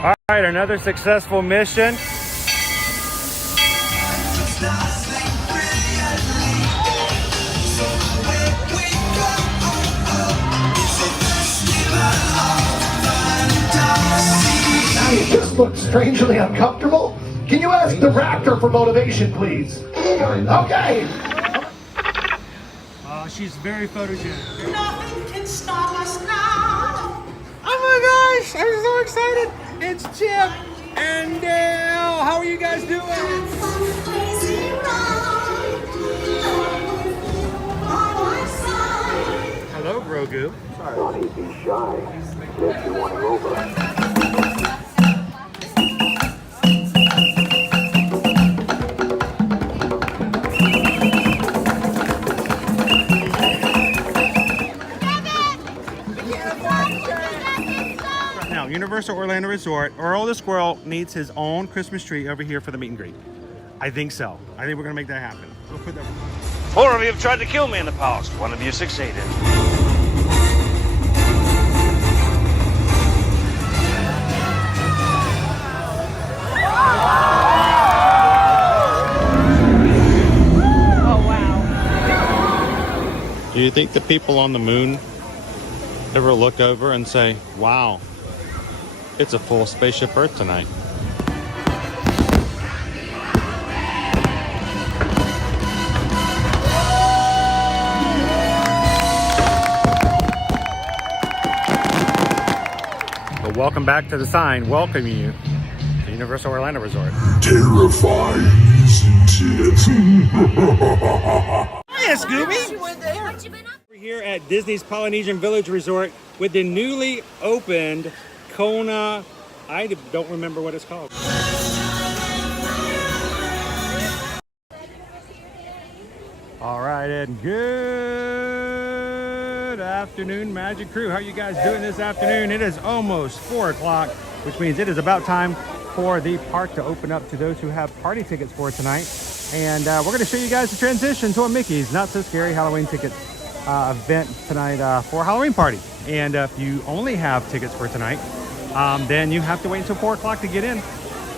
All right, another successful mission. You just look strangely uncomfortable. Can you ask the raptor for motivation, please? Okay. She's very photogenic. Nothing can stop us now. Oh my gosh, I'm so excited. It's Chip and Dale. How are you guys doing? Hello, Grogu. Don't be shy. If you want to over. Universal Orlando Resort, Earl the Squirrel needs his own Christmas tree over here for the meet and greet. I think so. I think we're gonna make that happen. We'll put that. 4 of you have tried to kill me in the past. 1 of you succeeded. Oh, wow. Do you think the people on the moon ever look over and say, wow, it's a full spaceship Earth tonight? Well, welcome back to the sign welcoming you to Universal Orlando Resort. Terrifying, isn't it? Hiya, Scooby! We're here at Disney's Polynesian Village Resort with the newly opened Kona, I don't remember what it's called. All right, and good afternoon, Magic Crew. How are you guys doing this afternoon? It is almost 4 o'clock, which means it is about time for the park to open up to those who have party tickets for tonight. And we're going to show you guys the transition to a Mickey's Not So Scary Halloween Tickets event tonight for a Halloween party. And if you only have tickets for tonight, then you have to wait until 4 o'clock to get in.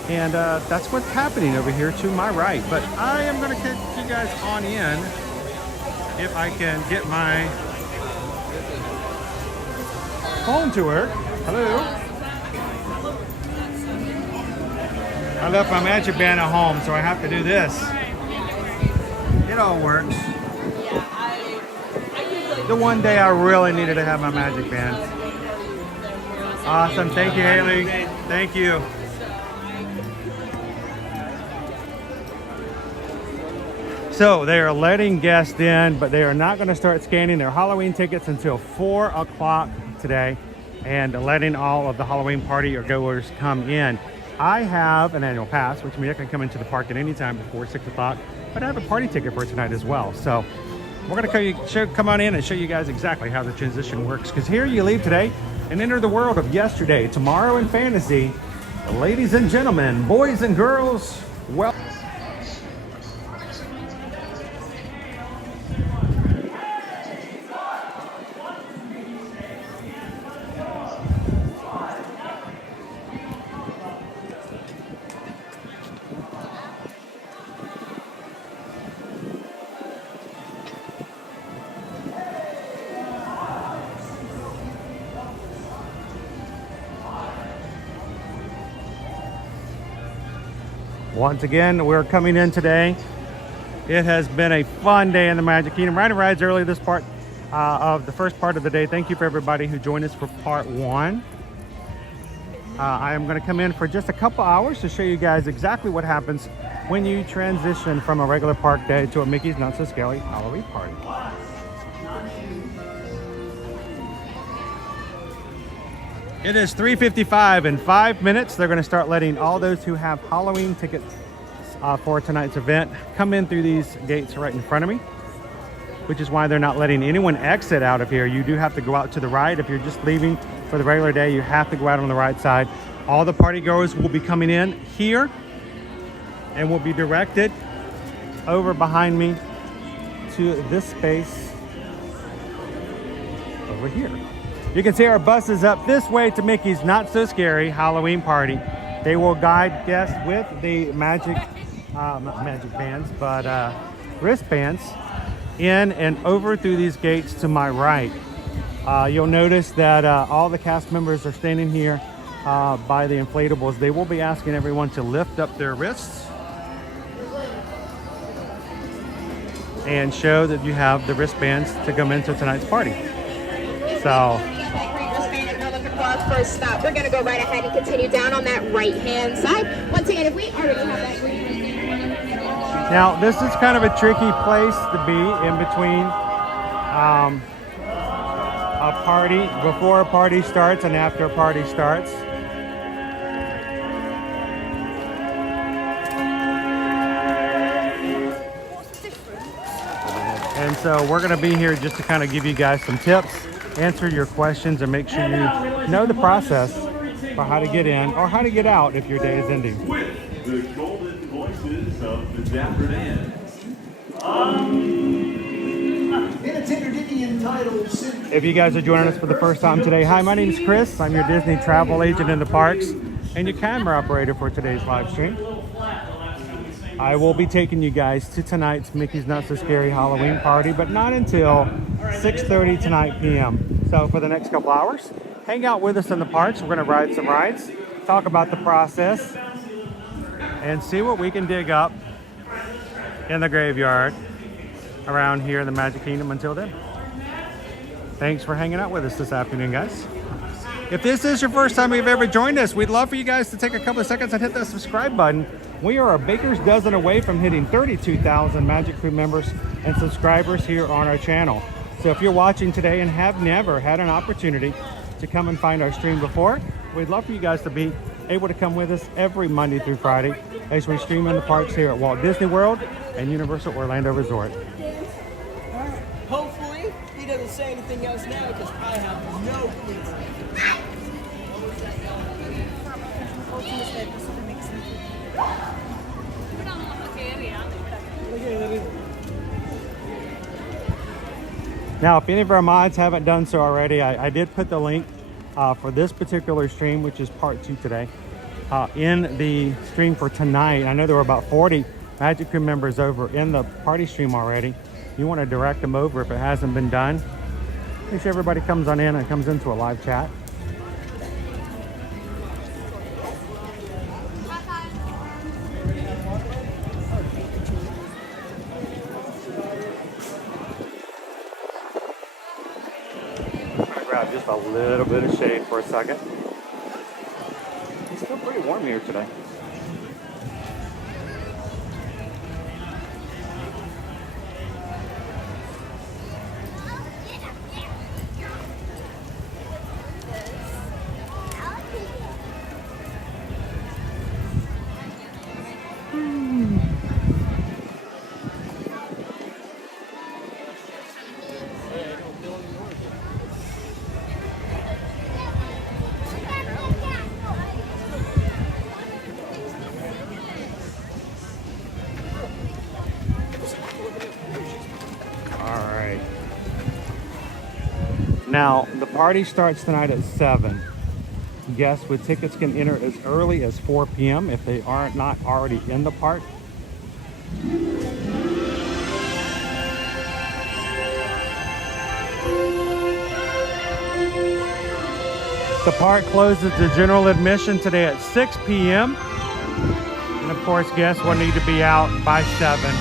And that's what's happening over here to my right. But I am going to get you guys on in if I can get my phone to work. Hello. I left my magic band at home, so I have to do this. It all works. The one day I really needed to have my magic band. Awesome. Thank you, Haley. Thank you. So they are letting guests in, but they are not going to start scanning their Halloween tickets until 4 o'clock today and letting all of the Halloween party or goers come in. I have an annual pass, which means I can come into the park at any time before 6 o'clock, but I have a party ticket for tonight as well. So we're going to come on in and show you guys exactly how the transition works, because here you leave today and enter the world of yesterday, tomorrow, and fantasy. Ladies and gentlemen, boys and girls, well. Once again, we're coming in today. It has been a fun day in the Magic Kingdom. Ride and rides early this part of the first part of the day. Thank you for everybody who joined us for part 1. I am going to come in for just a couple hours to show you guys exactly what happens when you transition from a regular park day to a Mickey's Not So Scary Halloween party. It is 3:55. In 5 minutes, they're going to start letting all those who have Halloween tickets for tonight's event come in through these gates right in front of me, which is why they're not letting anyone exit out of here. You do have to go out to the right. If you're just leaving for the regular day, you have to go out on the right side. All the party goers will be coming in here and will be directed over behind me to this space over here. You can see our buses up this way to Mickey's Not So Scary Halloween Party. They will guide guests with the magic, not magic bands, but wristbands in and over through these gates to my right. You'll notice that all the cast members are standing here by the inflatables. They will be asking everyone to lift up their wrists and show that you have the wristbands to come into tonight's party. So first stop, we're going to go right ahead and continue down on that right hand side. Once again, if we already have that green wristband. Now this is kind of a tricky place to be in between a party, before a party starts and after a party starts. And so we're going to be here just to kind of give you guys some tips, answer your questions, and make sure you know the process for how to get in or how to get out if your day is ending. With the golden voices of the Dapper Dan. In a tender ditty entitled If you guys are joining us for the first time today, hi, my name is Chris. I'm your Disney travel agent in the parks and your camera operator for today's live stream. I will be taking you guys to tonight's Mickey's Not So Scary Halloween Party, but not until 6:30 tonight p.m. So for the next couple hours, hang out with us in the parks. We're going to ride some rides, talk about the process, and see what we can dig up in the graveyard around here in the Magic Kingdom until then. Thanks for hanging out with us this afternoon, guys. If this is your first time you've ever joined us, we'd love for you guys to take a couple of seconds and hit that subscribe button. We are a baker's dozen away from hitting 32,000 Magic Crew members and subscribers here on our channel. So if you're watching today and have never had an opportunity to come and find our stream before, we'd love for you guys to be able to come with us every Monday through Friday as we stream in the parks here at Walt Disney World and Universal Orlando Resort. Hopefully, he doesn't say anything else now because I have no clue. Now, if any of our mods haven't done so already, I did put the link for this particular stream, which is part 2 today, in the stream for tonight. I know there were about 40 Magic Crew members over in the party stream already. You want to direct them over if it hasn't been done. Make sure everybody comes on in and comes into a live chat. Grab just a little bit of shade for a second. It's still pretty warm here today. Now, the party starts tonight at 7. Guests with tickets can enter as early as 4 p.m. if they are not already in the park. The park closes to general admission today at 6 p.m. And of course, guests will need to be out by 7.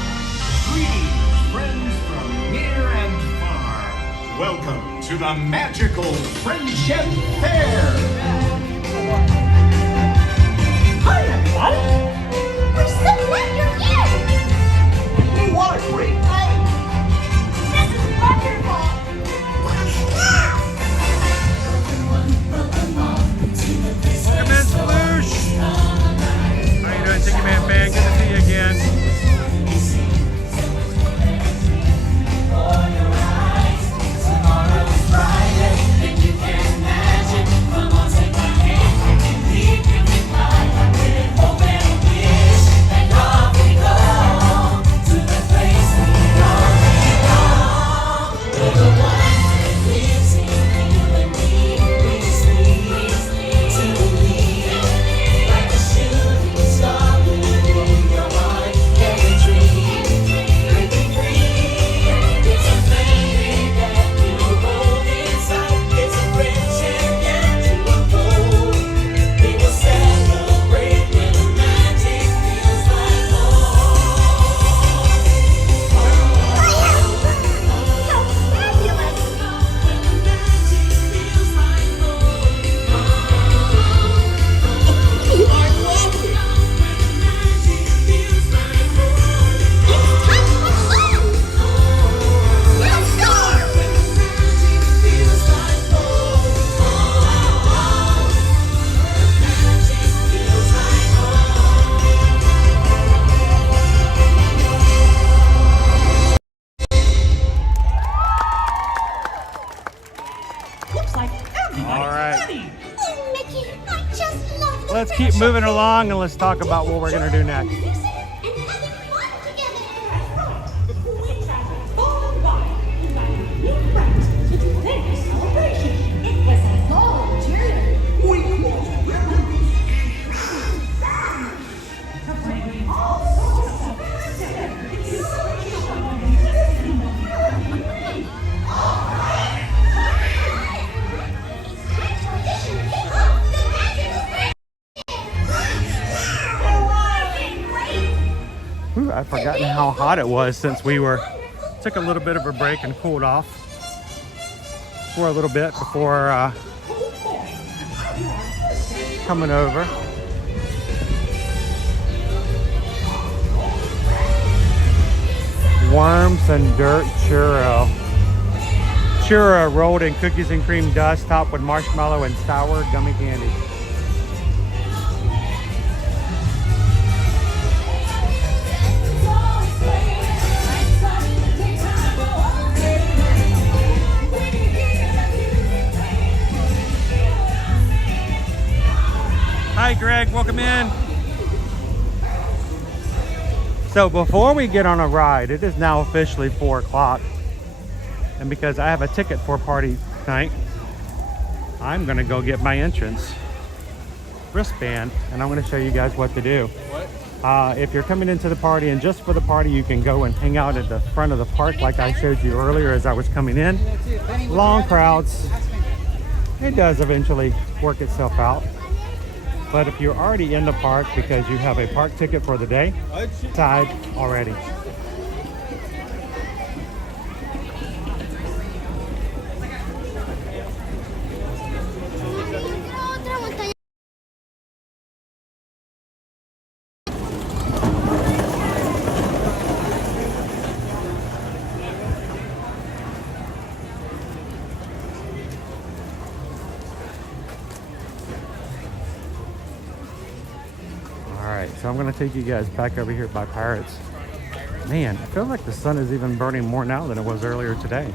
Greetings, friends from near and far. Welcome to the magical Friendship Fair. Hi, everybody. We're so glad you're here. What a great day. This is wonderful. Welcome in, Sploosh. How you doing, Tiki Man fan? Good to see you again. Tomorrow is Friday, and you can imagine. Come on, take moving along, and let's talk about what we're gonna do next. And having fun together. We traveled far and wide, inviting new friends to join their celebration. It was a long journey. We crossed rivers and to bring all sorts of Ooh, I've forgotten how hot it was since we took a little bit of a break and cooled off for a little bit before coming over. Worms and dirt churro. Churro rolled in cookies and cream dust, topped with marshmallow and sour gummy candy. Hi Greg, welcome in. So before we get on a ride, it is now officially 4 o'clock. And because I have a ticket for a party tonight, I'm gonna go get my entrance wristband and I'm gonna show you guys what to do. If you're coming into the party and just for the party, you can go and hang out at the front of the park like I showed you earlier as I was coming in. Long crowds. It does eventually work itself out. But if you're already in the park because you have a park ticket for the day, tied already. So I'm gonna take you guys back over here by Pirates. Man, I feel like the sun is even burning more now than it was earlier today.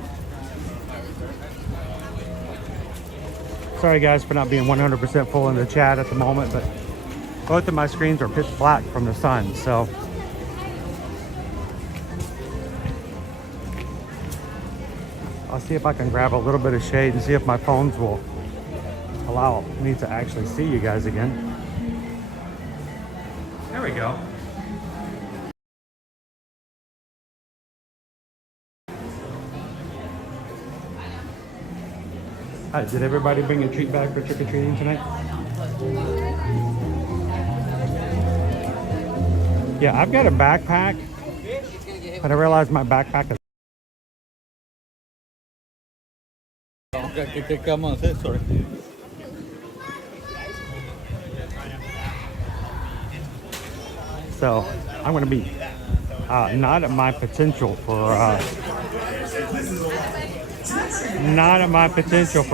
Sorry guys for not being 100% full in the chat at the moment, but both of my screens are pitch black from the sun, so. I'll see if I can grab a little bit of shade and see if my phones will allow me to actually see you guys again. There we go. Hi, did everybody bring a treat bag for trick-or-treating tonight? Yeah, I've got a backpack, but I realized my backpack is... Sorry. So I'm going to be not at my potential for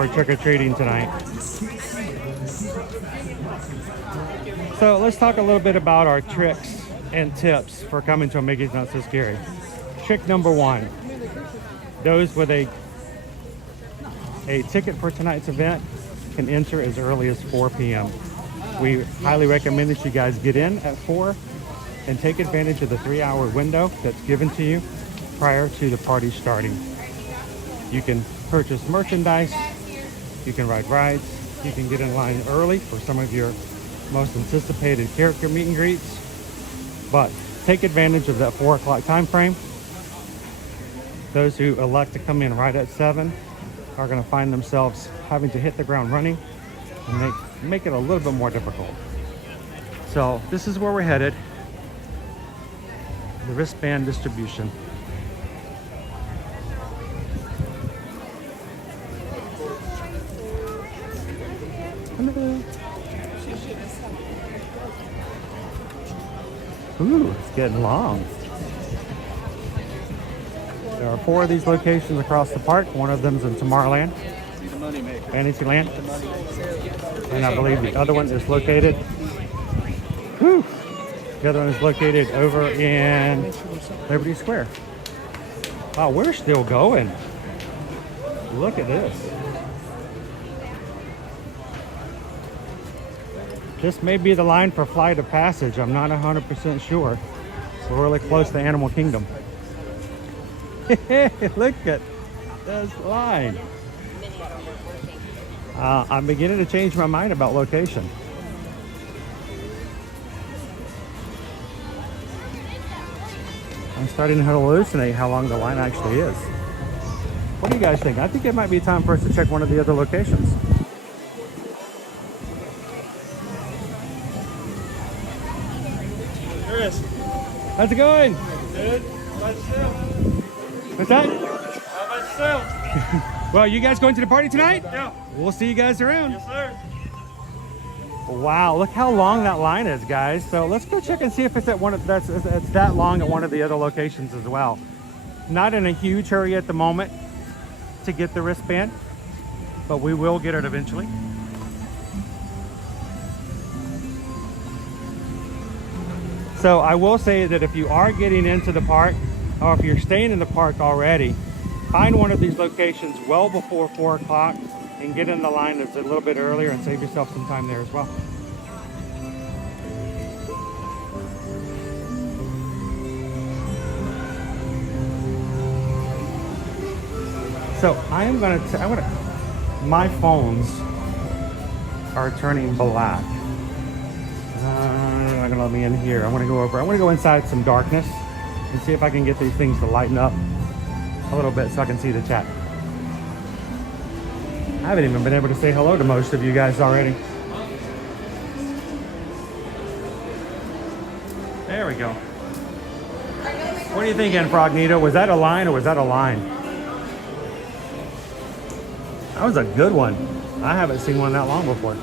trick-or-treating tonight. So let's talk a little bit about our tricks and tips for coming to a Mickey's Not So Scary. Trick number 1: those with a ticket for tonight's event can enter as early as 4 p.m. We highly recommend that you guys get in at 4 and take advantage of the 3-hour window that's given to you prior to the party starting. You can purchase merchandise, you can ride rides, you can get in line early for some of your most anticipated character meet and greets, but take advantage of that 4 o'clock time frame. Those who elect to come in right at 7 are going to find themselves having to hit the ground running and make it a little bit more difficult. So this is where we're headed. The wristband distribution. Hello. Ooh, it's getting long. There are 4 of these locations across the park. One of them is in Tomorrowland, Fantasyland, and I believe the other one is located. Whew. The other one is located over in Liberty Square. Wow, we're still going. Look at this. This may be the line for Flight of Passage. I'm not 100% sure. We're really close to Animal Kingdom. Look at this line. I'm beginning to change my mind about location. I'm starting to hallucinate how long the line actually is. What do you guys think? I think it might be time for us to check one of the other locations. Chris, How's it going? good. How about yourself? What's that? How about yourself? Well, you guys going to the party tonight? Yeah. We'll see you guys around. Yes, sir. Wow, look how long that line is, guys. So let's go check and see if it's at one of it's that long at one of the other locations as well. Not in a huge hurry at the moment to get the wristband, but we will get it eventually. So I will say that if you are getting into the park, or if you're staying in the park already, find one of these locations well before 4 o'clock and get in the line that's a little bit earlier and save yourself some time there as well. So my phones are turning black. They're not gonna let me in here. I want to go inside some darkness and see if I can get these things to lighten up a little bit so I can see the chat. I haven't even been able to say hello to most of you guys already. There we go. What are you thinking, Frognito? Was that a line or was that a line? That was a good one. I haven't seen one that long before.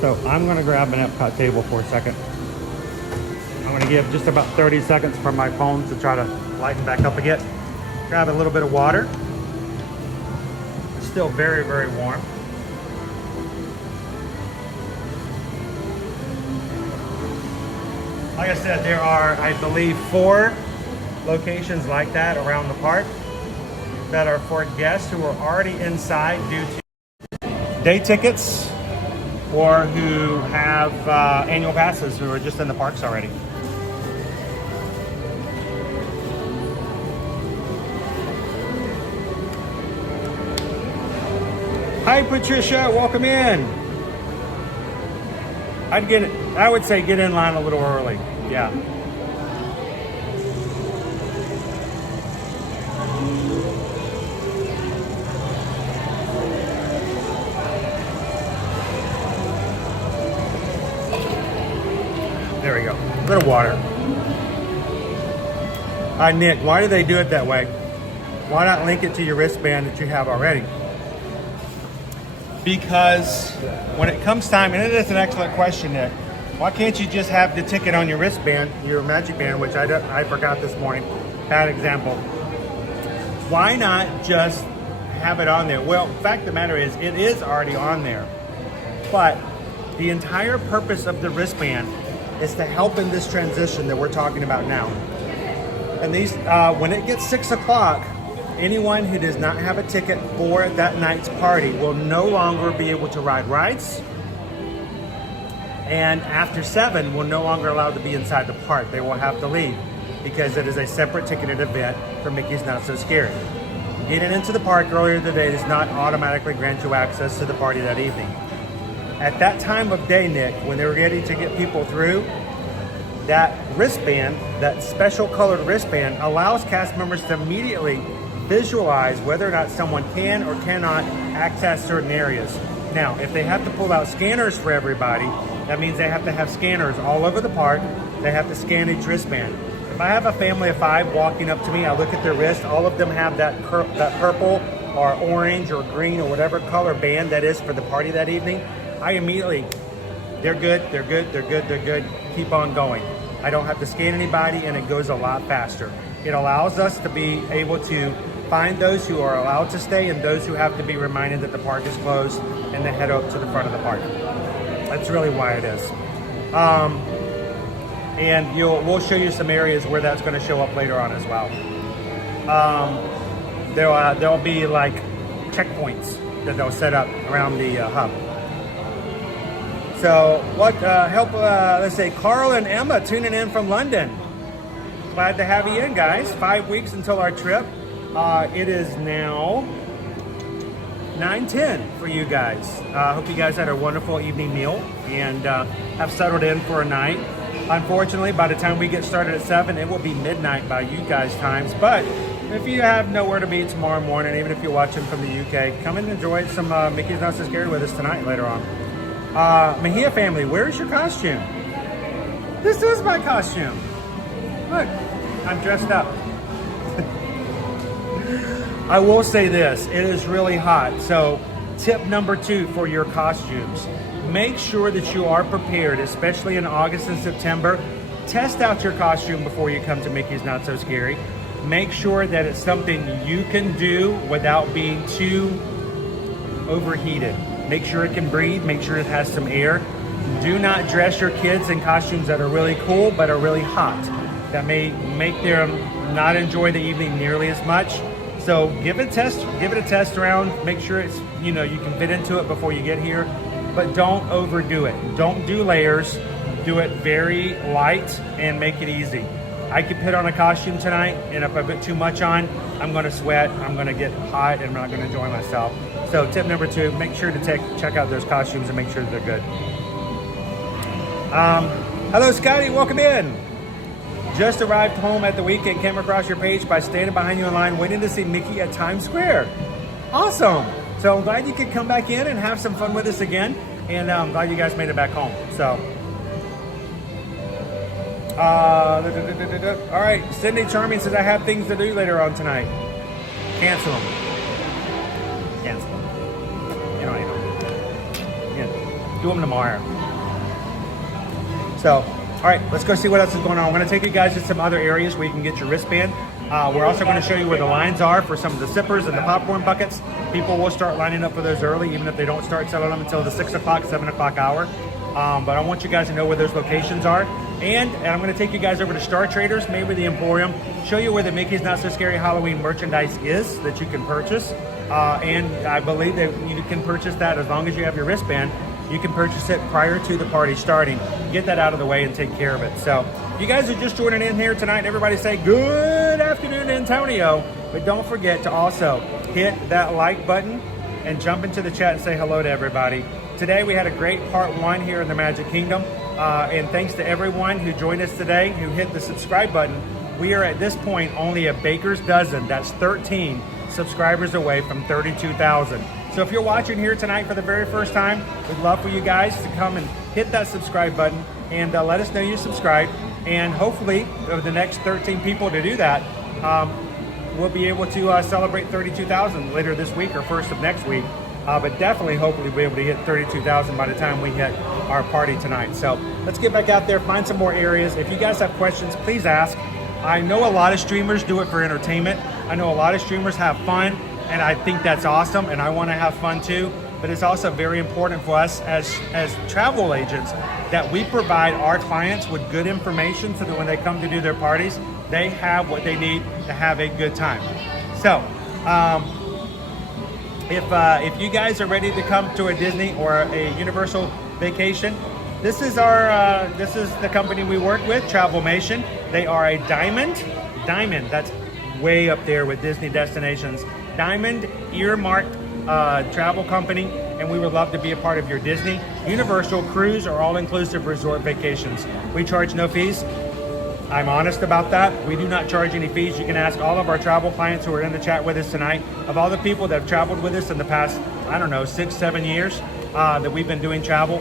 So I'm gonna grab an Epcot table for a second. I'm gonna give just about 30 seconds for my phone to try to lighten back up again. Grab a little bit of water. It's still very, very warm. Like I said, there are, I believe, 4 locations like that around the park that are for guests who are already inside due to day tickets or who have annual passes who are just in the parks already. Hi, Patricia, welcome in. I would say get in line a little early. Yeah. There we go. A little water. Nick, why do they do it that way? Why not link it to your wristband that you have already? Because when it comes time, and it is an excellent question, Nick, why can't you just have the ticket on your wristband, your Magic Band, which I forgot this morning, bad example. Why not just have it on there? Well, the fact of the matter is, it is already on there. But the entire purpose of the wristband is to help in this transition that we're talking about now. And these, when it gets 6 o'clock, anyone who does not have a ticket for that night's party will no longer be able to ride rides. And after 7, will no longer allowed to be inside the park. They will have to leave because it is a separate ticketed event for Mickey's Not So Scary. Getting into the park earlier today does not automatically grant you access to the party that evening. At that time of day, Nick, when they were ready to get people through, that wristband, that special colored wristband, allows cast members to immediately visualize whether or not someone can or cannot access certain areas. Now, if they have to pull out scanners for everybody, that means they have to have scanners all over the park. They have to scan each wristband. If I have a family of 5 walking up to me, I look at their wrist, all of them have that purple or orange or green or whatever color band that is for the party that evening, I immediately, they're good, they're good, they're good, they're good, keep on going. I don't have to scan anybody and it goes a lot faster. It allows us to be able to find those who are allowed to stay and those who have to be reminded that the park is closed and they head up to the front of the park. That's really why it is. and we'll show you some areas where that's going to show up later on as well. There'll be like checkpoints that they'll set up around the hub. So let's say Carl and Emma tuning in from London. Glad to have you in, guys. 5 weeks until our trip. It is now 9:10 for you guys. Hope you guys had a wonderful evening meal and have settled in for a night. Unfortunately, by the time we get started at 7, it will be midnight by you guys' times. But if you have nowhere to be tomorrow morning, even if you're watching from the UK, come and enjoy some Mickey's Not So Scary with us tonight later on. Mejia family, where's your costume? This is my costume. Look, I'm dressed up. I will say this, it is really hot. So tip number 2 for your costumes. Make sure that you are prepared, especially in August and September. Test out your costume before you come to Mickey's Not So Scary. Make sure that it's something you can do without being too overheated. Make sure it can breathe, make sure it has some air. Do not dress your kids in costumes that are really cool but are really hot. That may make them not enjoy the evening nearly as much. So give it a test around, make sure it's, you can fit into it before you get here, but don't overdo it. Don't do layers, do it very light and make it easy. I could put on a costume tonight, and if I put too much on, I'm gonna sweat, I'm gonna get hot, and I'm not gonna enjoy myself. So tip number 2, make sure to check out those costumes and make sure that they're good. Hello Scotty, welcome in. Just arrived home at the weekend, came across your page by standing behind you in line, waiting to see Mickey at Times Square. Awesome. So I'm glad you could come back in and have some fun with us again. And I'm glad you guys made it back home. So, all right. Cindy Charming says, I have things to do later on tonight. Cancel them. Cancel them. You know, yeah. Do them tomorrow. So, all right, let's go see what else is going on. I'm going to take you guys to some other areas where you can get your wristband. We're also going to show you where the lines are for some of the sippers and the popcorn buckets. People will start lining up for those early, even if they don't start selling them until the 6 o'clock, 7 o'clock hour. But I want you guys to know where those locations are. And I'm going to take you guys over to Star Traders, maybe the Emporium, show you where the Mickey's Not So Scary Halloween merchandise is that you can purchase. And I believe that you can purchase that as long as you have your wristband. You can purchase it prior to the party starting. Get that out of the way and take care of it. So you guys are just joining in here tonight. Everybody say good afternoon, Antonio. But don't forget to also hit that like button and jump into the chat and say hello to everybody. Today we had a great part 1 here in the Magic Kingdom. And thanks to everyone who joined us today, who hit the subscribe button. We are at this point only a baker's dozen. That's 13 subscribers away from 32,000. So if you're watching here tonight for the very first time, we'd love for you guys to come and hit that subscribe button and let us know you subscribe. And hopefully, over the next 13 people to do that, we'll be able to celebrate 32,000 later this week or first of next week. But definitely, hopefully, we'll be able to hit 32,000 by the time we hit our party tonight. So let's get back out there, find some more areas. If you guys have questions, please ask. I know a lot of streamers do it for entertainment. I know a lot of streamers have fun. And I think that's awesome, and I want to have fun too. But it's also very important for us as travel agents that we provide our clients with good information so that when they come to do their parties, they have what they need to have a good time. So, if you guys are ready to come to a Disney or a Universal vacation, this is the company we work with, Travelmation. They are a diamond. That's way up there with Disney destinations. Diamond earmarked travel company, and we would love to be a part of your Disney, Universal, cruise, or all-inclusive resort vacations. We charge no fees. I'm honest about that. We do not charge any fees. You can ask all of our travel clients who are in the chat with us tonight. Of all the people that have traveled with us in the past, 6-7 years that we've been doing travel,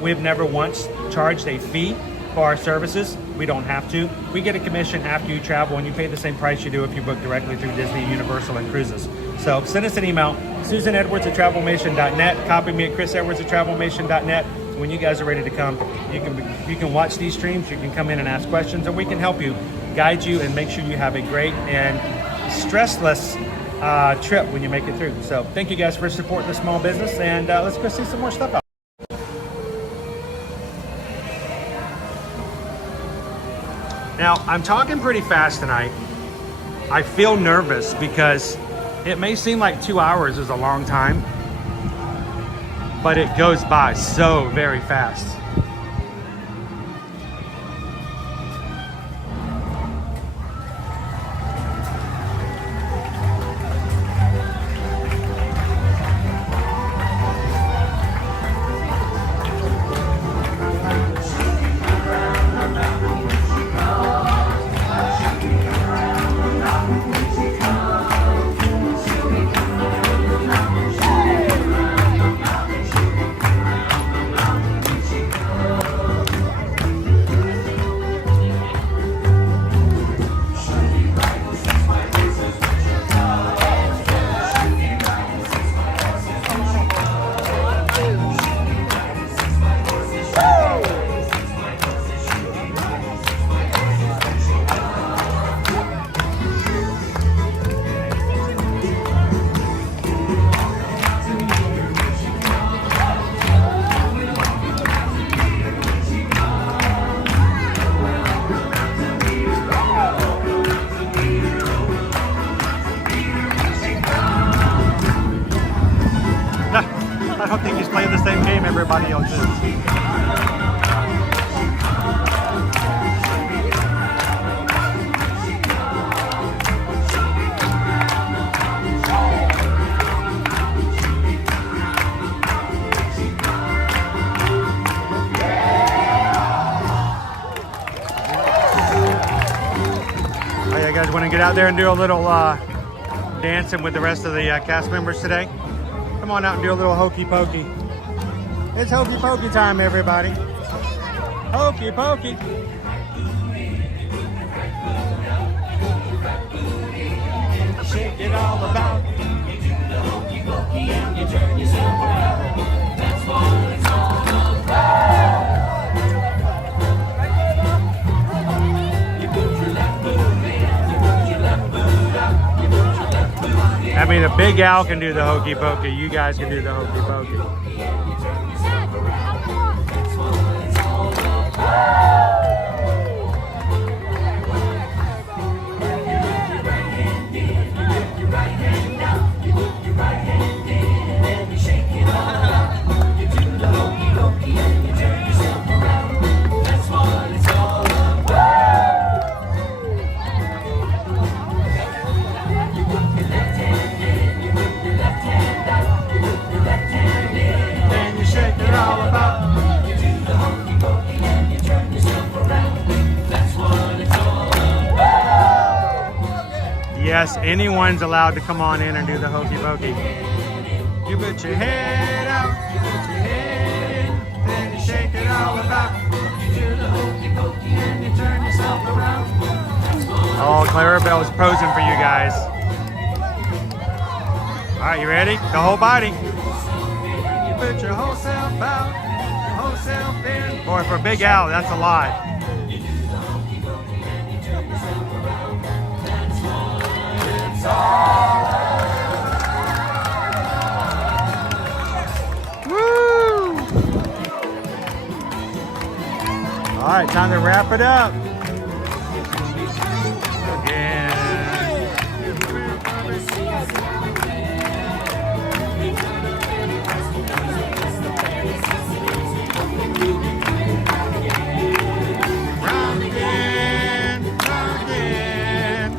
we've never once charged a fee for our services. We don't have to. We get a commission after you travel, and you pay the same price you do if you book directly through Disney, Universal, and cruises. So send us an email, susanedwards@travelmation.net. Copy me at chrisedwards@travelmation.net. When you guys are ready to come, you can watch these streams. You can come in and ask questions, and we can help you, guide you, and make sure you have a great and stressless trip when you make it through. So thank you guys for supporting the small business, and let's go see some more stuff out. Now, I'm talking pretty fast tonight. I feel nervous because it may seem like 2 hours is a long time, but it goes by so very fast. I don't think he's playing the same game everybody else is. Oh, you guys want to get out there and do a little dancing with the rest of the cast members today? Come on out and do a little hokey pokey. It's hokey pokey time, everybody. Hokey pokey. Shake it all about. You do the hokey pokey and you turn yourself around. That's what it's all about. You put your left foot in, you put your left foot out, you put your left foot in. I mean, a big Al can do the hokey pokey. You guys can do the hokey pokey. Yes, anyone's allowed to come on in and do the hokey pokey. You put your head out, you put your head in, then you shake it all about. You do the hokey pokey and you turn yourself around. Oh, Clarabelle's posing for you guys. All right, you ready? The whole body. You put your whole self out, whole self in. Boy, for Big Al, that's a lot. Woo! All right, time to wrap it up. Again. Round again, round again.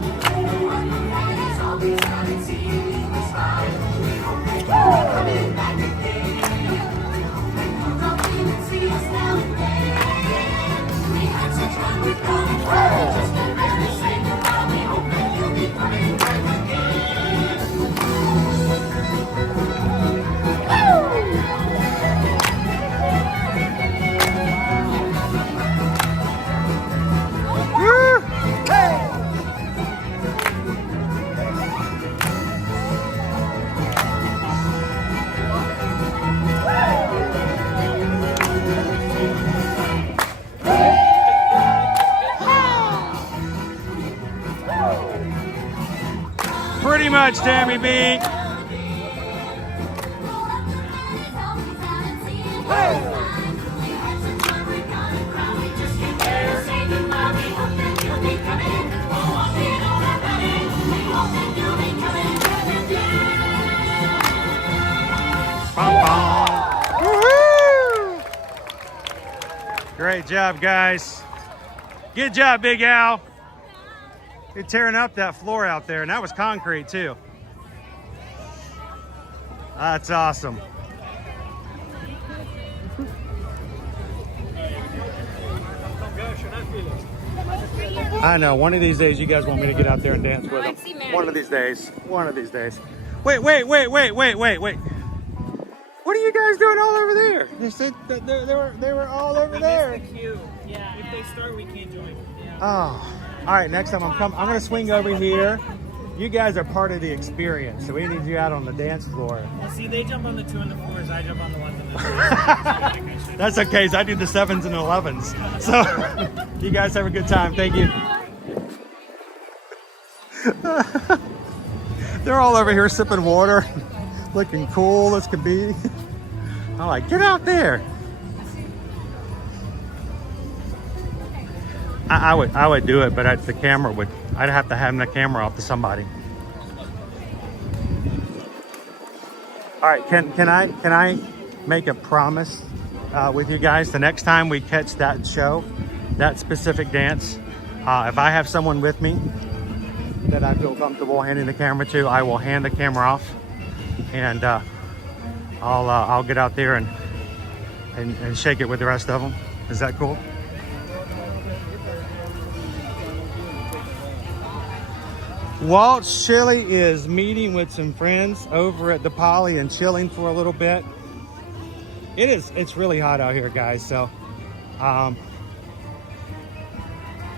Pretty much, Tammy B. that you'll be coming together. Woohoo! Great job, guys. Good job, Big Al. You're tearing up that floor out there, and that was concrete too. That's awesome. I know, one of these days you guys want me to get out there and dance with them. One of these days. One of these days. Wait. What are you guys doing all over there? They said that they were all over there. Yeah. If they start, we can't join. Yeah. Oh. All right, next time I'm going to swing over here. You guys are part of the experience, so we need you out on the dance floor. Well, see, they jump on the 2 and the 4s, I jump on the 1s and the 2s. That's okay, I do the 7s and 11s. So, you guys have a good time. Thank you. They're all over here sipping water, looking cool as can be. I'm like, get out there. I would do it, but I'd have to hand the camera off to somebody. All right, can I make a promise with you guys? The next time we catch that show, that specific dance, if I have someone with me that I feel comfortable handing the camera to, I will hand the camera off, and I'll get out there and shake it with the rest of them. Is that cool? Walt Chili is meeting with some friends over at the Poly and chilling for a little bit. It's really hot out here, guys, so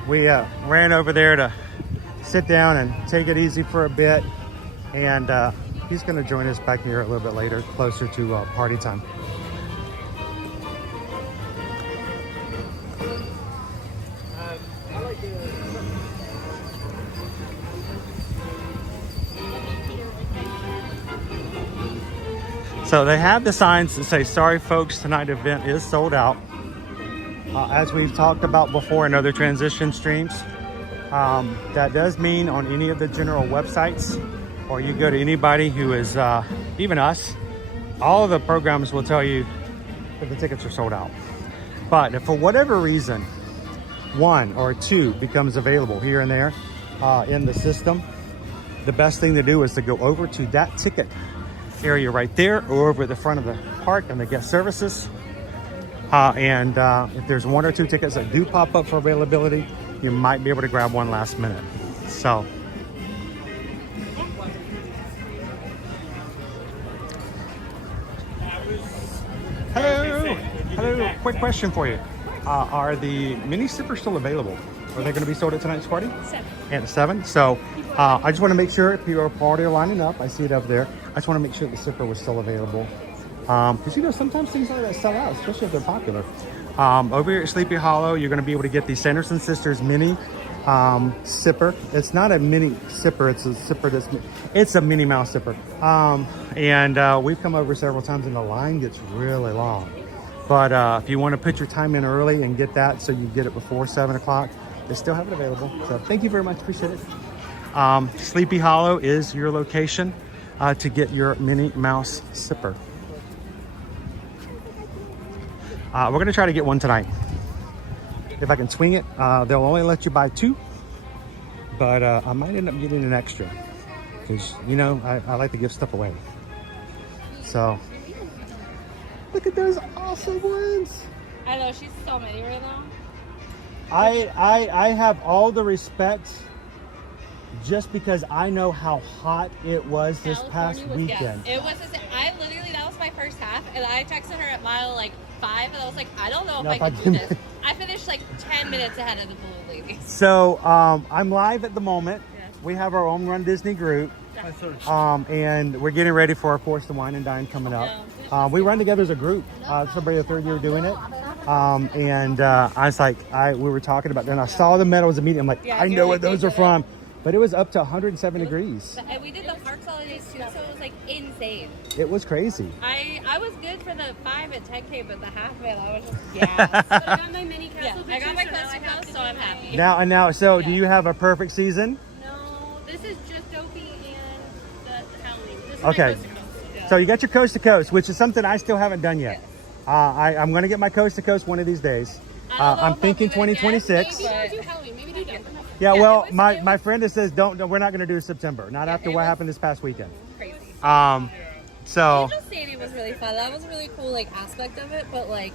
we ran over there to sit down and take it easy for a bit, and he's going to join us back here a little bit later, closer to party time. So they have the signs that say, sorry folks, tonight's event is sold out. As we've talked about before in other transition streams, that does mean on any of the general websites, or you go to anybody who is, even us, all of the programs will tell you that the tickets are sold out. But if for whatever reason, 1 or 2 becomes available here and there in the system, the best thing to do is to go over to that ticket area right there, or over the front of the park and the guest services, and if there's 1 or 2 tickets that do pop up for availability, you might be able to grab one last minute. So hello, quick question for you. Are the mini sippers still available? Are they going to be sold at tonight's party? 7. At 7. So I just want to make sure if you're already lining up, I see it up there. I just want to make sure the sipper was still available. Because, you know, sometimes things like that sell out, especially if they're popular. Over here at Sleepy Hollow, you're going to be able to get the Sanderson Sisters mini sipper. It's not a mini sipper, it's a sipper it's a Minnie Mouse sipper. And we've come over several times and the line gets really long. But if you want to put your time in early and get that so you get it before 7 o'clock, they still have it available. So thank you very much, appreciate it. Sleepy Hollow is your location to get your Minnie Mouse sipper. We're going to try to get one tonight. If I can swing it, they'll only let you buy 2. But I might end up getting an extra. Because, you know, I like to give stuff away. So, look at those awesome ones. I know, she's so many right now. I have all the respect just because I know how hot it was this past weekend. It was, that was my first half, and I texted her at mile like 5, and I was like, I don't know if I can do this. I finished like 10 minutes ahead of the blue lady. So I'm live at the moment. Yes. We have our own Run Disney group, and we're getting ready for, of course, the Wine and Dine coming up. We run together as a group. It's already the 3rd year doing it. I was like, we were talking about that, and I saw the medals immediately. I'm like, I know where those are from. But it was up to 107 degrees. And we did the park holidays too, so it was like insane. It was crazy. I was good for the 5 and 10K, but the half man, I was just gassed. I got my mini castle picture, I got my castle, so I'm happy. So do you have a perfect season? No, this is just Dopey Okay. Coast to coast. Yeah. So you got your coast to coast, which is something I still haven't done yet. I'm going to get my coast to coast one of these days. I'm thinking 2026. Maybe don't do Halloween. Maybe do Davenport. Yeah, Yeah, well, it was- my friend that says don't, we're not going to do September. Not after it what was- happened this past weekend. Crazy. So Angel Stadium was really fun. That was a really cool like aspect of it, but like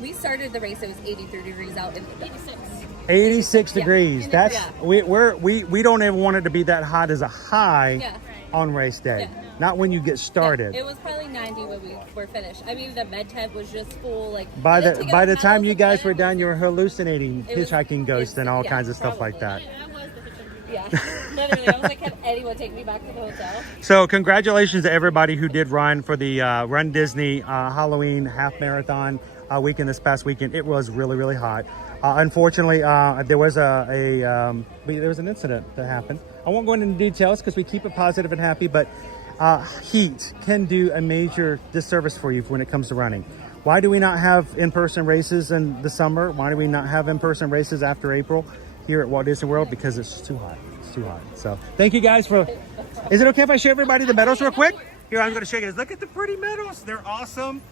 we started the race. It was 83 degrees out in 86 Yeah. degrees. That's Yeah. we don't even want it to be that hot as a high Yeah. on race day. Yeah. Not when you get started. It was probably 90 when we were finished. I mean, the med tent was just full. Like By we didn't the take by out the time panels you of guys it. were done, you were hallucinating It was- hitchhiking ghosts and all yeah, kinds of stuff like that. Yeah, literally. I was like, can anyone take me back to the hotel? So congratulations to everybody who did run for the Run Disney Halloween half marathon weekend this past weekend. It was really, really hot. Unfortunately, there was there was an incident that happened. I won't go into details because we keep it positive and happy, but heat can do a major disservice for you when it comes to running. Why do we not have in-person races in the summer? Why do we not have in-person races after April here at Walt Disney World? Because it's too hot. It's too hot. So thank you guys for... Is it okay if I show everybody the medals real quick? Here, I'm going to show you guys. Look at the pretty medals. They're awesome.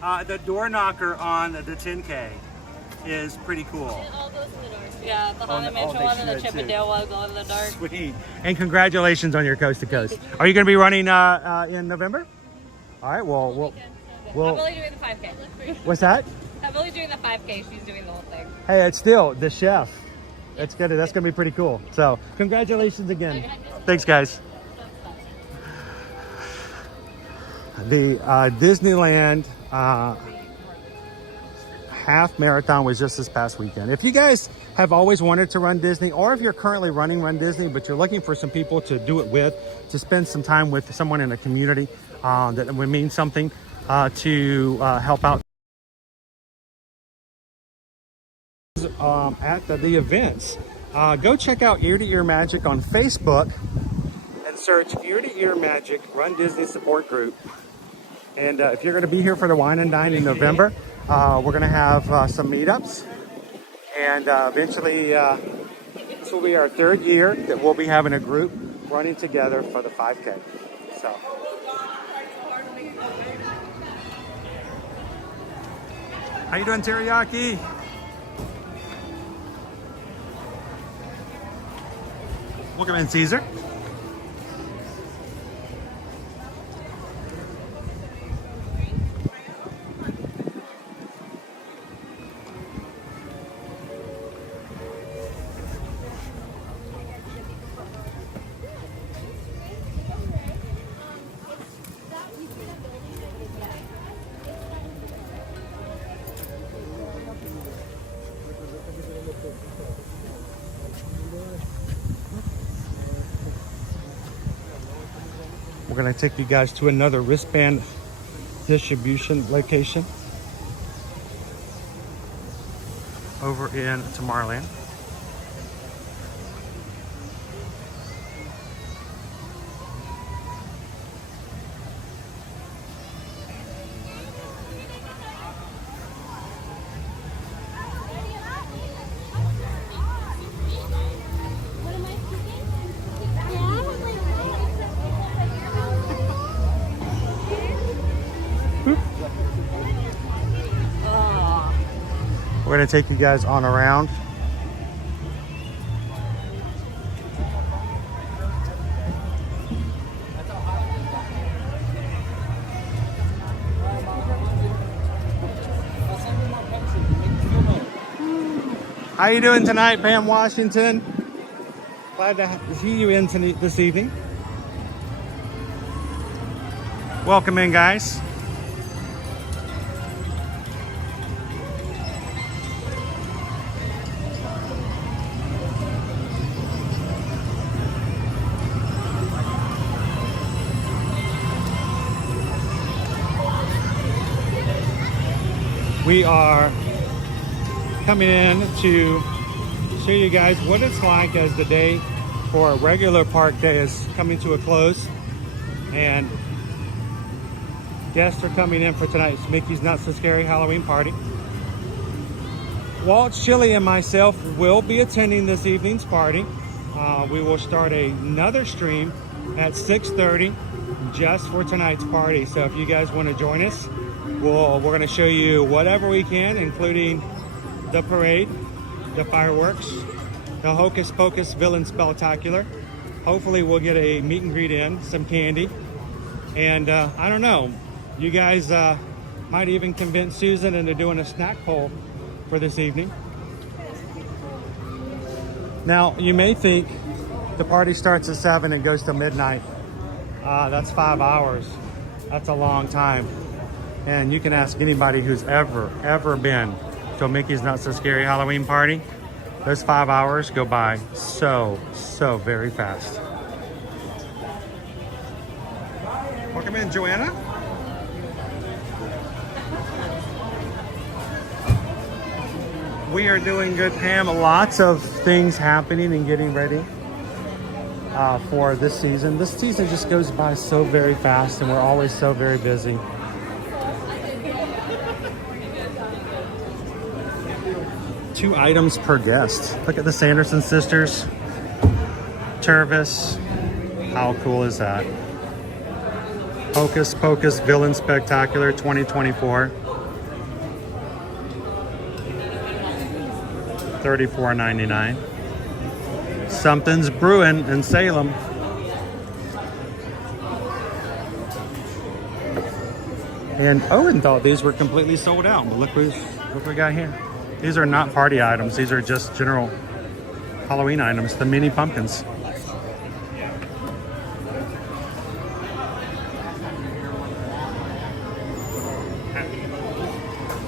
The door knocker on the 10K is pretty cool. It all goes in the dark. Yeah, the Haunted oh, Mansion they one and the should, Chippendale one go in the dark. Sweet. And congratulations on your coast to coast. Are you going to be running in November? All right. Well, I'm only doing the 5K. what's that? I'm only doing the 5K. She's doing the whole thing. Hey, it's still the chef. That's good. That's going to be pretty cool. So congratulations again. Thanks, guys. The Disneyland half marathon was just this past weekend. If you guys have always wanted to run Disney, or if you're currently running Run Disney, but you're looking for some people to do it with, to spend some time with someone in the community that would mean something to help out at the events, go check out Ear to Ear Magic on Facebook and search Ear to Ear Magic Run Disney Support Group. And if you're going to be here for the Wine and Dine in November, we're going to have some meetups, and eventually this will be our third year that we'll be having a group running together for the 5K. So how you doing, Teriyaki? Welcome in, Caesar. We're going to take you guys to another wristband distribution location over in Tomorrowland. We're going to take you guys on around. How you doing tonight, Pam Washington? Glad to see you in this evening. Welcome in, guys. We are coming in to show you guys what it's like as the day for a regular park day is coming to a close, and guests are coming in for tonight's Mickey's Not So Scary Halloween party. Walt, Chili, and myself will be attending this evening's party. we will start another stream at 6:30 just for tonight's party. So if you guys want to join us, we're going to show you whatever we can, including the parade, the fireworks, the Hocus Pocus Villain Spectacular. Hopefully we'll get a meet and greet in, some candy. And I don't know, you guys might even convince Susan into doing a snack poll for this evening. Now, you may think the party starts at 7 and goes to midnight. That's 5 hours. That's a long time. And you can ask anybody who's ever been to a Mickey's Not So Scary Halloween party. Those 5 hours go by so very fast. Welcome in, Joanna. We are doing good, Pam. Lots of things happening and getting ready for this season. This season just goes by so very fast, and we're always so very busy. Two items per guest. Look at the Sanderson sisters. Tervis. How cool is that? Hocus Pocus Villain Spectacular 2024. $34.99. Something's brewing in Salem. And Owen thought these were completely sold out, but look what we got here. These are not party items. These are just general Halloween items. The mini pumpkins.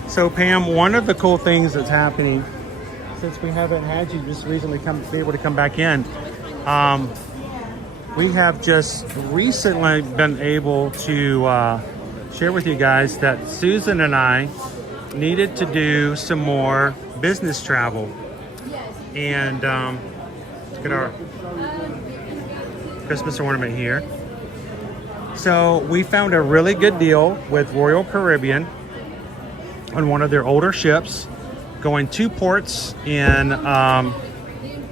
So Pam, one of the cool things that's happening, since we haven't had you just recently be able to come back in, we have just recently been able to share with you guys that Susan and I needed to do some more business travel. And look at our Christmas ornament here. So we found a really good deal with Royal Caribbean on one of their older ships, going 2 ports in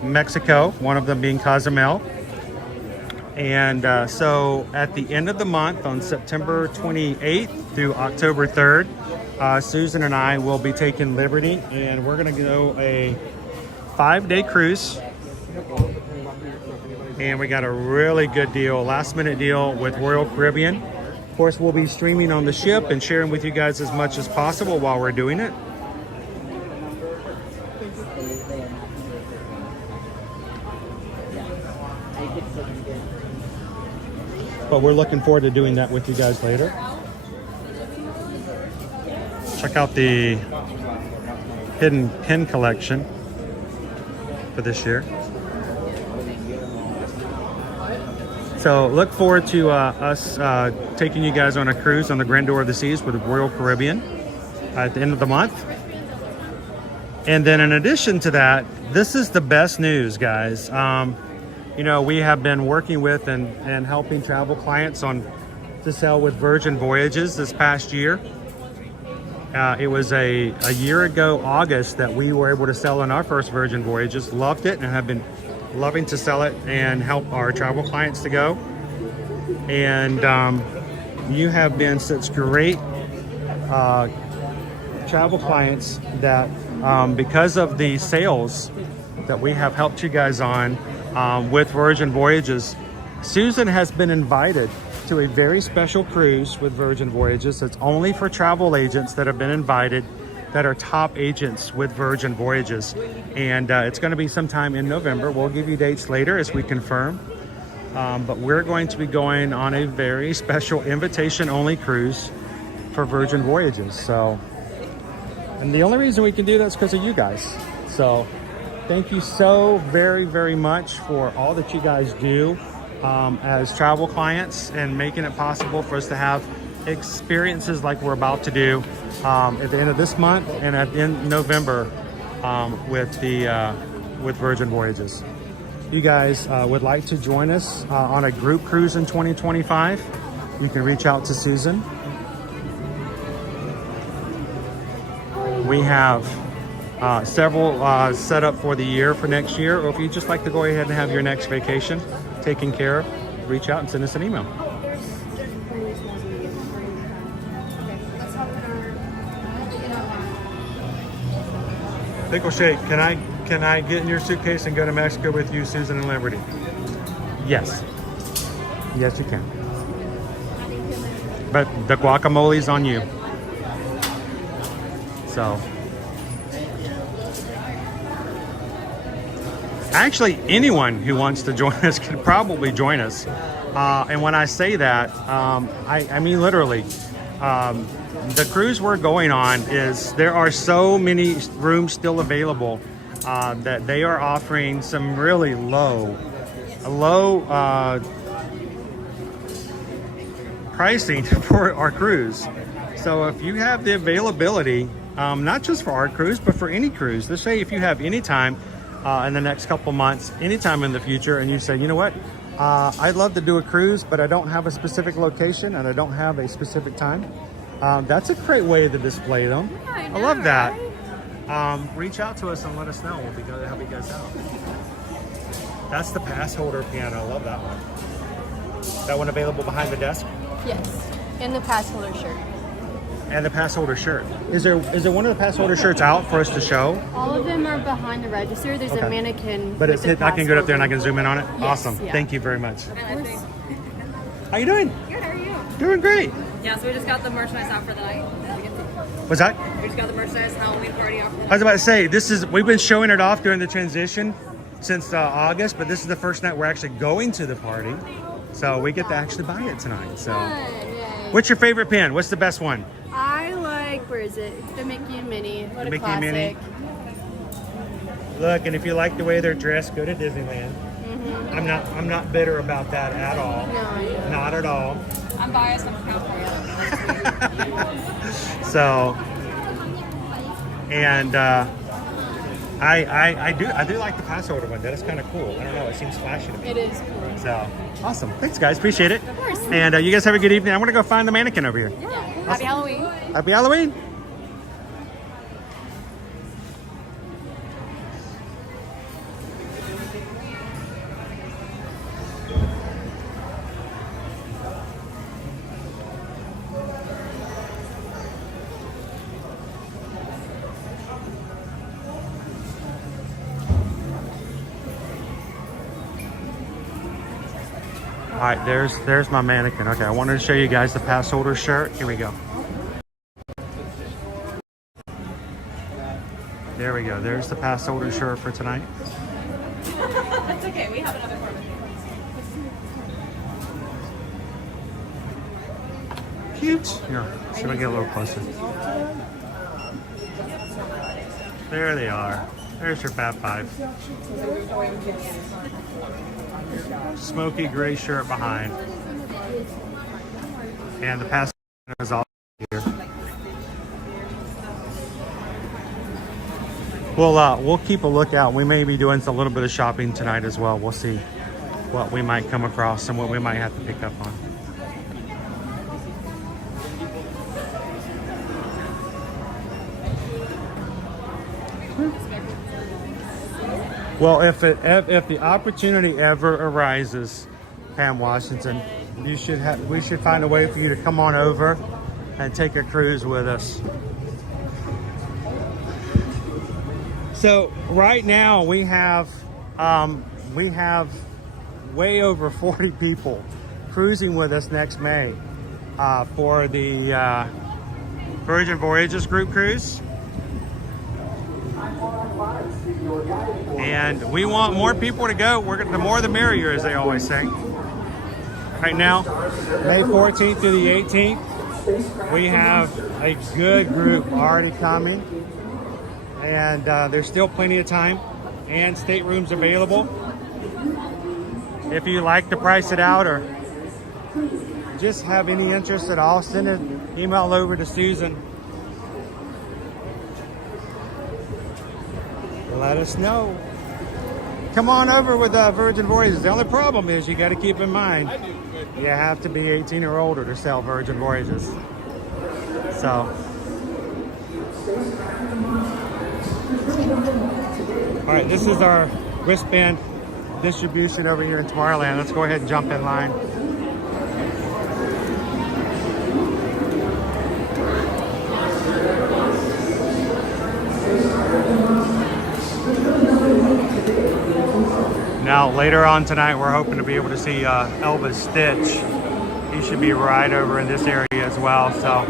Mexico, one of them being Cozumel. And so at the end of the month, on September 28th through October 3rd, Susan and I will be taking liberty, and we're going to go a 5-day cruise. And we got a really good deal, last minute deal with Royal Caribbean. Of course, we'll be streaming on the ship and sharing with you guys as much as possible while we're doing it. But we're looking forward to doing that with you guys later. Check out the hidden pin collection for this year. So look forward to us taking you guys on a cruise on the Grandeur of the Seas with the Royal Caribbean at the end of the month. And then in addition to that, this is the best news, guys. You know, we have been working with and helping travel clients to sail with Virgin Voyages this past year. It was a year ago, August, that we were able to sail on our first Virgin Voyages. Loved it and have been loving to sell it and help our travel clients to go. And you have been such great travel clients that because of the sales that we have helped you guys on with Virgin Voyages, Susan has been invited to a very special cruise with Virgin Voyages. It's only for travel agents that have been invited that are top agents with Virgin Voyages. And it's going to be sometime in November. We'll give you dates later as we confirm. But we're going to be going on a very special invitation-only cruise for Virgin Voyages. So, and the only reason we can do that is because of you guys. So thank you so very, very much for all that you guys do as travel clients and making it possible for us to have experiences like we're about to do at the end of this month and in November with Virgin Voyages. You guys would like to join us on a group cruise in 2025, you can reach out to Susan. We have several set up for the year for next year, or if you just like to go ahead and have your next vacation taken care of, reach out and send us an email. Pickle Shake, can I get in your suitcase and go to Mexico with you, Susan and Liberty? Yes. Yes, you can. But the guacamole's on you. So. Actually, anyone who wants to join us can probably join us. And when I say that, I mean literally. The cruise we're going on is, there are so many rooms still available that they are offering some really low pricing for our cruise. So if you have the availability, not just for our cruise, but for any cruise, let's say if you have any time in the next couple months, anytime in the future, and you say, you know what, I'd love to do a cruise, but I don't have a specific location and I don't have a specific time. That's a great way to display them. Yeah, I love that. Right? Reach out to us and let us know. We'll be glad to help you guys out. That's the pass holder piano. I love that one. That one available behind the desk? Yes. And the pass holder shirt. And the pass holder shirt. Is there one of the pass holder shirts out for us to show? All of them are behind the register. There's a mannequin. But it's hit, I can go up there and I can zoom in on it? Yes, awesome. Yeah. Thank you very much. How you doing? Good, how are you? Doing great. Yeah, so we just got the merchandise out for the night. What's that? We just got the merchandise Halloween party out for the night. I was about to say, we've been showing it off during the transition since August, but this is the first night we're actually going to the party. So we get to actually buy it tonight. So, what's your favorite pin? What's the best one? I like, where is it? The Mickey and Minnie. What a Mickey classic. and Minnie. Look, and if you like the way they're dressed, go to Disneyland. I'm not bitter about that at all. No, not at all. I'm biased. I'm from California. So, and I do like the pass holder one. That is kind of cool. I don't know. It seems flashy to me. It is cool. So awesome. Thanks, guys. Appreciate it. Of course. And you guys have a good evening. I'm gonna go find the mannequin over here. Yeah. Awesome. Happy Halloween. Happy Halloween. All right, there's my mannequin. Okay, I wanted to show you guys the pass holder shirt. Here we go. There we go. There's the pass holder shirt for tonight. It's okay. We have another form. Cute. Here, see if I get a little closer. There they are. There's your Fat Five. Smoky gray shirt behind. And the pass is all here. We'll keep a lookout. We may be doing a little bit of shopping tonight as well. We'll see what we might come across and what we might have to pick up on. Well, if the opportunity ever arises, Pam Washington, we should find a way for you to come on over and take a cruise with us. So right now we have way over 40 people cruising with us next May for the Virgin Voyages group cruise. And we want more people to go. The more the merrier, as they always say. Right now, May 14th through the 18th, we have a good group already coming. And there's still plenty of time and staterooms available. If you like to price it out or just have any interest at all, send an email over to Susan. Let us know. Come on over with Virgin Voyages. The only problem is you got to keep in mind you have to be 18 or older to sell Virgin Voyages. So All right, this is our wristband distribution over here in Tomorrowland. Let's go ahead and jump in line. Now, later on tonight, we're hoping to be able to see Elvis Stitch. He should be right over in this area as well. So,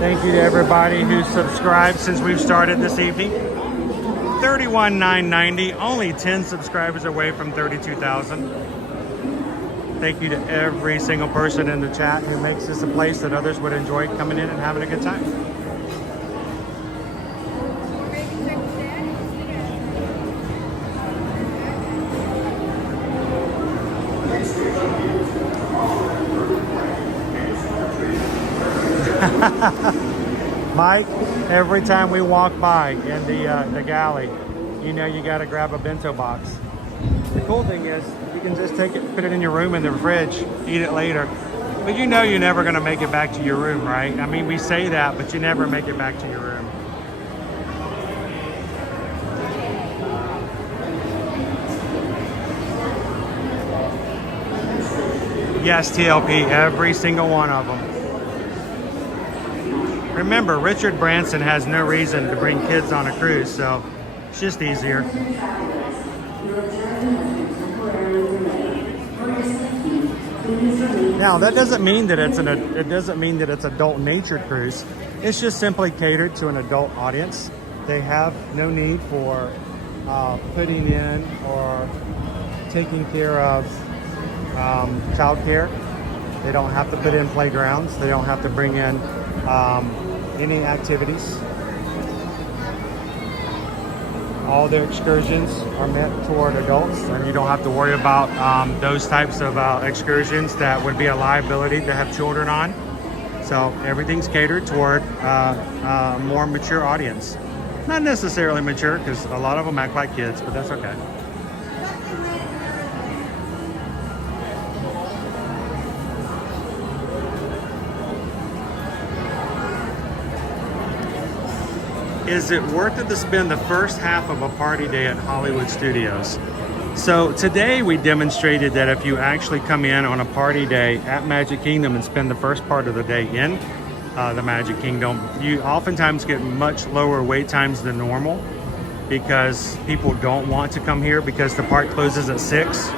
thank you to everybody who subscribed since we've started this evening. 31,990, only 10 subscribers away from 32,000. Thank you to every single person in the chat who makes this a place that others would enjoy coming in and having a good time. Mike, every time we walk by in the galley, you know you got to grab a bento box. The cool thing is you can just take it, put it in your room in the fridge, eat it later. But you know you're never going to make it back to your room, right? I mean, we say that, but you never make it back to your room. Yes, TLP, every single one of them. Remember, Richard Branson has no reason to bring kids on a cruise, so it's just easier. Now, that doesn't mean that it's adult natured cruise. It's just simply catered to an adult audience. They have no need for putting in or taking care of child care. They don't have to put in playgrounds. They don't have to bring in any activities. All their excursions are meant toward adults, and you don't have to worry about those types of excursions that would be a liability to have children on. So everything's catered toward a more mature audience. Not necessarily mature, because a lot of them act like kids, but that's okay. Is it worth it to spend the first half of a party day at Hollywood Studios? So today we demonstrated that if you actually come in on a party day at Magic Kingdom and spend the first part of the day in the Magic Kingdom, you oftentimes get much lower wait times than normal because people don't want to come here because the park closes at 6.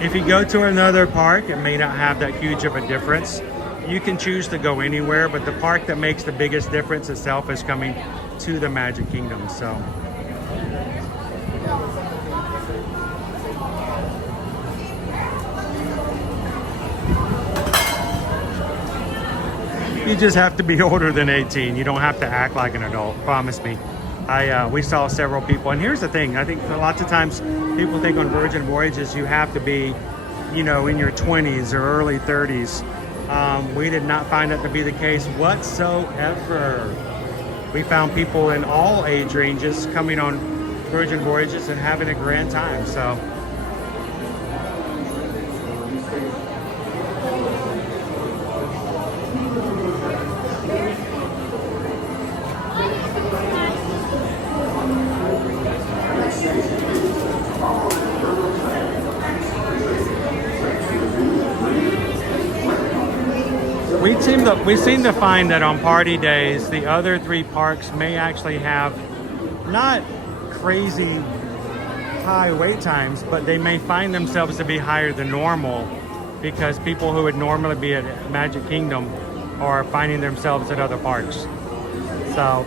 If you go to another park, it may not have that huge of a difference. You can choose to go anywhere, but the park that makes the biggest difference itself is coming to the Magic Kingdom. So you just have to be older than 18. You don't have to act like an adult, promise me. We saw several people, and here's the thing, I think lots of times people think on Virgin Voyages you have to be, you know, in your 20s or early 30s. We did not find that to be the case whatsoever. We found people in all age ranges coming on Virgin Voyages and having a grand time. So we seem to find that on party days, the other 3 parks may actually have not crazy high wait times, but they may find themselves to be higher than normal because people who would normally be at Magic Kingdom are finding themselves at other parks. So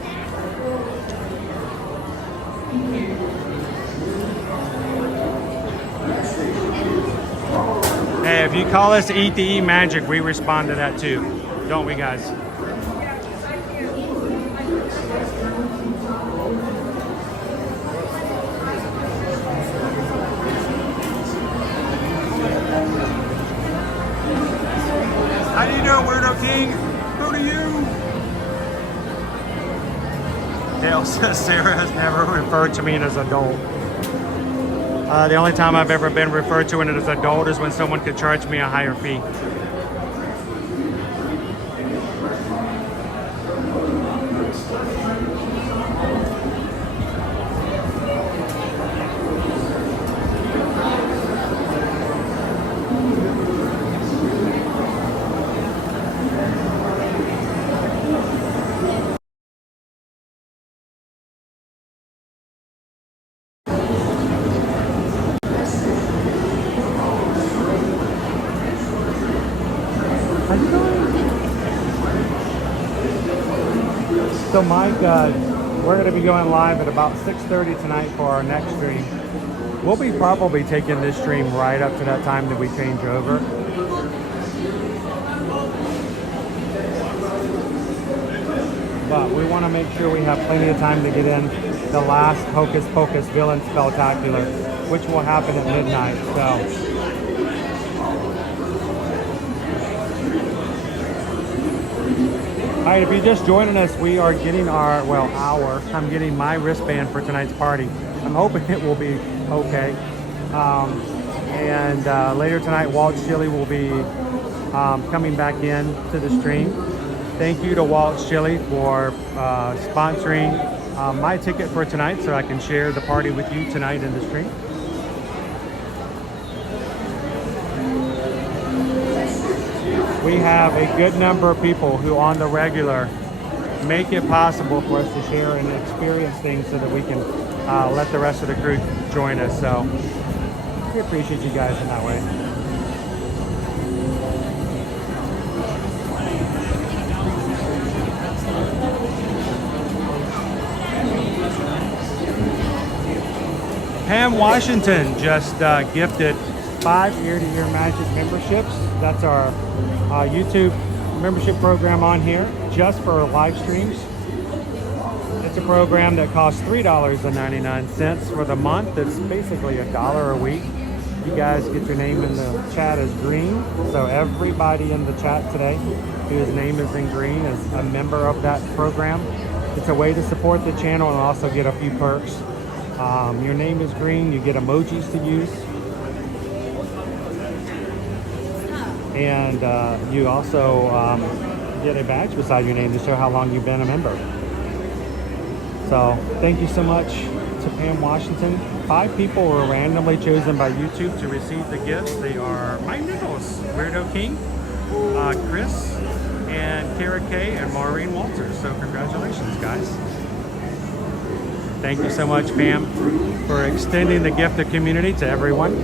hey, if you call us ETE Magic, we respond to that too. Don't we, guys? Dale says Sarah has never referred to me as adult. The only time I've ever been referred to as adult is when someone could charge me a higher fee. So Mike, we're going to be going live at about 6:30 tonight for our next stream. We'll be probably taking this stream right up to that time that we change over. But we want to make sure we have plenty of time to get in the last Hocus Pocus Villain Spectacular, which will happen at midnight. So. All right, if you're just joining us, we are getting I'm getting my wristband for tonight's party. I'm hoping it will be okay. And later tonight, Walt's Chili will be coming back in to the stream. Thank you to Walt's Chili for sponsoring my ticket for tonight so I can share the party with you tonight in the stream. We have a good number of people who on the regular make it possible for us to share and experience things so that we can let the rest of the crew join us. So we appreciate you guys in that way. Pam Washington just gifted 5 ear-to-ear magic memberships. That's our YouTube membership program on here just for live streams. It's a program that costs $3.99 for the month. It's basically $1 a week. You guys get your name in the chat as green. So everybody in the chat today whose name is in green is a member of that program. It's a way to support the channel and also get a few perks. Your name is green, you get emojis to use. And you also get a badge beside your name to show how long you've been a member. So thank you so much to Pam Washington. 5 people were randomly chosen by YouTube to receive the gifts. They are Mike Nichols, Weirdo King, Chris, and Kara Kay, and Maureen Walters. So congratulations, guys. Thank you so much, Pam, for extending the gift of community to everyone.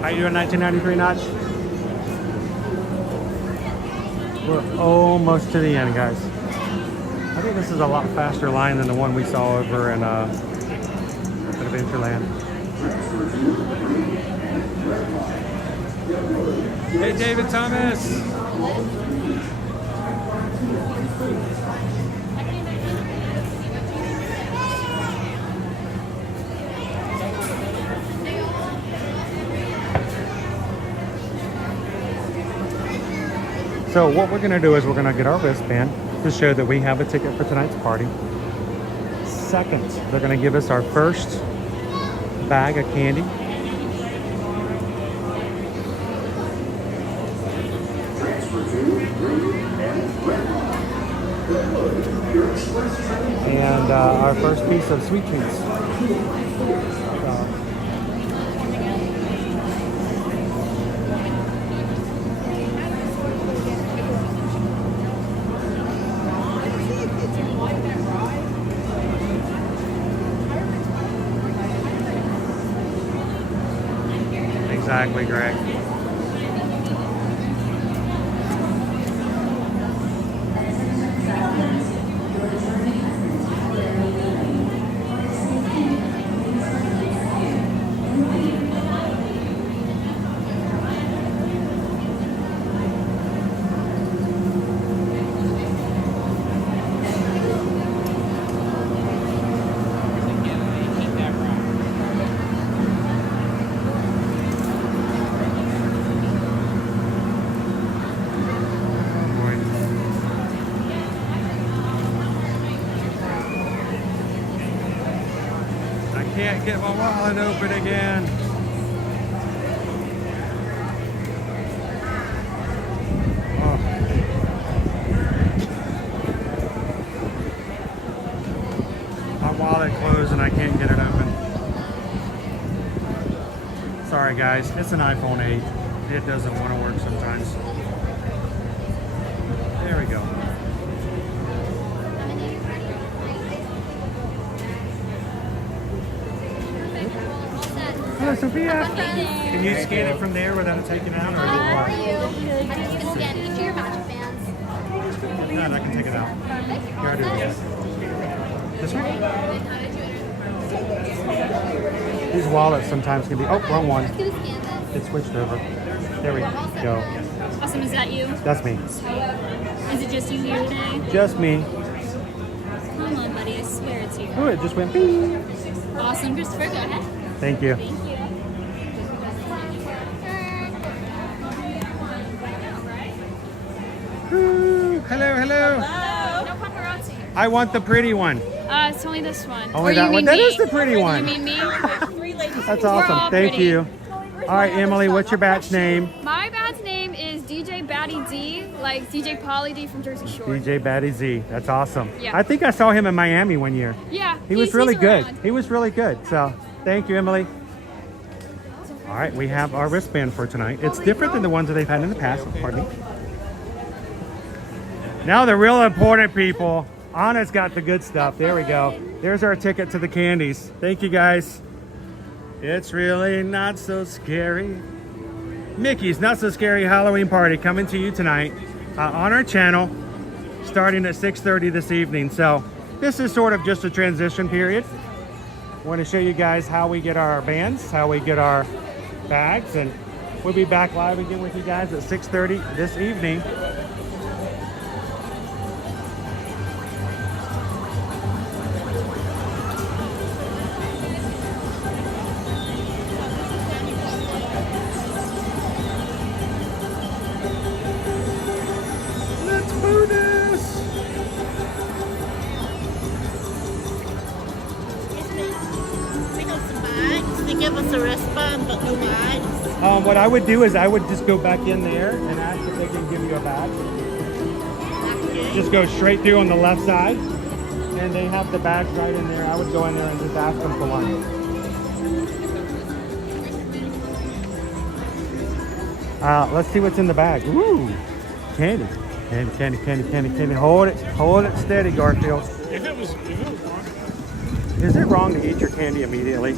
How you doing, 1993 Notch? We're almost to the end, guys. I think this is a lot faster line than the one we saw over in Adventureland. Hey, David Thomas. So what we're going to do is we're going to get our wristband to show that we have a ticket for tonight's party. Second, they're going to give us our first bag of candy. And our first piece of sweet treats. Exactly, Greg. can't get my wallet open again. Oh. My wallet closed and I can't get it open. Sorry guys, it's an iPhone 8. It doesn't want to work sometimes. There we go. Hello, Sophia. Can you scan it from there without it taking out? Or How are you? I'm just gonna scan each of your magic bands. no, I can take it out. Here, I do this. This one? These wallets sometimes can be. Oh, wrong one. Just gonna scan this. It switched over. There we go. Awesome, is that you? That's me. Is it just you here today? Just me. Come on, buddy, I swear it's you. Oh, it just went beep. Awesome, Christopher, go ahead. Thank you. Thank you. Ooh, hello, hello. No paparazzi. I want the pretty one. It's only this one. Only Or that you one? mean That me? is the pretty You one. mean me? That's We're awesome. all Thank pretty. you. All right, Emily, what's your batch name? My bad's name is DJ Batty D, like DJ Polly D from Jersey Shore. DJ Batty Z. That's awesome. Yeah. I think I saw him in Miami one year. Yeah. He was really he's good. around. He was really good. So thank you, Emily. All right, we have our wristband for tonight. It's different than the ones that they've had in the past. Pardon me. Now the real important people. Anna's got the good stuff. There we go. There's our ticket to the candies. Thank you, guys. It's really not so scary. Mickey's Not So Scary Halloween Party coming to you tonight on our channel, starting at 6:30 this evening. So this is sort of just a transition period. I want to show you guys how we get our bands, how we get our bags, and we'll be back live again with you guys at 6:30 this evening. Let's do this. We have some bags. They give us a wristband, but no bags. What I would do is I would just go back in there and ask if they can give you a bag. Just go straight through on the left side, and they have the bags right in there. I would go in there and just ask them for one. Let's see what's in the bag. Ooh, candy. Candy, candy, candy, candy, candy. Hold it steady, Garfield. If it was wrong. Is it wrong to eat your candy immediately?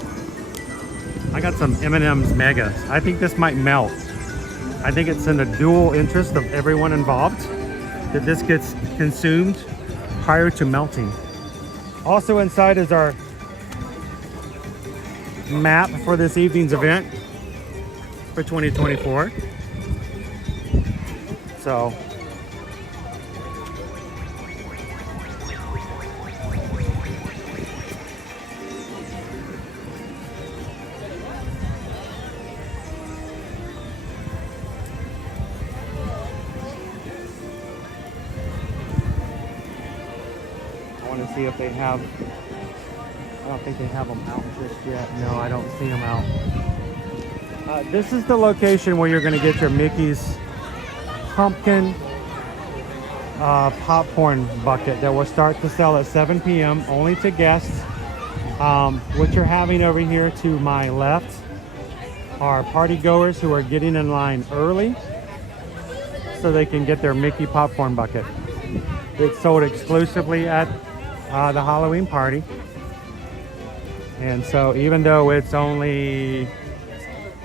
I got some M&M's Megas. I think this might melt. I think it's in the dual interest of everyone involved that this gets consumed prior to melting. Also inside is our map for this evening's event for 2024. So to see if they have. I don't think they have them out just yet. No, I don't see them out. This is the location where you're going to get your Mickey's pumpkin popcorn bucket that will start to sell at 7 p.m. only to guests. What you're having over here to my left are party goers who are getting in line early so they can get their Mickey popcorn bucket. It's sold exclusively at the Halloween party, and so even though it's only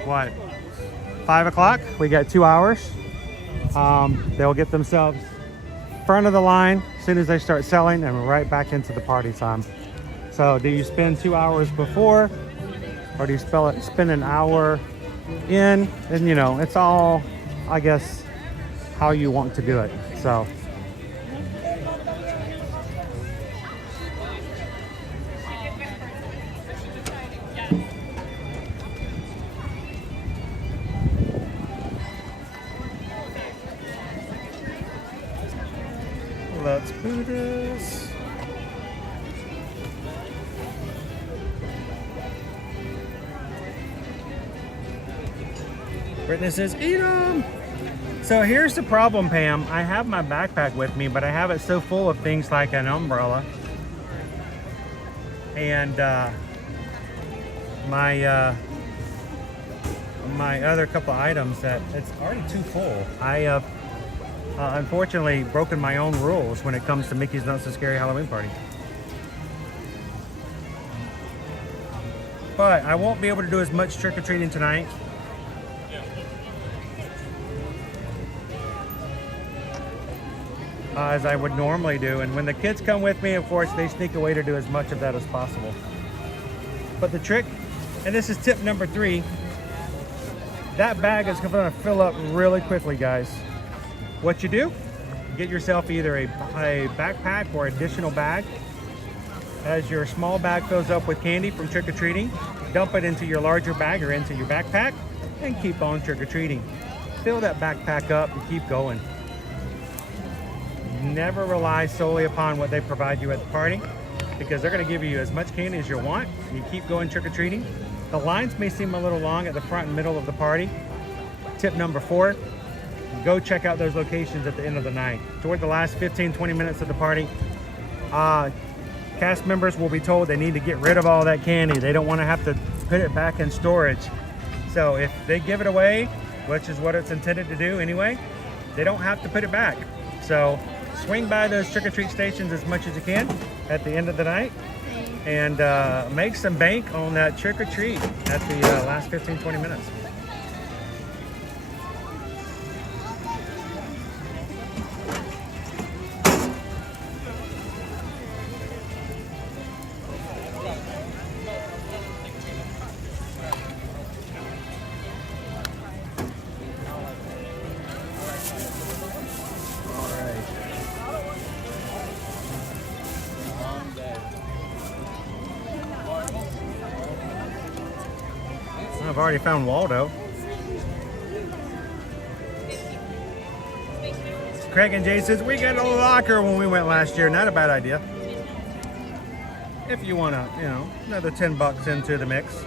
what 5 o'clock, we got 2 hours. They'll get themselves front of the line as soon as they start selling, and we're right back into the party time. So do you spend 2 hours before, or do you spend an hour in? And you know, it's all, I guess, how you want to do it. So let's do this. Brittany says, eat them. So here's the problem, Pam. I have my backpack with me, but I have it so full of things like an umbrella and my other couple items that it's already too full. I unfortunately broken my own rules when it comes to Mickey's Not So Scary Halloween Party. But I won't be able to do as much trick-or-treating tonight. As I would normally do. And when the kids come with me, of course, they sneak away to do as much of that as possible. But the trick, and this is tip number 3, that bag is going to fill up really quickly, guys. What you do, get yourself either a backpack or additional bag. As your small bag fills up with candy from trick-or-treating, dump it into your larger bag or into your backpack and keep on trick-or-treating. Fill that backpack up and keep going. Never rely solely upon what they provide you at the party, because they're going to give you as much candy as you want. You keep going trick-or-treating. The lines may seem a little long at the front and middle of the party. Tip number 4, go check out those locations at the end of the night. Toward the last 15-20 minutes of the party, cast members will be told they need to get rid of all that candy. They don't want to have to put it back in storage. So if they give it away, which is what it's intended to do anyway, they don't have to put it back. So swing by those trick-or-treat stations as much as you can at the end of the night and make some bank on that trick-or-treat at the last 15-20 minutes. I've already found Waldo. Craig and Jay says, we got a locker when we went last year. Not a bad idea. If you want to, you know, another 10 bucks into the mix.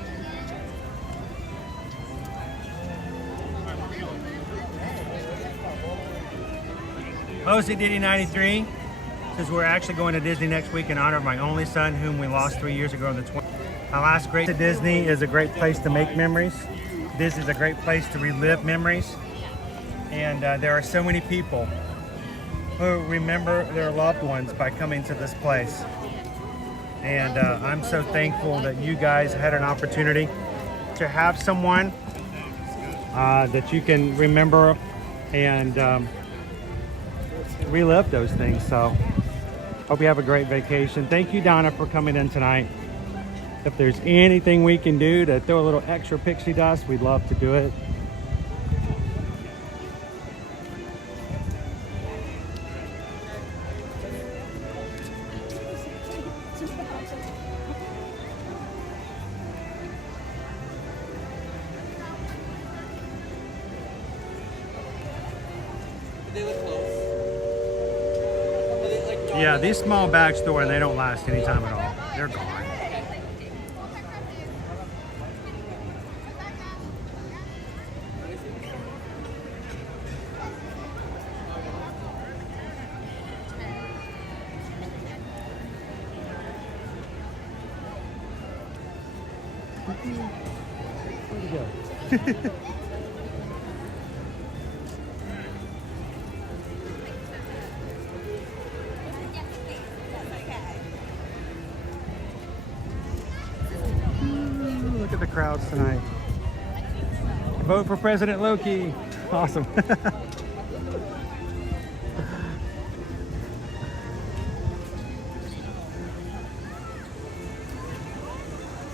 OC Diddy 93 says we're actually going to Disney next week in honor of my only son, whom we lost 3 years ago on the 20th. My last great to Disney is a great place to make memories. Disney is a great place to relive memories. And there are so many people who remember their loved ones by coming to this place. And I'm so thankful that you guys had an opportunity to have someone that you can remember and relive those things. So hope you have a great vacation. Thank you, Donna, for coming in tonight. If there's anything we can do to throw a little extra pixie dust, we'd love to do it. Yeah, these small bags store and they don't last any time at all. They're gone. Where'd you go? Look at the crowds tonight. Vote for President Loki. Awesome.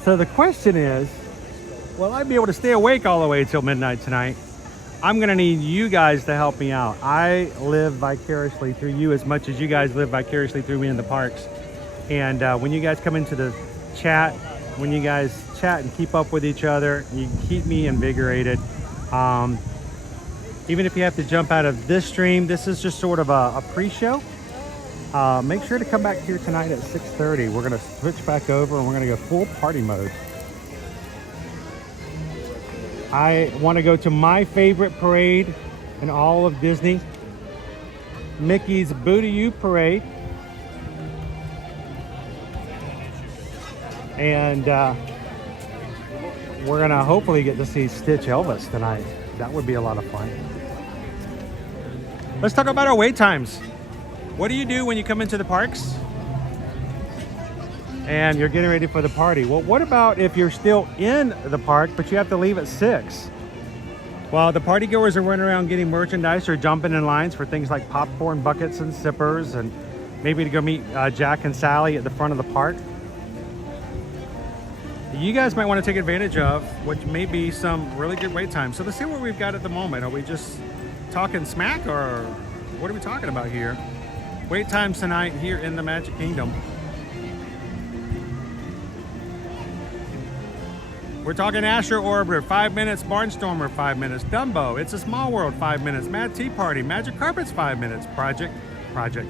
So the question is, will I be able to stay awake all the way till midnight tonight? I'm gonna need you guys to help me out. I live vicariously through you as much as you guys live vicariously through me in the parks. And when you guys come into the chat, when you guys chat and keep up with each other, you keep me invigorated. Even if you have to jump out of this stream, this is just sort of a pre-show. Make sure to come back here tonight at 6:30. We're gonna switch back over and we're gonna go full party mode. I want to go to my favorite parade in all of Disney, Mickey's Boo-to-You Parade. And we're gonna hopefully get to see Stitch Elvis tonight. That would be a lot of fun. Let's talk about our wait times. What do you do when you come into the parks and you're getting ready for the party? Well, what about if you're still in the park, but you have to leave at 6? Well, the party goers are running around getting merchandise or jumping in lines for things like popcorn buckets and sippers, and maybe to go meet Jack and Sally at the front of the park. You guys might want to take advantage of what may be some really good wait times. So let's see what we've got at the moment. Are we just talking smack, or what are we talking about here? Wait times tonight here in the Magic Kingdom. We're talking Astro Orbiter, 5 minutes. Barnstormer, 5 minutes. Dumbo, It's a Small World, 5 minutes. Mad Tea Party, Magic Carpets, 5 minutes. Project,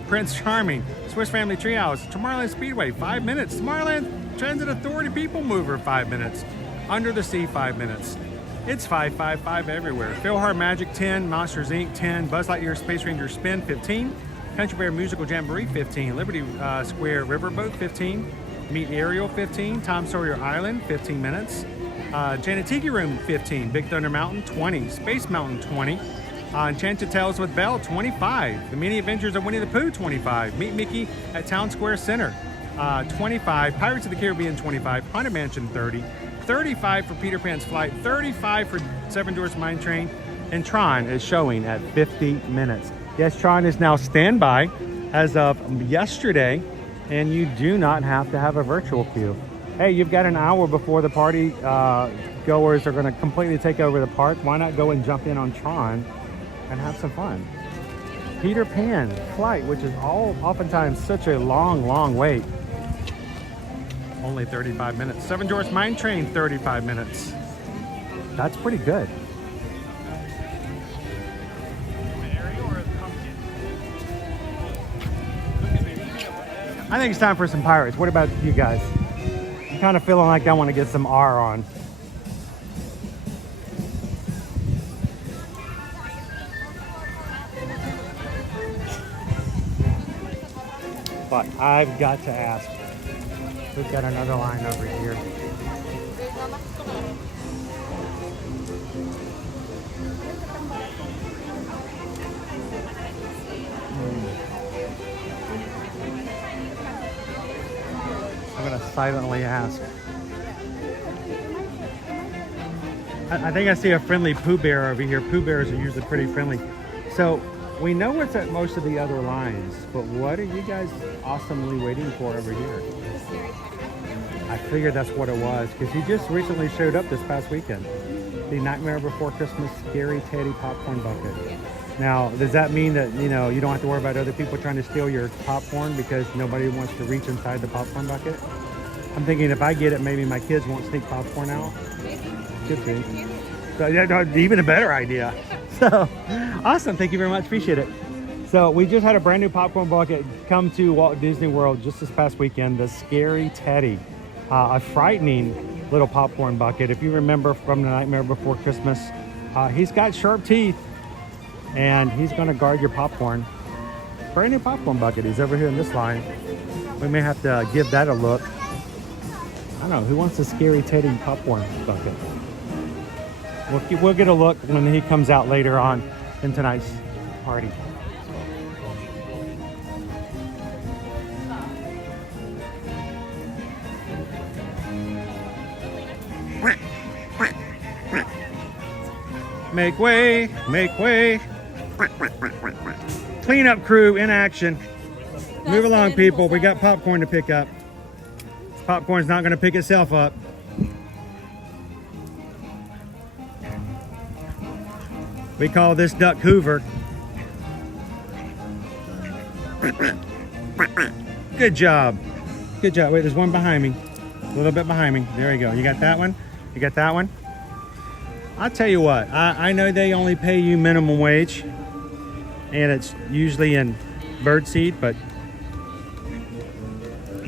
Prince Charming, Swiss Family Treehouse, Tomorrowland Speedway, 5 minutes. Tomorrowland Transit Authority People Mover, 5 minutes. Under the Sea, 5 minutes. It's 5, 5, 5 everywhere. Philhar Magic, 10. Monsters Inc., 10. Buzz Lightyear Space Ranger Spin, 15. Country Bear Musical Jamboree, 15. Liberty Square Riverboat, 15. Meet Ariel, 15. Tom Sawyer Island, 15 minutes. Enchanted Tiki Room, 15. Big Thunder Mountain, 20. Space Mountain, 20. Enchanted Tales with Belle, 25. The Mini Adventures of Winnie the Pooh, 25. Meet Mickey at Town Square Center, 25. Pirates of the Caribbean, 25. Haunted Mansion, 30. 35 for Peter Pan's Flight, 35 for Seven Dwarfs Mine Train, and Tron is showing at 50 minutes. Yes, Tron is now standby as of yesterday, and you do not have to have a virtual queue. Hey, you've got an hour before the party goers are going to completely take over the park. Why not go and jump in on Tron and have some fun? Peter Pan Flight, which is oftentimes such a long wait. Only 35 minutes. Seven Dwarfs Mine Train, 35 minutes. That's pretty good. I think it's time for some pirates. What about you guys? I'm kind of feeling like I want to get some R on. But I've got to ask. We've got another line over here. I'm going to silently ask. I think I see a friendly Pooh Bear over here. Pooh Bears are usually pretty friendly. So we know what's at most of the other lines, but what are you guys awesomely waiting for over here? I figured that's what it was, because he just recently showed up this past weekend. The Nightmare Before Christmas Scary Teddy Popcorn Bucket. Now, does that mean that, you know, you don't have to worry about other people trying to steal your popcorn because nobody wants to reach inside the popcorn bucket? I'm thinking if I get it, maybe my kids won't sneak popcorn out. Could be. So, yeah, even a better idea. So, awesome. Thank you very much. Appreciate it. So, we just had a brand new popcorn bucket come to Walt Disney World just this past weekend, the Scary Teddy. A frightening little popcorn bucket. If you remember from The Nightmare Before Christmas, he's got sharp teeth and he's going to guard your popcorn. Brand new popcorn bucket. He's over here in this line. We may have to give that a look. I don't know. Who wants a Scary Teddy popcorn bucket? We'll get a look when he comes out later on in tonight's party. Make way, make way. Cleanup crew in action. Move along, people. We got popcorn to pick up. This popcorn's not going to pick itself up. We call this Duck Hoover. Good job. Good job. Wait, there's one behind me. A little bit behind me. There you go. You got that one? You got that one? I'll tell you what, I know they only pay you minimum wage, and it's usually in birdseed, but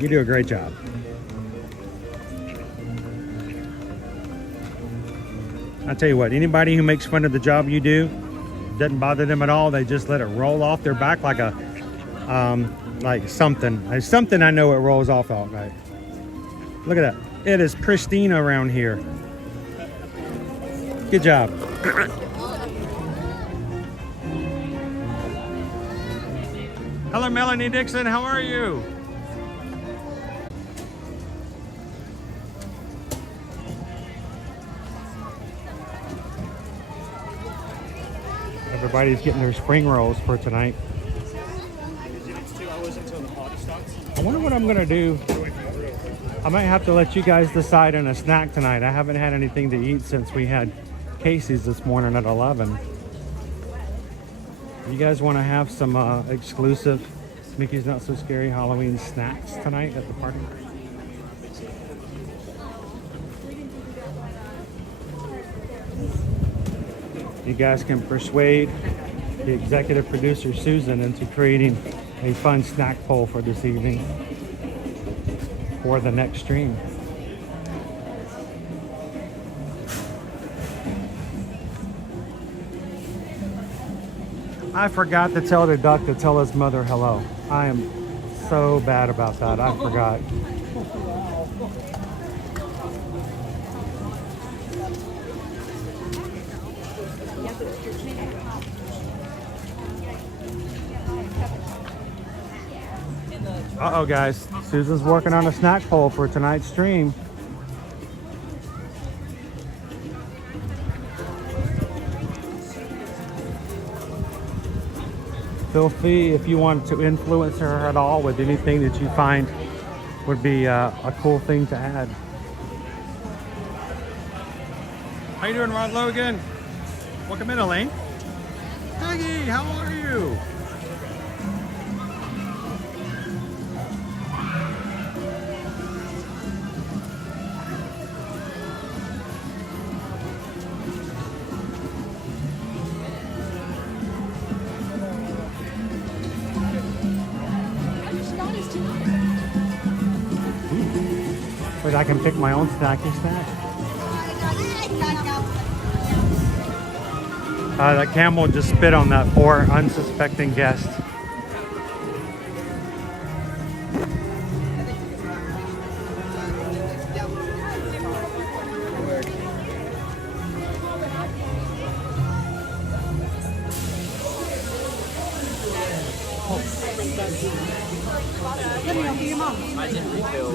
you do a great job. I tell you what, anybody who makes fun of the job you do, doesn't bother them at all. They just let it roll off their back like a, like something. There's something I know it rolls off all right. Look at that. It is pristine around here. Good job. Hello, Melanie Dixon. How are you? Everybody's getting their spring rolls for tonight. I wonder what I'm gonna do. I might have to let you guys decide on a snack tonight. I haven't had anything to eat since we had Casey's this morning at 11. You guys want to have some exclusive Mickey's Not So Scary Halloween snacks tonight at the party? You guys can persuade the executive producer Susan into creating a fun snack poll for this evening for the next stream. I forgot to tell the duck to tell his mother hello. I am so bad about that. I forgot. Uh-oh, guys. Susan's working on a snack poll for tonight's stream. Feel free if you want to influence her at all with anything that you find would be a cool thing to add. How you doing, Rod Logan? Welcome in, Elaine. Peggy, how are you? But I can pick my own snacky snack. That camel just spit on that poor unsuspecting guest. I didn't refill.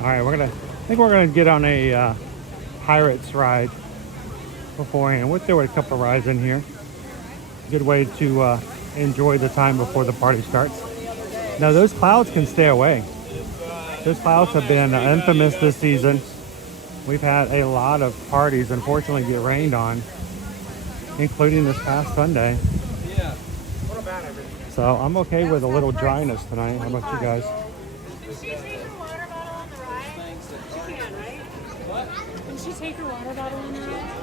All right, I think we're gonna get on a Pirates ride beforehand. There were a couple of rides in here. Good way to enjoy the time before the party starts. Now those clouds can stay away. Those clouds have been infamous this season. We've had a lot of parties unfortunately get rained on, including this past Sunday. So I'm okay with a little dryness tonight. How about you guys? Did she take her water bottle on the ride? She can, right? What? Did she take her water bottle on the ride?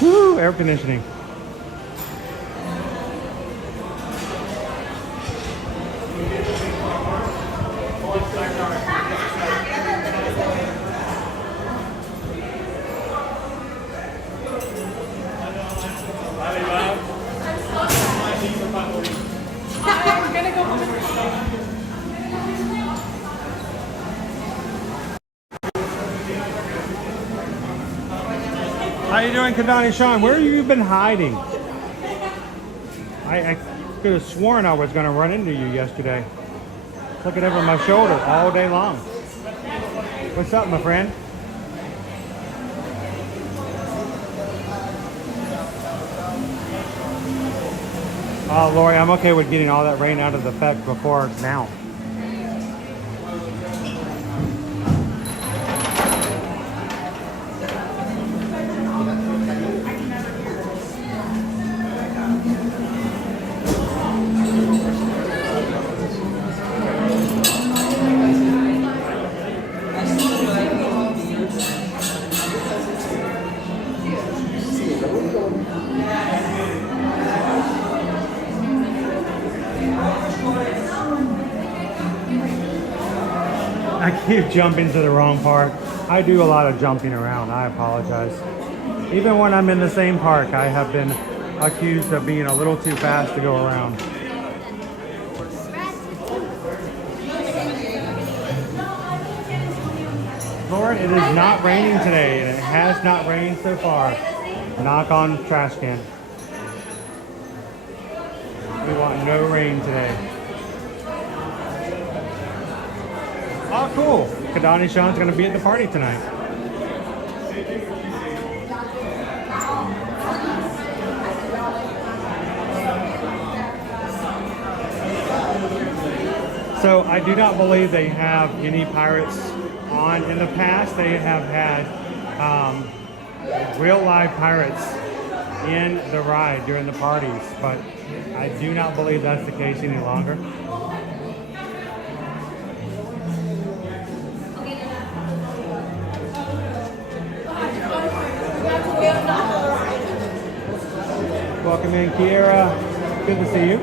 Woo, air conditioning. I'm gonna go home and How you doing, Kidani Shawn? Where have you been hiding? I could have sworn I was going to run into you yesterday. Looking over my shoulder all day long. What's up, my friend? Oh, Lori, I'm okay with getting all that rain out of effect before now. I keep jumping to the wrong park. I do a lot of jumping around. I apologize. Even when I'm in the same park, I have been accused of being a little too fast to go around. Lord, it is not raining today, and it has not rained so far. Knock on trash can. We want no rain today. Oh, cool. Kidani Shawn's going to be at the party tonight. So I do not believe they have any pirates on. In the past, they have had real live pirates in the ride during the parties, but I do not believe that's the case any longer. Welcome in, Kiera. Good to see you.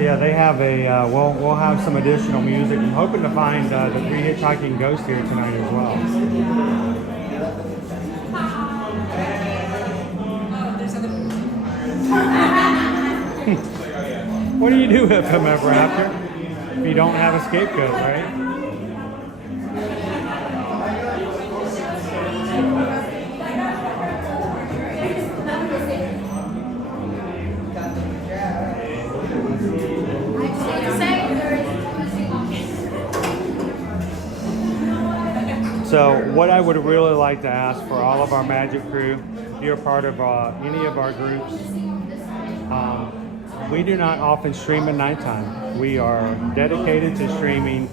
Yeah, they have a, we'll have some additional music. I'm hoping to find the Three Hitchhiking Ghosts here tonight as well. What do you do with him ever after? If you don't have a scapegoat, right? So what I would really like to ask for all of our Magic crew, if you're part of any of our groups, we do not often stream at nighttime. We are dedicated to streaming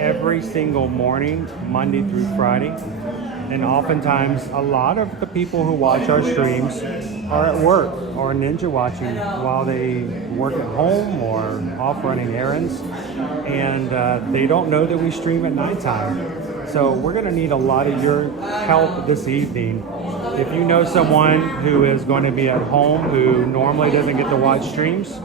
every single morning, Monday through Friday. And oftentimes, a lot of the people who watch our streams are at work or ninja watching while they work at home or off running errands. And they don't know that we stream at nighttime. So we're going to need a lot of your help this evening. If you know someone who is going to be at home who normally doesn't get to watch streams,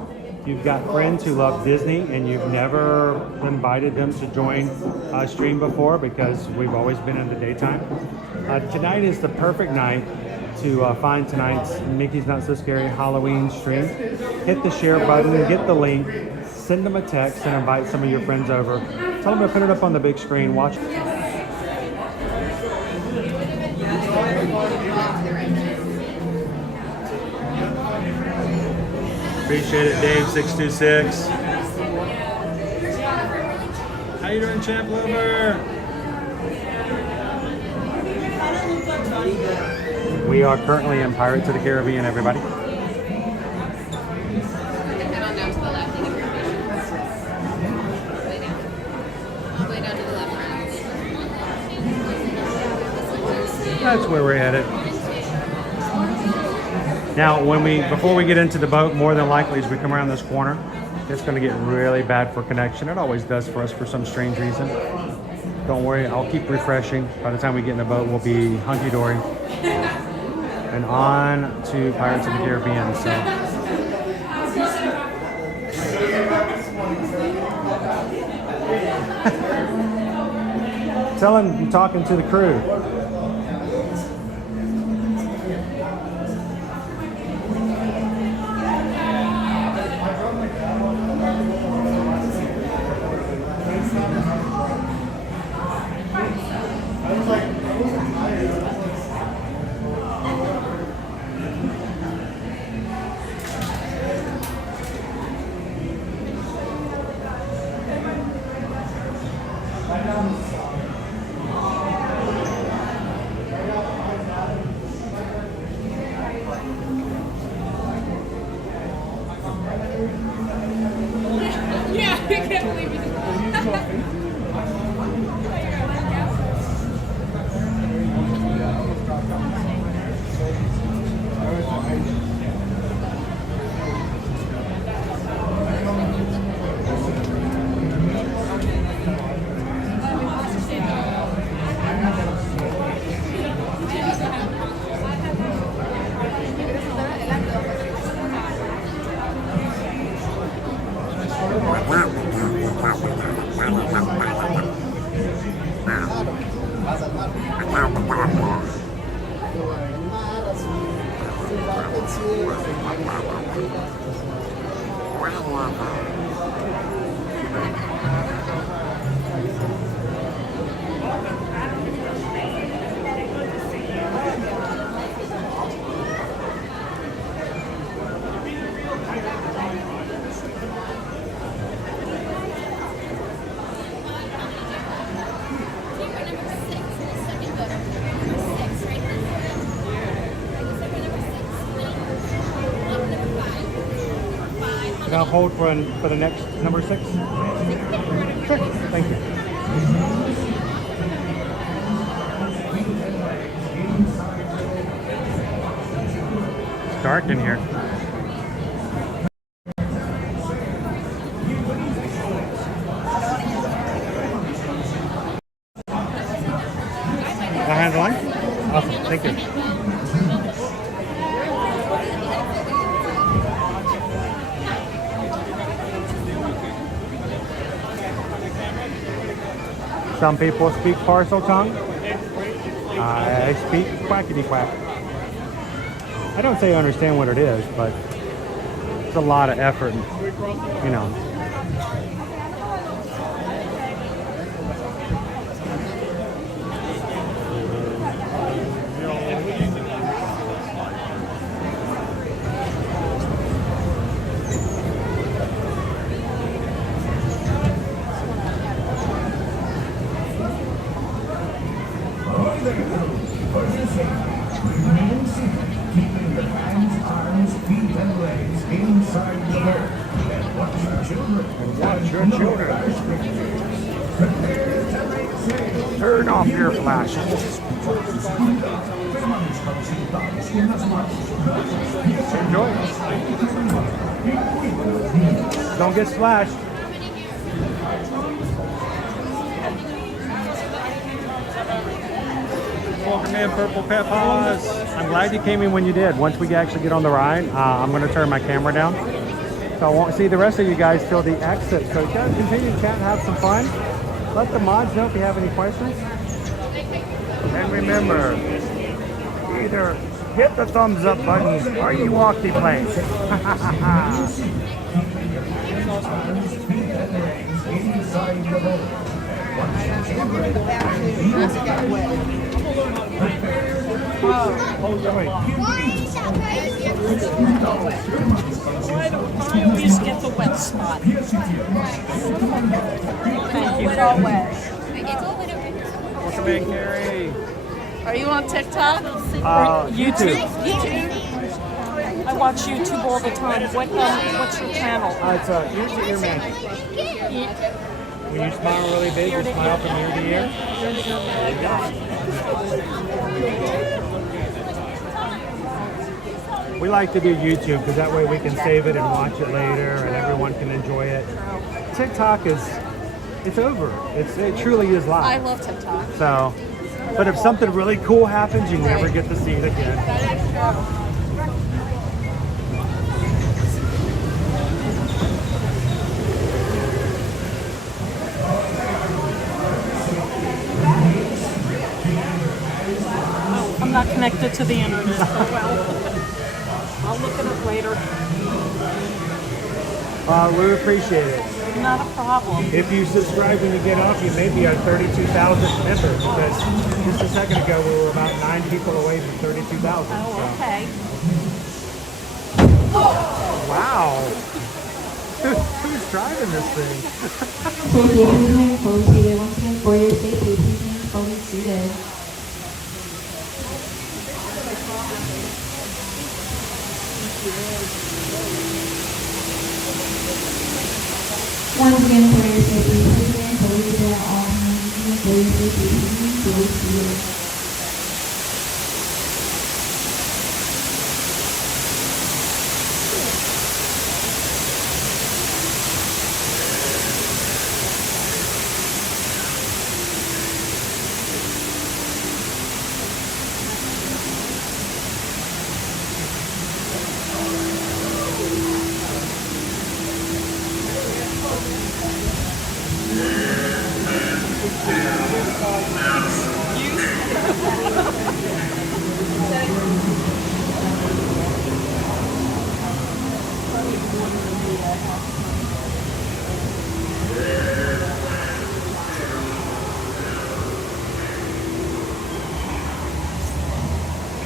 you've got friends who love Disney and you've never invited them to join a stream before because we've always been in the daytime, tonight is the perfect night to find tonight's Mickey's Not So Scary Halloween stream. Hit the share button, get the link, send them a text and invite some of your friends over. Tell them to put it up on the big screen, watch. Appreciate it, Dave626. How you doing, Champ Lover? We are currently in Pirates of the Caribbean, everybody. That's where we're headed. Now, before we get into the boat, more than likely as we come around this corner, it's going to get really bad for connection. It always does for us for some strange reason. Don't worry, I'll keep refreshing. By the time we get in the boat, we'll be hunky-dory. And on to Pirates of the Caribbean. So Tell him you're talking to the crew. Yeah, I can't believe it. Now hold for the next number 6. Sure. Thank you. It's dark in here. The hands on? Awesome. Thank you. Some people speak parcel tongue. I speak quackity quack. I don't say I understand what it is, but it's a lot of effort, you know. Turn off your flash. Enjoy. Don't get splashed. Welcome in, Purple Peppers. I'm glad you came in when you did. Once we actually get on the ride, I'm going to turn my camera down. So I won't see the rest of you guys till the exit. So guys, continue to chat and have some fun. Let the mods know if you have any questions. And remember, either hit the thumbs up button or you walk the place. I always get the wet spot. Thank you. It's all wet. Welcome in, Carrie. Are you on TikTok? YouTube. YouTube. I watch YouTube all the time. What's your channel? It's ears to ear magic. When you smile really big, you smile from ear to ear. We like to do YouTube because that way we can save it and watch it later and everyone can enjoy it. TikTok it's over. It truly is live. I love TikTok. So, but if something really cool happens, you never get to see it again. That is true. sent it to the internet. So, well, I'll look it up later. We appreciate it. Not a problem. If you subscribe when you get off, you may be at 32,000 members, because just a second ago we were about 9 people away from 32,000. Oh, okay. Wow. Who's driving this thing? Fully seated. Once again, for your safety, please remain fully seated. Once again, for your safety, please remain fully seated. All hands, for your safety, please remain fully seated.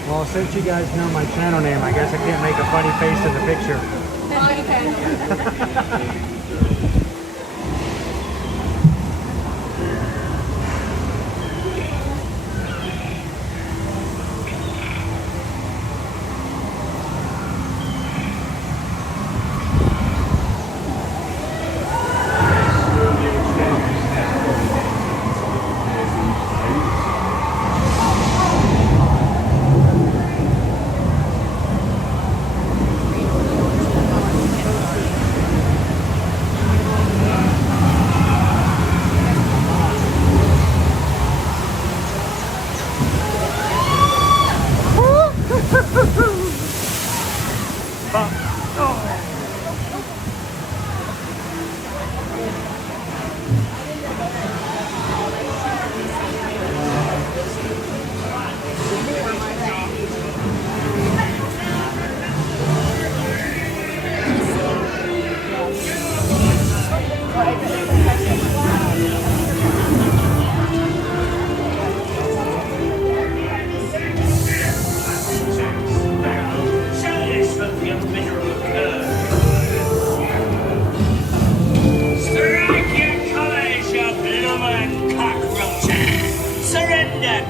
Well, since you guys know my channel name, I guess I can't make a funny face in the picture.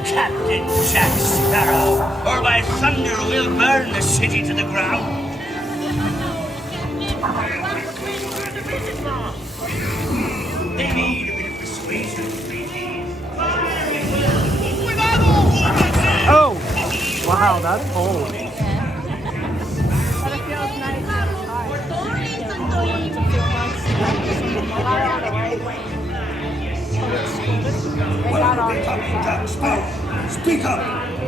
Captain Jack Sparrow, or by thunder we'll burn the city to the ground. They need a bit of persuasion, ladies. Oh! Wow, that's cold. But it feels nice Speak up,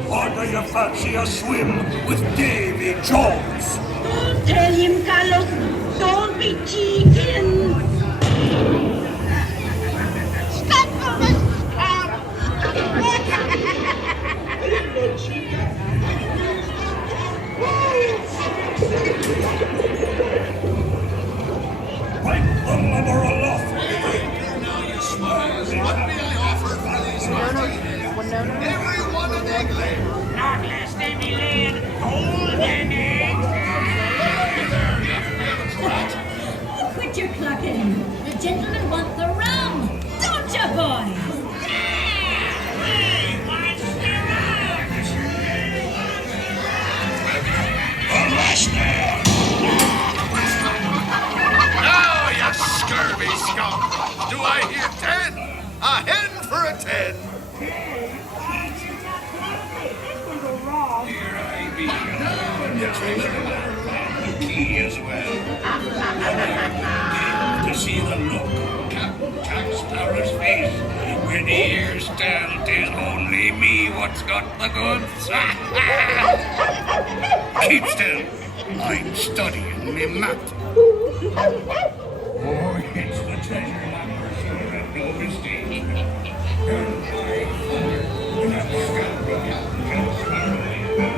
or do you fancy a swim with Davy Jones? Don't tell him, Carlos. Don't be cheeky. Stop for the Right the lumber aloft. Now you smiles. What may I offer for these Every one of them. Not less they be laying golden eggs. Quit your clucking. The gentlemen want the rum. Don't you, boys? Hey, what's the rush? Now, you scurvy skunk. Do I hear 10? A hen for a 10. Here I be, the treasure, the key as well. To see the look on Captain Jack Sparrow's face when the ears tell only me what's got the goods. Keep still, I'm studying me map. Oh, it's the treasure map, sure, and no mistake. And my father, that scouting Captain Jack Sparrow.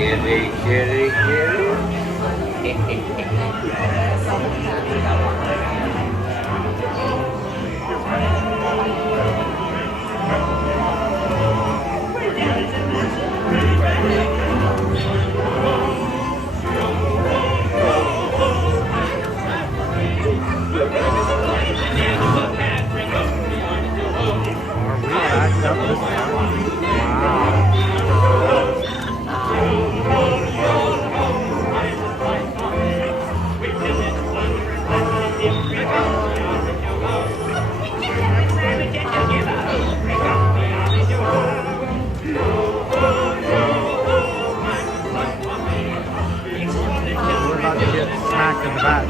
Kitty, kitty, kitty. In the back.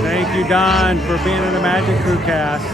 Thank you, Don, for being in the Magic Crew cast.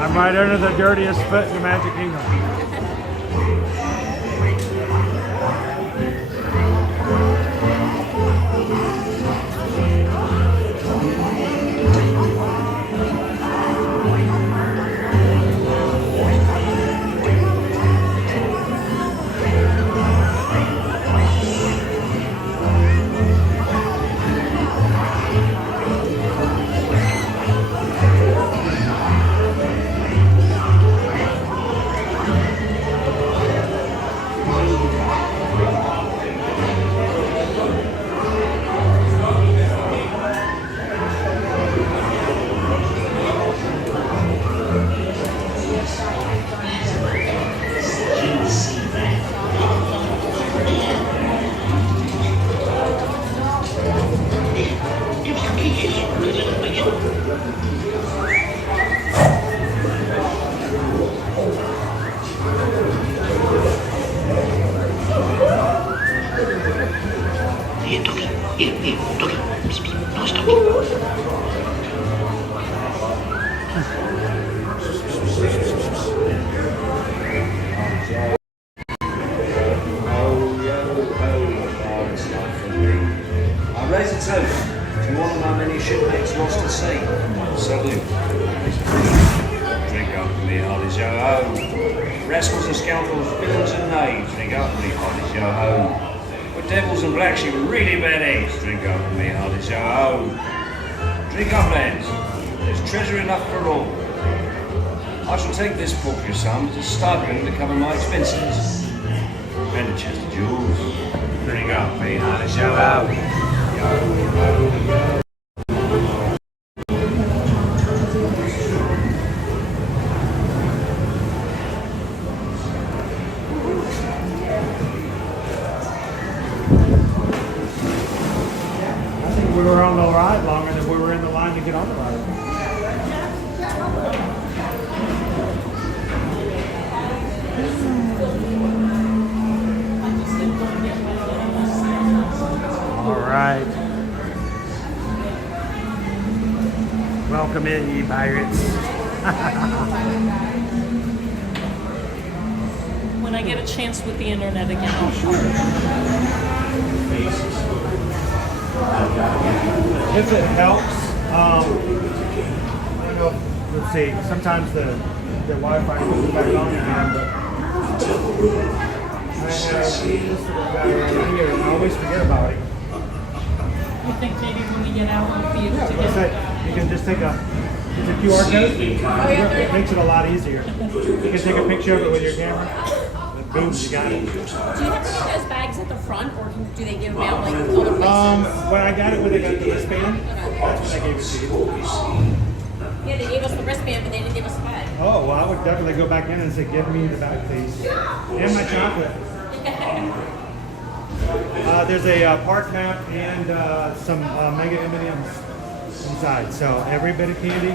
I'm right under the dirtiest foot in the Magic Kingdom. Rascals and scoundrels, villains and knaves, drink up with me, hearty yo ho. With devils and blacks, you really bad eggs, drink up with me, hearty yo ho. Drink up, lads, there's treasure enough for all. I shall take this paltry sum as a stipend to cover my expenses. And a chest of jewels, drink up, me, hearty yo ho. Yo. get on the ladder. All right. Welcome in, ye pirates. When I get a chance with the internet again, I'll show you. If it helps, I don't know, let's see, sometimes the Wi-Fi goes back on again, but I have this little guy right here, and I always forget about it. You think maybe when we get out, we'll be able to Let's get say you can just take a QR code. It makes it a lot easier. You can take a picture of it with your camera. Boom, you got it. Do you have to get those bags at the front, or do they give them out like other places? When I got it, when they got the wristband, that's when I gave it to you. Yeah, they gave us the wristband, but they didn't give us the bag. Oh, well, I would definitely go back in and say, give me the bag, please. And my chocolate. There's a park map and some mega M&Ms inside. So every bit of candy,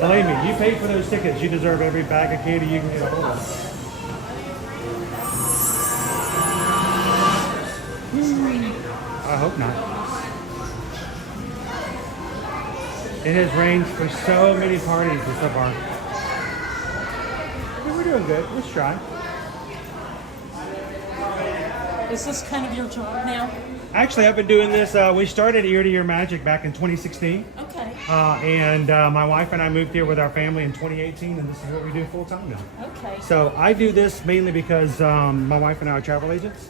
believe me, you paid for those tickets. You deserve every bag of candy you can get a hold of. I hope not. It has rained for so many parties so far. We're doing good. Let's try. Is this kind of your job now? Actually, I've been doing this. We started Ear to Ear Magic back in 2016. Okay. And my wife and I moved here with our family in 2018, and this is what we do full time now. Okay. So I do this mainly because my wife and I are travel agents.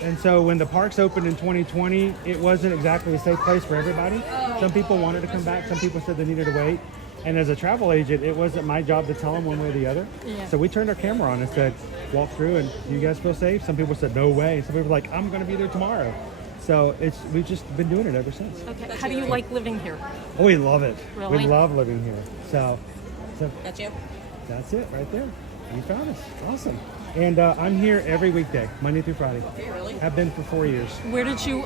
And so when the parks opened in 2020, it wasn't exactly a safe place for everybody. Some people wanted to come back. Some people said they needed to wait. And as a travel agent, it wasn't my job to tell them one way or the other. Yeah. So we turned our camera on and said, walk through, and you guys feel safe? Some people said, no way. Some people were like, I'm going to be there tomorrow. So we've just been doing it ever since. Okay. How do you like living here? Oh, we love it. Really? We love living here. So That's you? that's it right there. You found us. Awesome. And I'm here every weekday, Monday through Friday. Really? I've been for 4 years. Where did you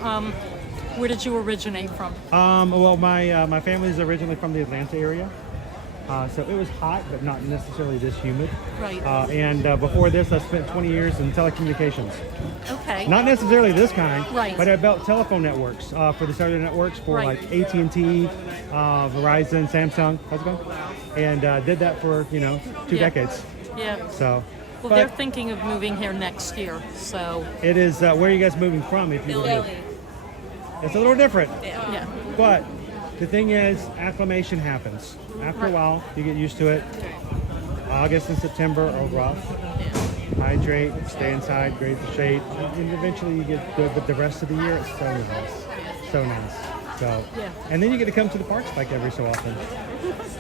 originate from? Well, my family is originally from the Atlanta area. So it was hot, but not necessarily this humid. Right. And before this, I spent 20 years in telecommunications. Okay. Not necessarily this kind, Right. but I built telephone networks for the cellular networks for Right. like AT&T, Verizon, Samsung. How's it going? And did that for 2 Yeah. decades. Yeah. So. Well, but they're thinking of moving here next year, so. it is. Where are you guys moving from? If you will? It's a little different. Yeah. But the thing is, acclimation happens. After a while, you get used to it. August and September are rough. Hydrate, stay inside, great the shade, and eventually you get good. But the rest of the year, it's so nice, so nice. So, and then you get to come to the parks like every so often,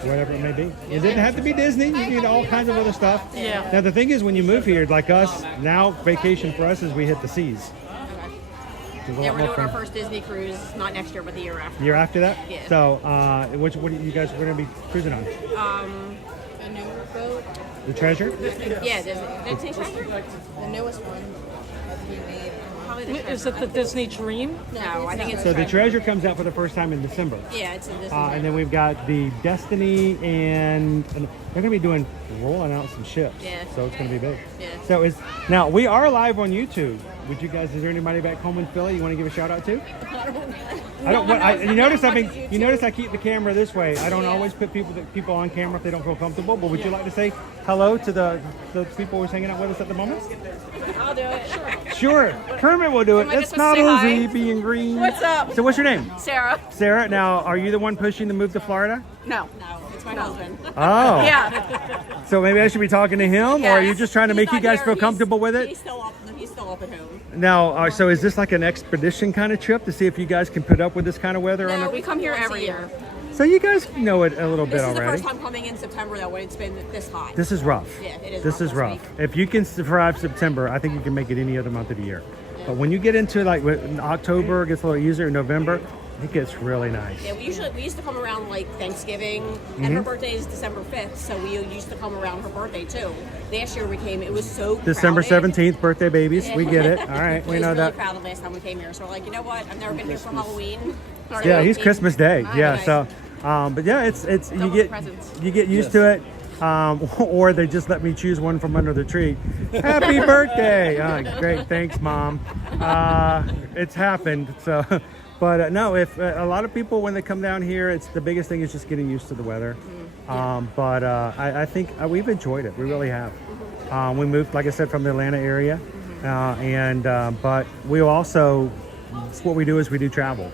whatever it may be. It didn't have to be Disney. You get all kinds of other stuff. Yeah. Now the thing is, when you move here, like us, now vacation for us is we hit the seas. Yeah, we're doing our first Disney cruise, not next year, but the year after. Year after that? Yeah. So, what are you guys going to be cruising on? A newer boat. The Treasure? Yeah, Disney Treasure? The newest one. Probably the Is it the Disney Dream? No, I think it's So the Treasure comes out for the first time in December. Yeah, it's in Disney. And then we've got the Destiny, and they're going to be rolling out some ships. Yeah. So it's going to be big. Yeah. So now we are live on YouTube. Would you guys? Is there anybody back home in Philly you want to give a shout out to? I don't. You notice I keep the camera this way. I don't always put people on camera if they don't feel comfortable. But would you like to say hello to the people who's hanging out with us at the moment? I'll do it. Sure. Kermit will do it. Am I It's supposed not to say easy hi? being green. What's up? So what's your name? Sarah. Sarah. Now, are you the one pushing to move to Florida? No, it's my husband. Oh. Yeah. So maybe I should be talking to him, or are you just trying to He's make you not guys here. feel comfortable with it? He's still up at home. Now, so is this like an expedition kind of trip to see if you guys can put up with this kind of weather? No, we come here every year. So you guys know it a little bit This is already. the first time coming in September though, when it's been this hot. This is rough. Yeah, it is. This is rough. If you can survive September, I think you can make it any other month of the year. But when you get into like October, it gets a little easier. November, it gets really nice. Yeah, we used to come around like Thanksgiving, and her birthday is December 5th, so we used to come around her birthday too. Last year it was so December crowded. 17th, birthday babies. We get it. All right, we It know was really that. crowded last time we came here, so we're like, you know what? I've never been here for Halloween. Yeah, he's Christmas Day. Yeah, Okay. so But yeah, it's Double presents. you get used to it. Or they just let me choose one from under the tree. Happy birthday! Great, thanks, Mom. It's happened. So, but no, if a lot of people when they come down here, it's the biggest thing is just getting used to the weather. But I think we've enjoyed it. We really have. We moved, like I said, from the Atlanta area, but we also, what we do is we do travel.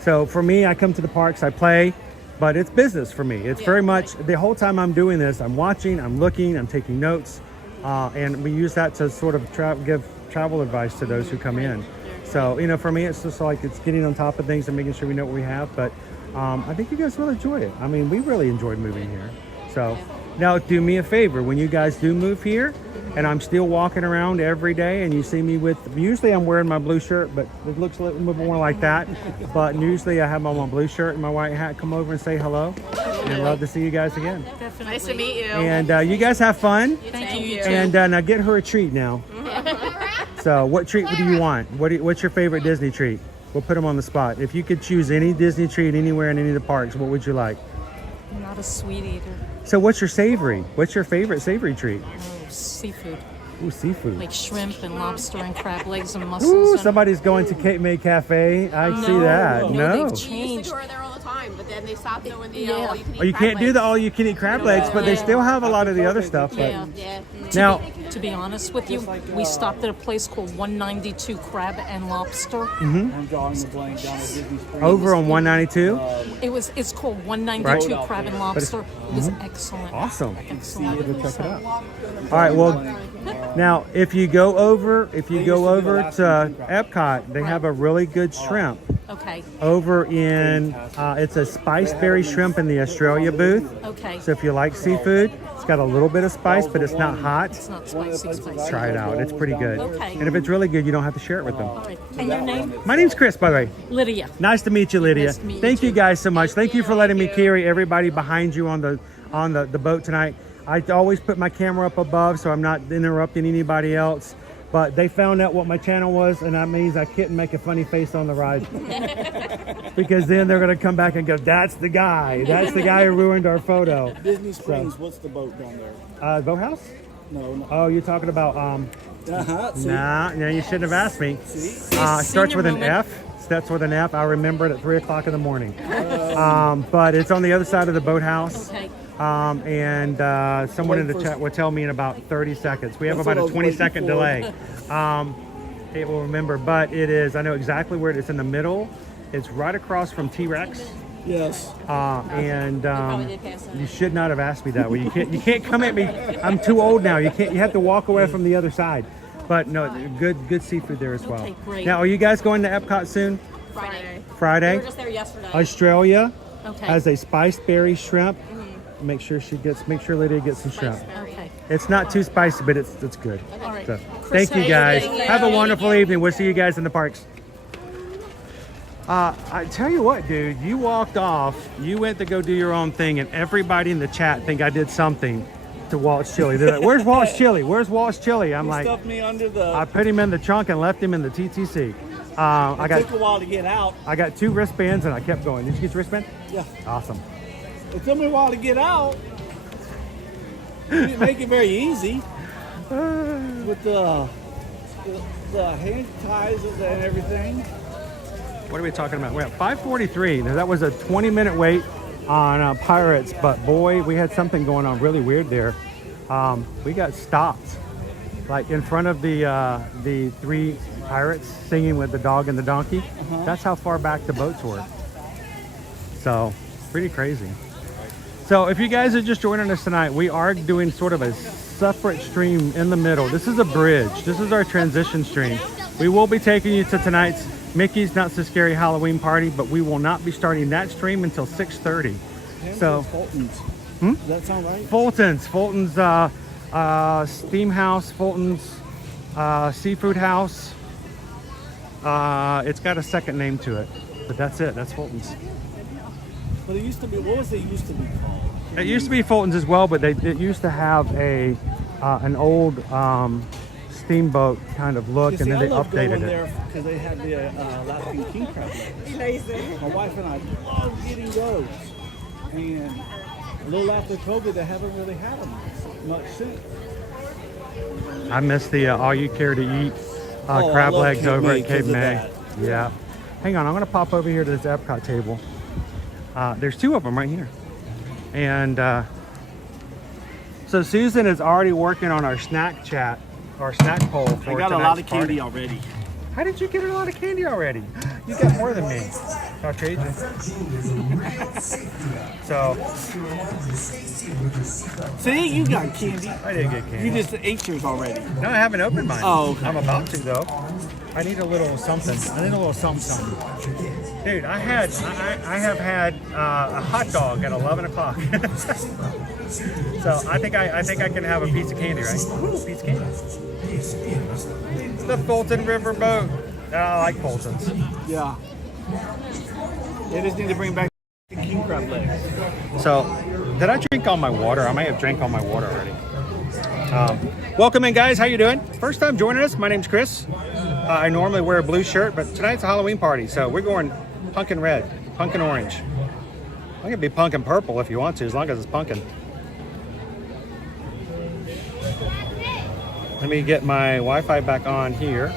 So for me, I come to the parks, I play. But it's business for me. It's very much, the whole time I'm doing this, I'm watching, I'm looking, I'm taking notes, and we use that to sort of give travel advice to those who come in. So, you know, for me, it's just like it's getting on top of things and making sure we know what we have. But I think you guys will enjoy it. I mean, we really enjoyed moving here. So now do me a favor. When you guys do move here, and I'm still walking around every day and you see me with, usually I'm wearing my blue shirt, but it looks a little bit more like that. But usually I have on my blue shirt and my white hat. Come over and say hello. And love to see you guys again. Definitely. Nice to meet you. And you guys have fun. Thank you. And now get her a treat now. So what treat do you want? What's your favorite Disney treat? We'll put them on the spot. If you could choose any Disney treat anywhere in any of the parks, what would you like? I'm not a sweet eater. So what's your savory? What's your favorite savory treat? Seafood. Ooh, seafood. Like shrimp and lobster and crab legs and mussels. Ooh, and somebody's going to Cape May Cafe. I see that. No. They've We used to changed. go there all the time, but then they stopped doing the Yeah. all-you-can-eat Oh, you crab can't do legs. the all-you-can-eat crab legs, but they still have a lot of the other stuff. But Yeah. Yeah. now, To be honest with you, we stopped at a place called 192 Crab and Lobster. I'm drawing the blank down at Disney Springs. over on 192. It's called 192 Right. Crab and Lobster. It was excellent. Awesome. Excellent. We'll check it out. All right. Well, now if you go over to Epcot, they have a really good shrimp Okay. over in. It's a spiced berry shrimp in the Australia booth. Okay. So if you like seafood, it's got a little bit of spice, but it's not hot. It's not spicy. Try it out. It's pretty good. Okay. And if it's really good, you don't have to share it with them. All right. And your name? My name's Chris, by the way. Lydia. Nice to meet you, Lydia. Nice to meet you Thank you too. guys so much. Thank you for letting me carry everybody behind you on the boat tonight. I always put my camera up above so I'm not interrupting anybody else. But they found out what my channel was, and that means I couldn't make a funny face on the ride. Because then they're going to come back and go, that's the guy. That's the guy who ruined our photo. Disney Springs, what's the boat down there? Boathouse? No. Oh, you're talking about, See? nah, you shouldn't have asked me. See? Starts with an F. Starts with an F. I remember it at 3 o'clock in the morning. But it's on the other side of the boathouse. Okay. And someone in the chat will tell me in about 30 seconds. We have about a 20-second delay. It will remember, but it is, I know exactly where it is in the middle. It's right across from T-Rex. Yes. And you should not have asked me that way. You can't come at me. I'm too old now. You have to walk away from the other side. But no, good seafood there as well. Okay, great. Now, are you guys going to Epcot soon? Friday. Friday? We were just there yesterday. Australia Okay. has a spiced berry shrimp. Make sure Lydia gets some shrimp. Okay. It's not too spicy, but it's good. All right. So, Chris, thank you guys. thank you. Have a wonderful evening. We'll see you guys in the parks. I tell you what, dude, you walked off, you went to go do your own thing, and everybody in the chat think I did something to Walt's Chili. They're like, where's Walt's Chili? Where's Walt's Chili? I'm like, Stuffed me under the... I put him in the trunk and left him in the TTC. It took a while to get out. I got 2 wristbands and I kept going. Did you get your wristband? Yeah. Awesome. It took me a while to get out. You didn't make it very easy. With the hand ties and everything. What are we talking about? We're at 5:43. Now, that was a 20-minute wait on Pirates, but boy, we had something going on really weird there. We got stopped, like in front of the 3 pirates singing with the dog and the donkey. That's how far back the boats were. So, pretty crazy. So, if you guys are just joining us tonight, we are doing sort of a separate stream in the middle. This is a bridge. This is our transition stream. We will be taking you to tonight's Mickey's Not So Scary Halloween party, but we will not be starting that stream until 6:30. So, Fulton's. Does that sound right? Fulton's Steam House, Fulton's Seafood House. It's got a second name to it, but that's it. That's Fulton's. But it used to be, what was it used to be called? It used to be Fulton's as well, but it used to have an old steamboat kind of look, and then they updated it. Because they had the Alaskan king crab legs. My wife and I love getting those. And a little after COVID, they haven't really had them much since. I miss the all you care to eat Oh, I crab love legs Cape over May at Cape 'cause of May. that. Yeah. Hang on, I'm gonna pop over here to this Epcot table. There's two of them right here. And so Susan is already working on our snack chat, our snack poll for I got a tonight's lot of party. candy already. How did you get a lot of candy already? You got more than me. Caucasian. So. See, you got candy. I didn't get candy. You just ate yours already. No, I haven't opened mine. Oh, okay. I'm about to though. I need a little something. I need a little something. Dude, I have had a hot dog at 11 o'clock. So I think I can have a piece of candy, right? Ooh, piece of candy. The Fulton River boat. I like Fultons. Yeah. They just need to bring back the king crab legs. So, did I drink all my water? I may have drank all my water already. Welcome in, guys. How you doing? First time joining us. My name's Chris. I normally wear a blue shirt, but tonight's a Halloween party, so we're going pumpkin red, pumpkin orange. I can be pumpkin purple if you want to, as long as it's pumpkin. Let me get my Wi-Fi back on here.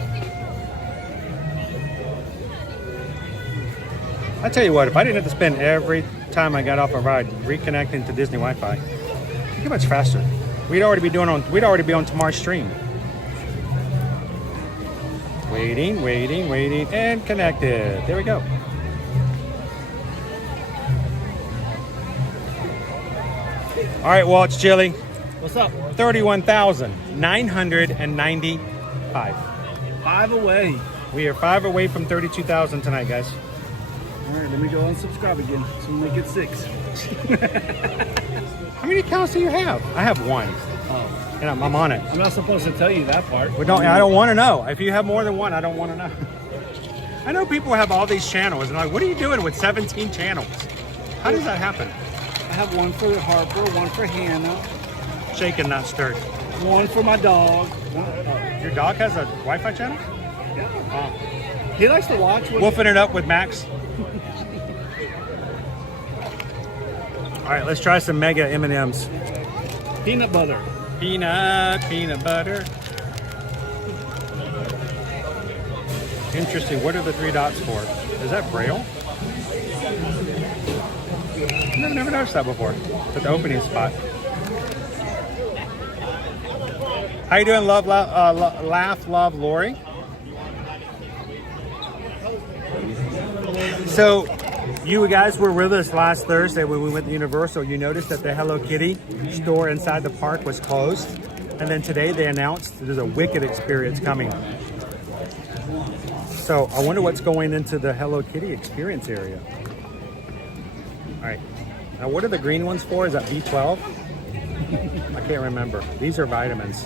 I tell you what, if I didn't have to spend every time I got off a ride reconnecting to Disney Wi-Fi, it'd be much faster. We'd already be on tomorrow's stream. Waiting, and connected. There we go. All right, Walt, it's chilly. What's up? 31,995. 5 away. We are 5 away from 32,000 tonight, guys. All right, let me go unsubscribe again. So we'll make it 6. How many accounts do you have? I have 1. Oh. And I'm on it. I'm not supposed to tell you that part. I don't want to know. If you have more than 1, I don't want to know. I know people have all these channels, and I'm like, what are you doing with 17 channels? How does that happen? I have 1 for Harper, 1 for Hannah. Shaken, not stirred. 1 for my dog. Your dog has a Wi-Fi channel? Yeah. Oh. He likes to watch. Wolfing it up with Max. All right, let's try some mega M&Ms. Peanut butter. Peanut butter. Interesting. What are the 3 dots for? Is that Braille? I've never noticed that before. At the opening spot. How you doing, Laugh, Love, Lori? So, you guys were with us last Thursday when we went to Universal. You noticed that the Hello Kitty store inside the park was closed. And then today they announced there's a Wicked experience coming. So I wonder what's going into the Hello Kitty experience area. All right. Now what are the green ones for? Is that B12? I can't remember. These are vitamins.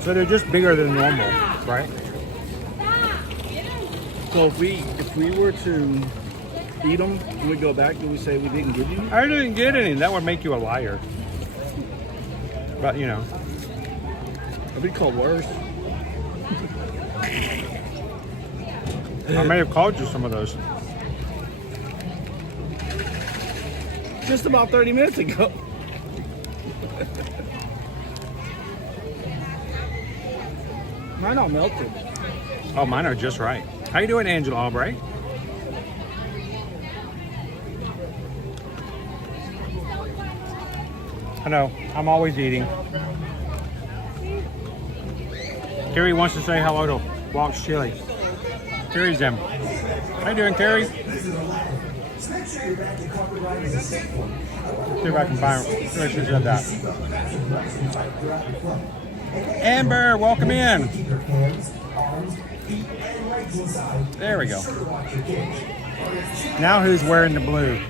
So they're just bigger than normal, right? So if we were to eat them and we go back, do we say we didn't give you any? I didn't get any. That would make you a liar. But you know. I'd be called worse. I may have called you some of those. Just about 30 minutes ago. Mine all melted. Oh, mine are just right. How you doing, Angela Albright? I know, I'm always eating. Carrie wants to say hello to Walt's Chili. Carrie's in. How you doing, Carrie? See if I can find her. She said that. Amber, welcome in. There we go. Now who's wearing the blue?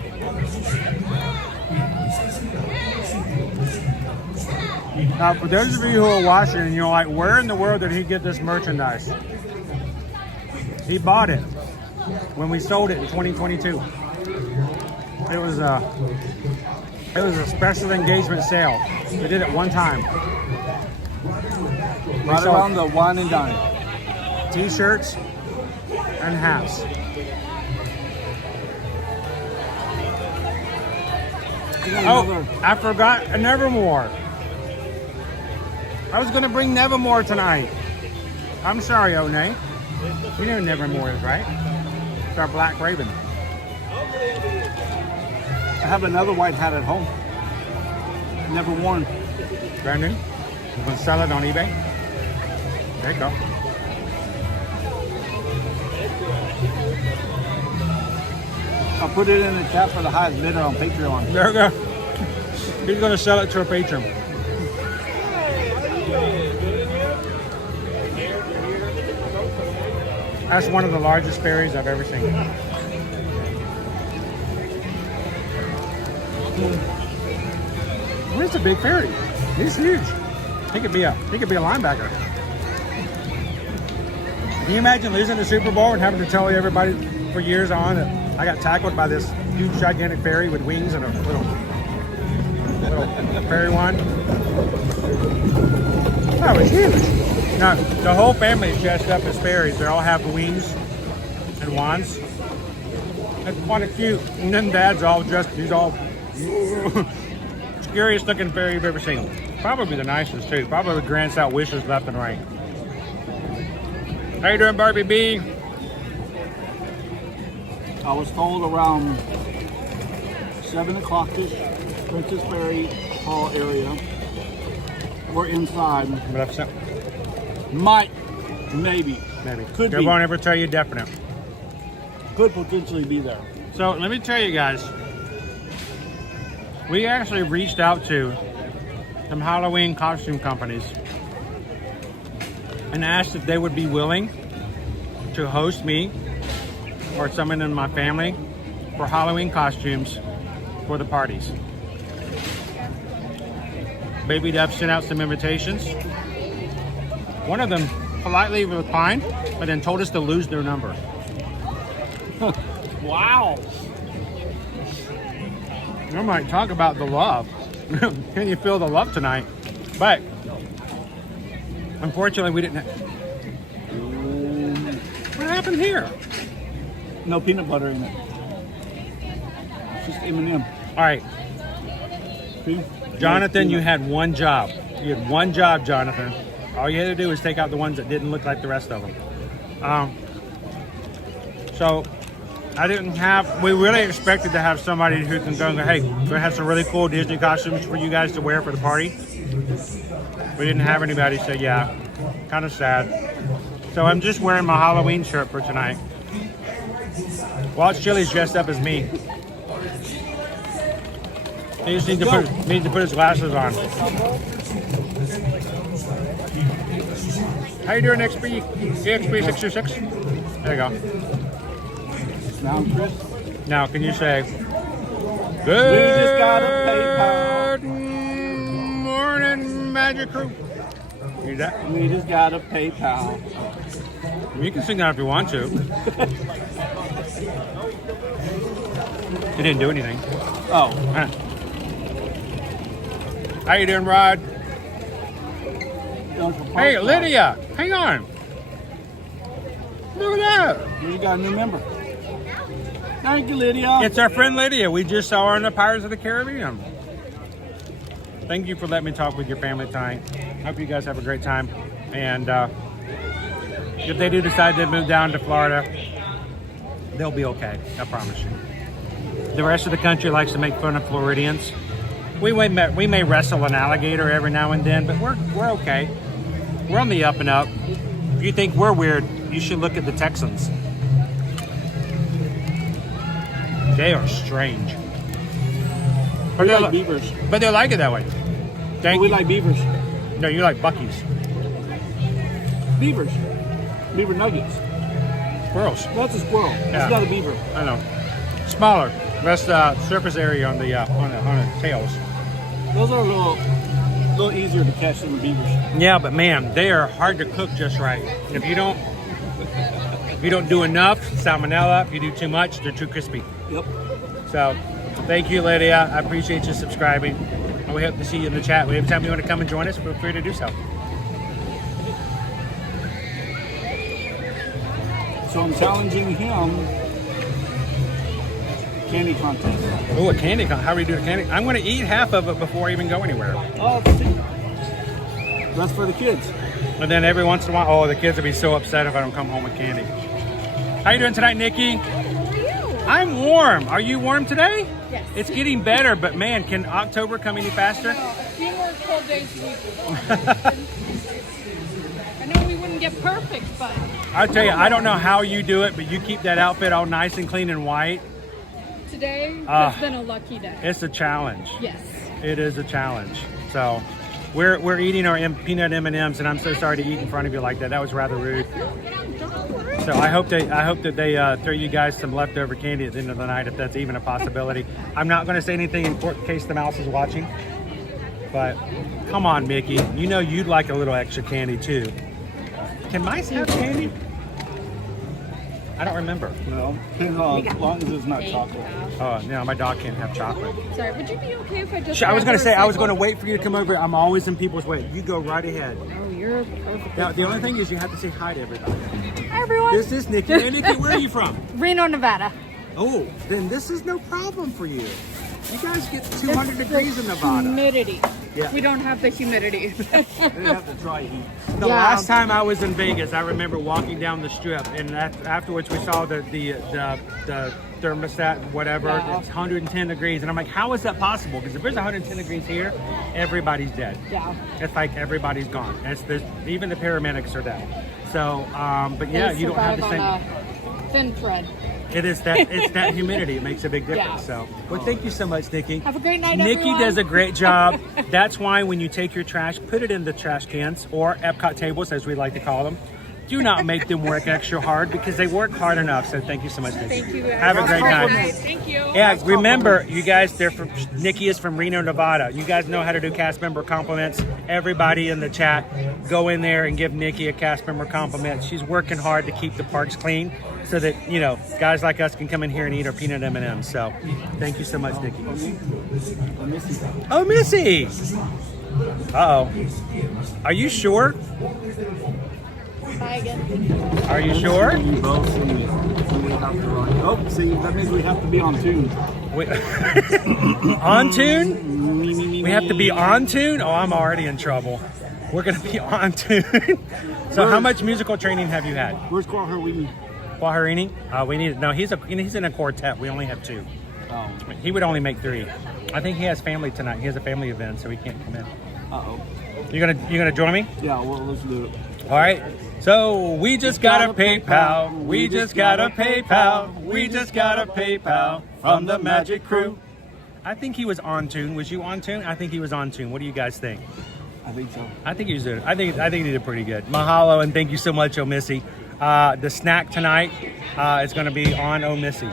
Now, for those of you who are watching and you're like, where in the world did he get this merchandise? He bought it when we sold it in 2022. It was a special engagement sale. We did it one time. Right around the wine and dine. T-shirts, and hats. Oh, I forgot a Nevermore. I was going to bring Nevermore tonight. I'm sorry, One. You know who Nevermore is, right? It's our Black Raven. I have another white hat at home. Never worn. Brand new. You want to sell it on eBay? There you go. I'll put it in the chat for the highest bidder on Patreon. There we go. He's going to sell it to a patron. That's one of the largest ferries I've ever seen. Where's the big ferry? He's huge. He could be a linebacker. Can you imagine losing the Super Bowl and having to tell everybody for years on that I got tackled by this huge, gigantic ferry with wings and a little ferry wand? That was huge. Now, the whole family is dressed up as fairies. They all have wings and wands. It's kind of cute. And then Dad's all dressed, he's all scariest looking fairy you've ever seen. Probably the nicest too. Probably grants out wishes left and right. How you doing, Barbie B? I was told around 7 o'clock-ish, Princess Ferry Hall area. We're inside. Might, maybe. Could They be. won't ever tell you definite. Could potentially be there. So let me tell you guys, we actually reached out to some Halloween costume companies and asked if they would be willing to host me or someone in my family for Halloween costumes for the parties. Baby Dub sent out some invitations. One of them politely declined, but then told us to lose their number. Wow. I might talk about the love. Can you feel the love tonight? But unfortunately, we didn't. What happened here? No peanut butter in it. It's just M&M. All right, Jonathan, you had one job. You had one job, Jonathan. All you had to do was take out the ones that didn't look like the rest of them. So I didn't have. We really expected to have somebody who can go and go, hey, we're gonna have some really cool Disney costumes for you guys to wear for the party. We didn't have anybody, so yeah, kind of sad. So I'm just wearing my Halloween shirt for tonight. Walt Chili's dressed up as me. He just needs to put his glasses on. How you doing, EXP626? There you go. Now, Chris. Now, can you say, We just got a PayPal. morning, Magic Crew? Hear that? We just got a PayPal. You can sing that if you want to. You didn't do anything. Oh. Huh. How you doing, Rod? Hey, Lydia, hang on. Look at that. We got a new member. Thank you, Lydia. It's our friend Lydia. We just saw her on the Pirates of the Caribbean. Thank you for letting me talk with your family tonight. Hope you guys have a great time. And if they do decide to move down to Florida, they'll be okay. I promise you. The rest of the country likes to make fun of Floridians. We may wrestle an alligator every now and then, but we're okay. We're on the up and up. If you think we're weird, you should look at the Texans. They are strange. We like beavers. But they like it that way. We like beavers. No, you like Buc-ee's. Beavers. Beaver nuggets. Squirrels. That's a squirrel. Yeah. It's not a beaver. I know. Smaller. Less surface area on the tails. Those are a little easier to catch than the beavers. Yeah, but man, they are hard to cook just right. If you don't do enough, salmonella. If you do too much, they're too crispy. Yep. So, thank you, Lydia. I appreciate you subscribing. And we hope to see you in the chat. Every time you want to come and join us, feel free to do so. So I'm challenging him. Candy contest. Oh, a candy contest. How do we do a candy? I'm going to eat half of it before I even go anywhere. Oh, that's for the kids. And then every once in a while, oh, the kids will be so upset if I don't come home with candy. How you doing tonight, Nikki? How are you? I'm warm. Are you warm today? Yes. It's getting better, but man, can October come any faster? No, a few more cold days a week. I know we wouldn't get perfect, but I'll tell you, I don't know how you do it, but you keep that outfit all nice and clean and white. today has been a lucky day. It's a challenge. Yes. It is a challenge. So we're eating our peanut M&Ms, and I'm so sorry to eat in front of you like that. That was rather rude. So I hope that they throw you guys some leftover candy at the end of the night, if that's even a possibility. I'm not going to say anything in case the mouse is watching. But come on, Mickey. You know you'd like a little extra candy too. Can mice have candy? I don't remember. No, as long as it's not chocolate. Oh, no, my dog can't have chocolate. Sorry, would you be okay if I just... I was going to say, I was going to wait for you to come over. I'm always in people's way. You go right ahead. Oh, you're perfect. Now, the only thing is you have to say hi to everybody. Hi, everyone. This is Nikki. Hey, Nikki, where are you from? Reno, Nevada. Oh, then this is no problem for you. You guys get 200 degrees in Nevada. Humidity. Yeah. We don't have the humidity. They have the dry heat. The last time I was in Vegas, I remember walking down the strip, and afterwards we saw the thermostat, whatever. Yeah. It's 110 degrees, and I'm like, how is that possible? Because if there's 110 degrees here, everybody's dead. Yeah. It's like everybody's gone. Even the paramedics are dead. So, but yeah, They you don't have the survive same. on a thin thread. It's that humidity. It makes a big difference. Yeah. So, well, thank you so much, Nikki. Have a great night, Nikki everyone. does a great job. That's why when you take your trash, put it in the trash cans or Epcot tables, as we like to call them. Do not make them work extra hard because they work hard enough. So thank you so much, Nikki. Thank you. Have a great night. Thank you. Yeah, remember, you guys, Nikki is from Reno, Nevada. You guys know how to do cast member compliments. Everybody in the chat, go in there and give Nikki a cast member compliment. She's working hard to keep the parks clean so that, guys like us can come in here and eat our peanut M&Ms. So thank you so much, Nikki. Oh, Missy. Uh-oh. Are you sure? Bye again. Are you sure? Oh, see, that means we have to be on tune. On tune? We have to be on tune? Oh, I'm already in trouble. We're going to be on tune. So how much musical training have you had? Where's Quaharini? Quaharini? He's in a quartet. We only have 2. Oh. He would only make 3. I think he has family tonight. He has a family event, so he can't come in. Uh-oh. You gonna join me? Yeah, well, let's do it. All right. So we just got a PayPal. We just got a PayPal. We just got a PayPal from the Magic Crew. I think he was on tune. Was you on tune? I think he was on tune. What do you guys think? I think so. I think he was doing. I think he did pretty good. Mahalo and thank you so much, Oh Missy. The snack tonight is going to be on Oh Missy.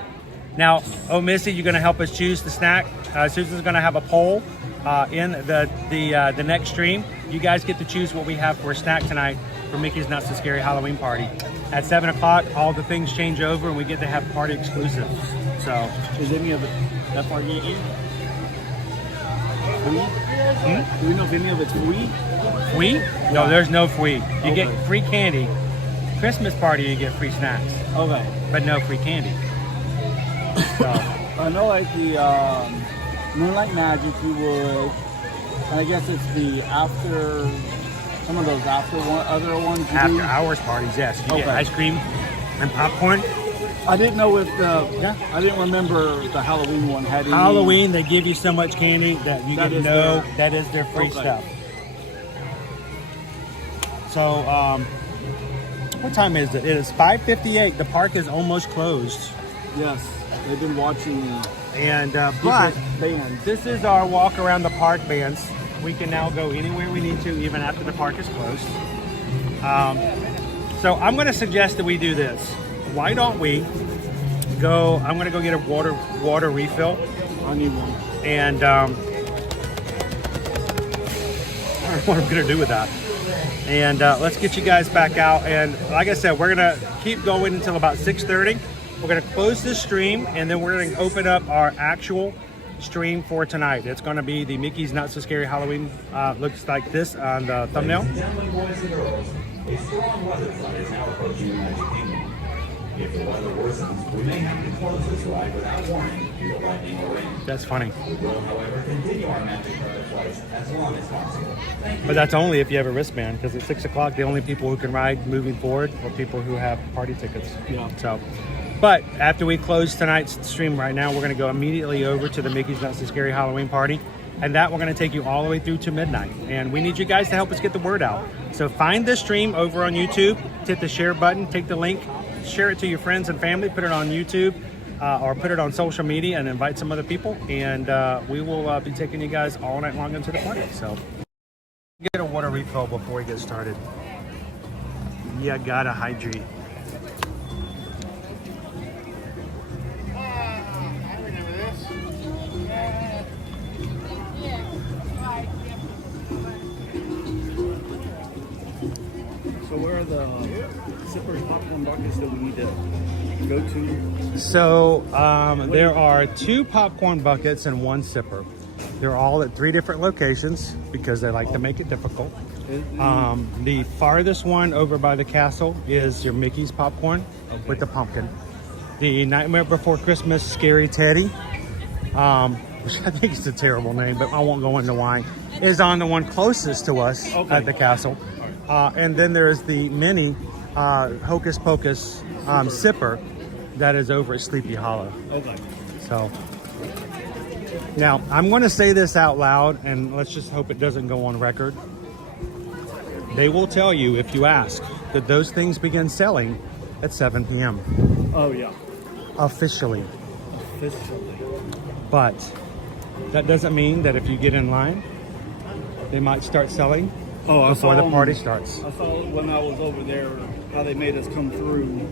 Now, Oh Missy, you're going to help us choose the snack. Susan's going to have a poll in the next stream. You guys get to choose what we have for a snack tonight for Mickey's Not So Scary Halloween Party. At 7 o'clock, all the things change over and we get to have party exclusive. So, is any of it that part you eat? Free? Do we know if any of it's free? Free? No, there's no free. You get free candy. Christmas party, you get free snacks. Okay. But no free candy. So. I know like the Moonlight Magic you would, and I guess it's the after, some of those other ones you After do. hours parties, yes. You get ice cream and popcorn. I didn't know if I didn't remember the Halloween one had any. Halloween, they give you so much candy that you get no, that is their free Okay. stuff. So, what time is it? It is 5:58. The park is almost closed. Yes, they've been watching. And but bands. This is our walk around the park bands. We can now go anywhere we need to, even after the park is closed. So I'm going to suggest that we do this. Why don't we go? I'm going to go get a water refill. I need one. And I don't know what I'm going to do with that. And let's get you guys back out. And like I said, we're going to keep going until about 6:30. We're going to close this stream, and then we're going to open up our actual stream for tonight. It's going to be the Mickey's Not So Scary Halloween. Looks like this on the thumbnail. If the weather worsens, we may have to close this ride without warning due to lightning or rain. That's funny. We will, however, continue our magic credit flights as long as possible. Thank you. But that's only if you have a wristband, because at 6 o'clock, the only people who can ride moving forward are people who have party tickets. Yeah. So, but after we close tonight's stream right now, we're going to go immediately over to the Mickey's Not So Scary Halloween party. And that we're going to take you all the way through to midnight. And we need you guys to help us get the word out. So find this stream over on YouTube, hit the share button, take the link, share it to your friends and family, put it on YouTube, or put it on social media and invite some other people. And we will be taking you guys all night long into the party. So get a water refill before we get started. You gotta hydrate. So where are the sippers, popcorn buckets that we need to go to? So there are 2 popcorn buckets and 1 sipper. They're all at 3 different locations because they like to make it difficult. The farthest one over by the castle is your Mickey's popcorn with the pumpkin. The Nightmare Before Christmas Scary Teddy, which I think is a terrible name, but I won't go into why, is on the one closest to us at the castle. And then there's the mini Hocus Pocus sipper that is over at Sleepy Hollow. Okay. So now I'm going to say this out loud, and let's just hope it doesn't go on record. They will tell you, if you ask, that those things begin selling at 7 p.m. Oh, yeah. Officially. Officially. But that doesn't mean that if you get in line, they might start selling before the party starts. I saw when I was over there how they made us come through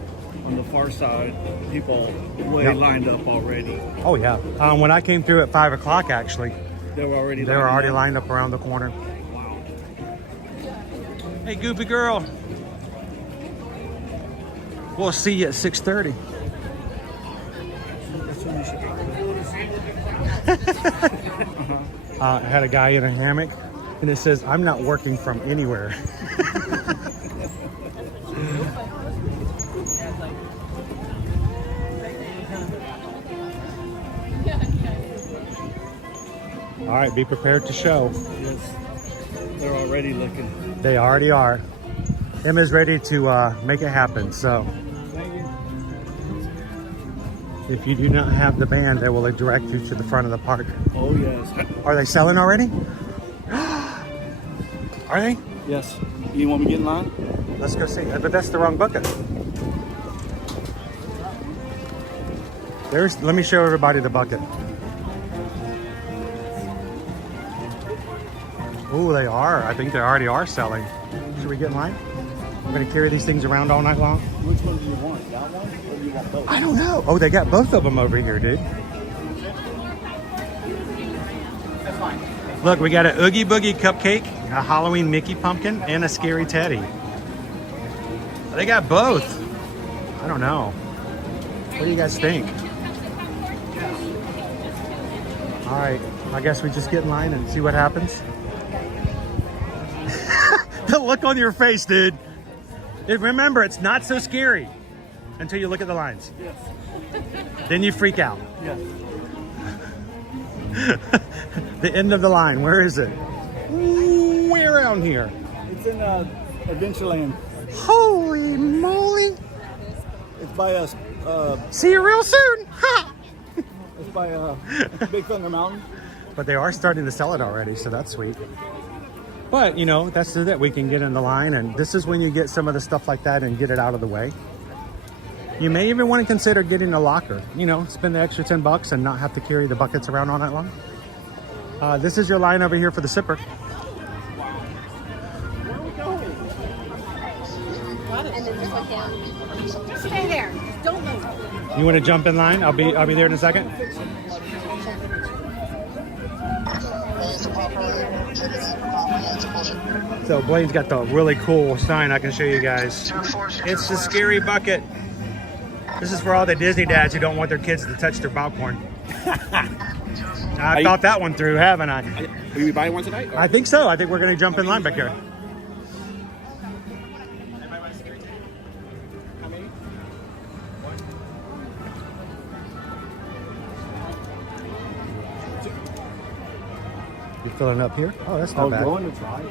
on the far side. People way lined up already. Oh, yeah. When I came through at 5 o'clock, actually, they were already lined up around the corner. Wow. Hey, Goopy Girl. We'll see you at 6:30. I had a guy in a hammock, and it says, "I'm not working from anywhere." All right, be prepared to show. Yes, they're already looking. They already are. Emma's ready to make it happen, so. If you do not have the band, they will direct you to the front of the park. Oh, yes. Are they selling already? Are they? Yes. You want me to get in line? Let's go see. But that's the wrong bucket. Let me show everybody the bucket. Oh, they are. I think they already are selling. Should we get in line? We're going to carry these things around all night long. Which one do you want? That one or do you want both? I don't know. Oh, they got both of them over here, dude. Look, we got an Oogie Boogie cupcake, a Halloween Mickey pumpkin, and a Scary Teddy. They got both. I don't know. What do you guys think? All right, I guess we just get in line and see what happens. The look on your face, dude. Remember, it's not so scary until you look at the lines. Yes. Then you freak out. Yes. The end of the line, where is it? Way around here. It's in Adventureland. Holy moly. It's by us. See you real soon. Ha! It's by Big Thunder Mountain. But they are starting to sell it already, so that's sweet. But, you know, that's so that we can get in the line, and this is when you get some of the stuff like that and get it out of the way. You may even want to consider getting a locker. You know, spend the extra $10 and not have to carry the buckets around all night long. This is your line over here for the sipper. Where are we going? Just stay there. Just don't move. You want to jump in line? I'll be there in a second. So Blaine's got the really cool sign I can show you guys. It's the Scary Bucket. This is for all the Disney dads who don't want their kids to touch their popcorn. I thought that one through, haven't I? Are you buying one tonight? I think so. I think we're going to jump in line back here. filling up here. Oh, that's not bad. Going to try.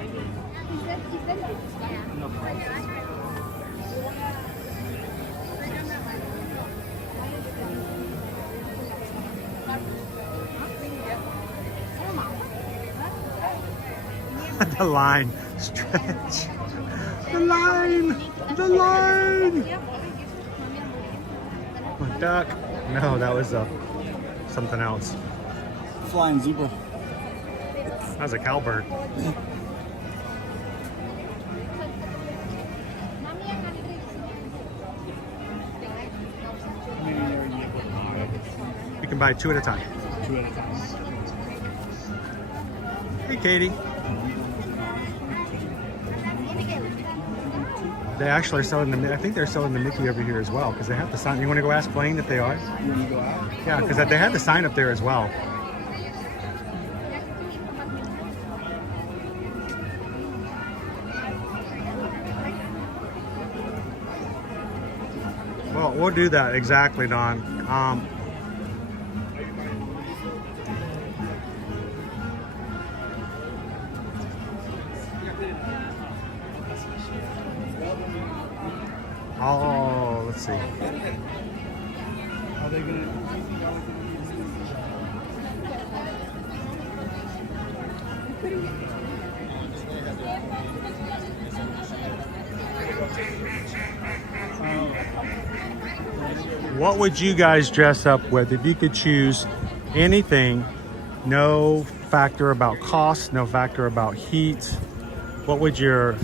The line. Stretch. The line. The line. A duck. No, that was something else. Flying zebra. That was a cowbird. You can buy 2 at a time. 2 at a time. Hey, Katie. They actually are selling the. I think they're selling the Mickey over here as well because they have the sign. You want to go ask Blaine if they are? You want to go out? Yeah, because they had the sign up there as well. Well, we'll do that exactly, Don. Oh, let's see. Are they gonna? What would you guys dress up with if you could choose anything? No factor about cost, no factor about heat. What would your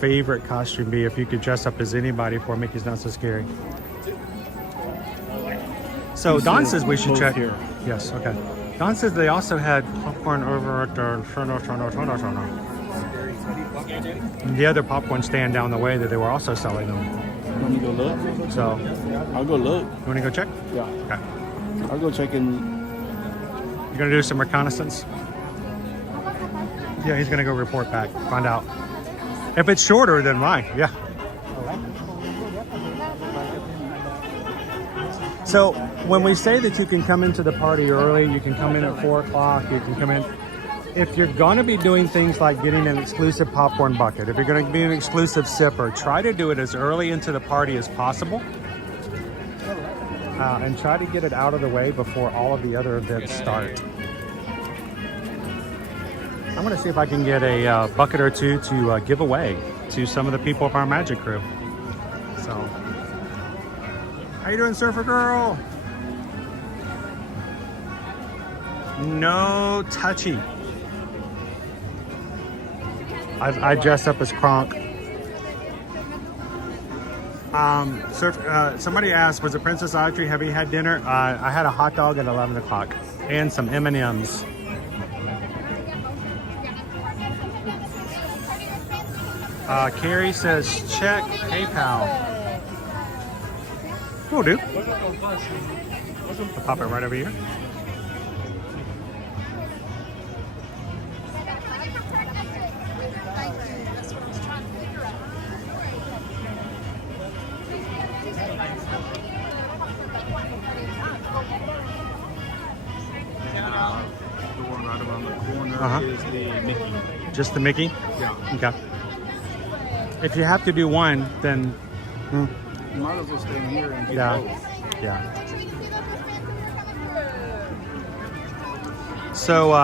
favorite costume be if you could dress up as anybody for Mickey's Not So Scary? So Don says we should check here. Yes, okay. Don says they also had popcorn over at the the other popcorn stand down the way that they were also selling them. You want me to go look? So I'll go look. You want to go check? Yeah. Okay. I'll go check in. You're gonna do some reconnaissance? Yeah, he's gonna go report back, find out. If it's shorter, then why? Yeah. So when we say that you can come into the party early, you can come in at 4 o'clock, you can come in. If you're going to be doing things like getting an exclusive popcorn bucket, if you're going to be an exclusive sipper, try to do it as early into the party as possible. And try to get it out of the way before all of the other events start. I'm going to see if I can get a bucket or two to give away to some of the people of our magic crew. So, how you doing, Surfer Girl? No touchy. I dressed up as Kronk. Somebody asked, was it Princess Audrey? Have you had dinner? I had a hot dog at 11 o'clock and some M&Ms. Carrie says, check PayPal. Will do. I'll pop it right over here. The one right around the corner is the Mickey. Just the Mickey? Yeah. Okay. If you have to do one, then... You might as well stay in here and get both. Yeah. So,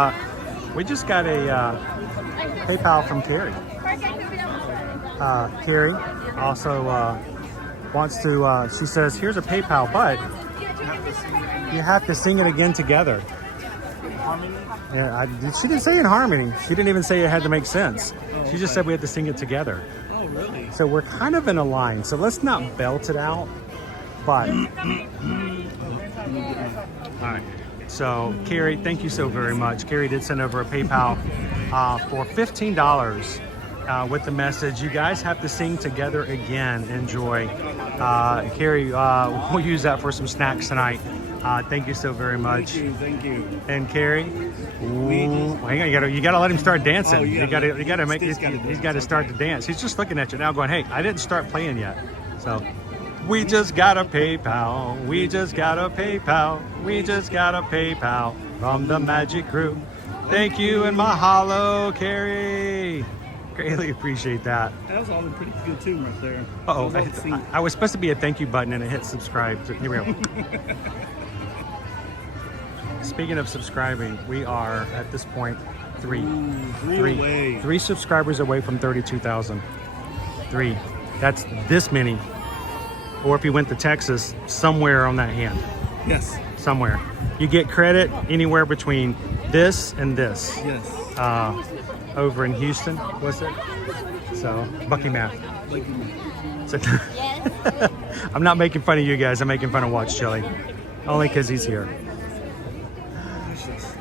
we just got a PayPal from Carrie. Carrie also wants to, she says, here's a PayPal, but you have to sing it again together. Yeah, she didn't say in harmony. She didn't even say it had to make sense. She just said we had to sing it together. Oh, really? So we're kind of in a line. So let's not belt it out, but... All right. So, Carrie, thank you so very much. Carrie did send over a PayPal for $15 with the message, you guys have to sing together again. Enjoy. Carrie, we'll use that for some snacks tonight. Thank you so very much. Thank you. And Carrie, hang on, you gotta let him start dancing. Oh, you gotta make he's got to start to dance. He's just looking at you now, going, "Hey, I didn't start playing yet." So, we just got a PayPal. We just got a PayPal. We just got a PayPal from the Magic Crew. Thank you and mahalo, Carrie. Greatly appreciate that. That was all pretty good too, right there. Uh-oh, I was supposed to be a thank you button and it hit subscribe. So here we go. Speaking of subscribing, we are at this point three subscribers away from 32,000. 3. That's this many. Or if you went to Texas, somewhere on that hand. Yes. Somewhere. You get credit anywhere between this and this. Yes. Over in Houston, what's it? So, Bucky Math. So, I'm not making fun of you guys. I'm making fun of Watch Chili. Only because he's here.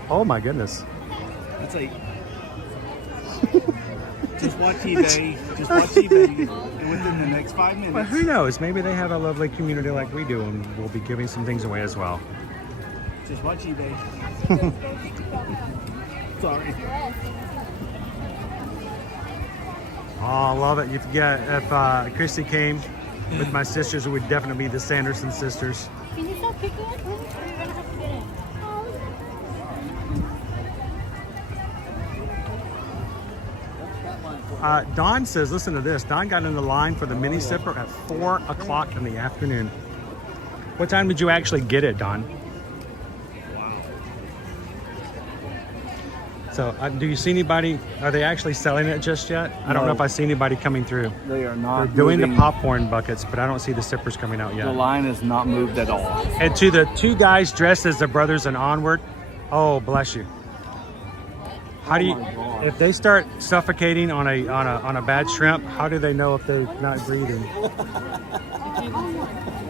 Oh my goodness. That's like... Just watch eBay. Just watch eBay. And within the next 5 minutes. Well, who knows? Maybe they have a lovely community like we do, and we'll be giving some things away as well. Just watch eBay. Sorry. Oh, I love it. If Christy came with my sisters, it would definitely be the Sanderson sisters. Can you stop kicking it, please? Or you're gonna have to get in. Don says, listen to this. Don got in the line for the mini sipper at 4 o'clock in the afternoon. What time did you actually get it, Don? Wow. So, do you see anybody? Are they actually selling it just yet? I don't know if I see anybody coming through. They are not. They're doing the popcorn buckets, but I don't see the sippers coming out yet. The line is not moved at all. And to the 2 guys dressed as the brothers in Onward, oh, bless you. How do you, if they start suffocating on a bad shrimp, how do they know if they're not breathing?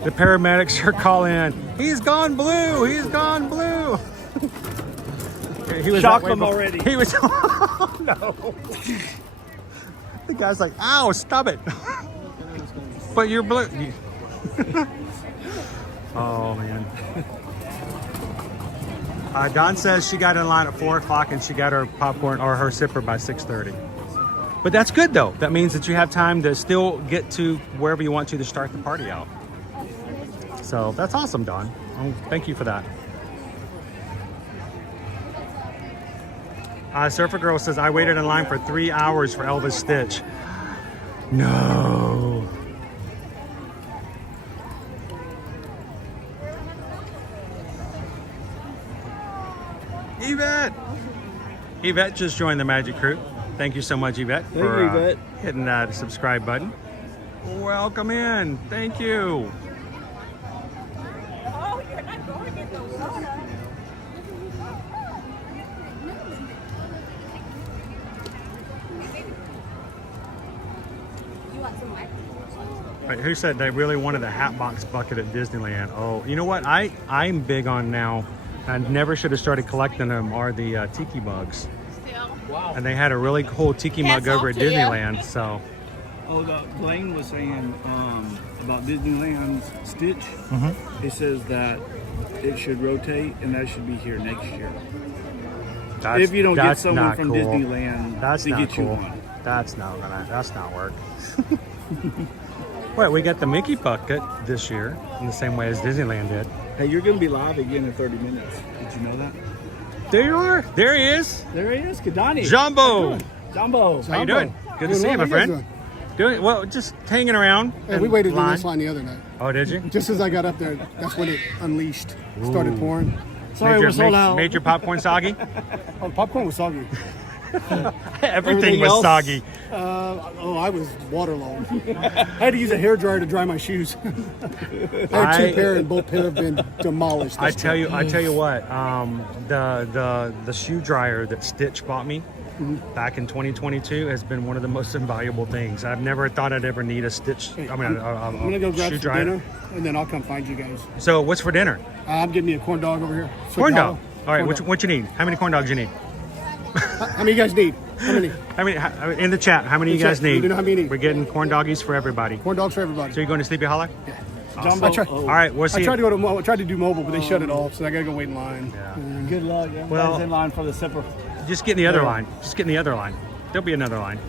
The paramedics are calling, he's gone blue, he's gone blue. He was shocked them already. He was, oh, no. The guy's like, ow, stop it. But you're blue. Oh, man. Dawn says she got in line at 4 o'clock and she got her popcorn or her sipper by 6:30. But that's good though. That means that you have time to still get to wherever you want to start the party out. So that's awesome, Dawn. Oh, thank you for that. Surfer Girl says, I waited in line for 3 hours for Elvis Stitch. No. Yvette just joined the Magic Crew. Thank you so much, Yvette, for hitting that subscribe button. Welcome in. Thank you. Oh, you're not going in the water. You want some more? Right, who said they really wanted the Hatbox bucket at Disneyland? Oh, you know what? I'm big on now. I never should have started collecting them. Are the tiki mugs? Wow. And they had a really cool tiki mug over at Disneyland. So. Oh, Blaine was saying about Disneyland's Stitch. He says that it should rotate, and that should be here next year. If you don't get someone from Disneyland to get you one. That's not work. Wait, we got the Mickey bucket this year in the same way as Disneyland did. Hey, you're going to be live again in 30 minutes. Did you know that? There you are. There he is. There he is, Kidani. Jumbo. Jumbo. How you doing? Good to see you, my friend. Doing well, just hanging around. Hey, we waited in this line the other night. Oh, did you? Just as I got up there, that's when it unleashed. Started pouring. Sorry, we're sold out. Made your popcorn soggy? Oh, popcorn was soggy. Everything was soggy. I was waterlogged. I had to use a hairdryer to dry my shoes. I had 2 pair, and both pair have been demolished. I tell you what. The shoe dryer that Stitch bought me back in 2022 has been one of the most invaluable things. I've never thought I'd ever need a Stitch. I'm gonna go grab some dinner, and then I'll come find you guys. So, what's for dinner? I'm getting me a corn dog over here. Corn dog. All right. What you need? How many corn dogs you need? How many you guys need? How many? In the chat, how many you guys need? You know how many? We're getting corn doggies for everybody. Corn dogs for everybody. So you're going to Sleepy Hollow? Yeah. Awesome. All right, we'll see. I tried to do mobile, but they shut it off, so I gotta go wait in line. Yeah. Good luck. Everybody's in line for the sipper. Just get in the other line. There'll be another line.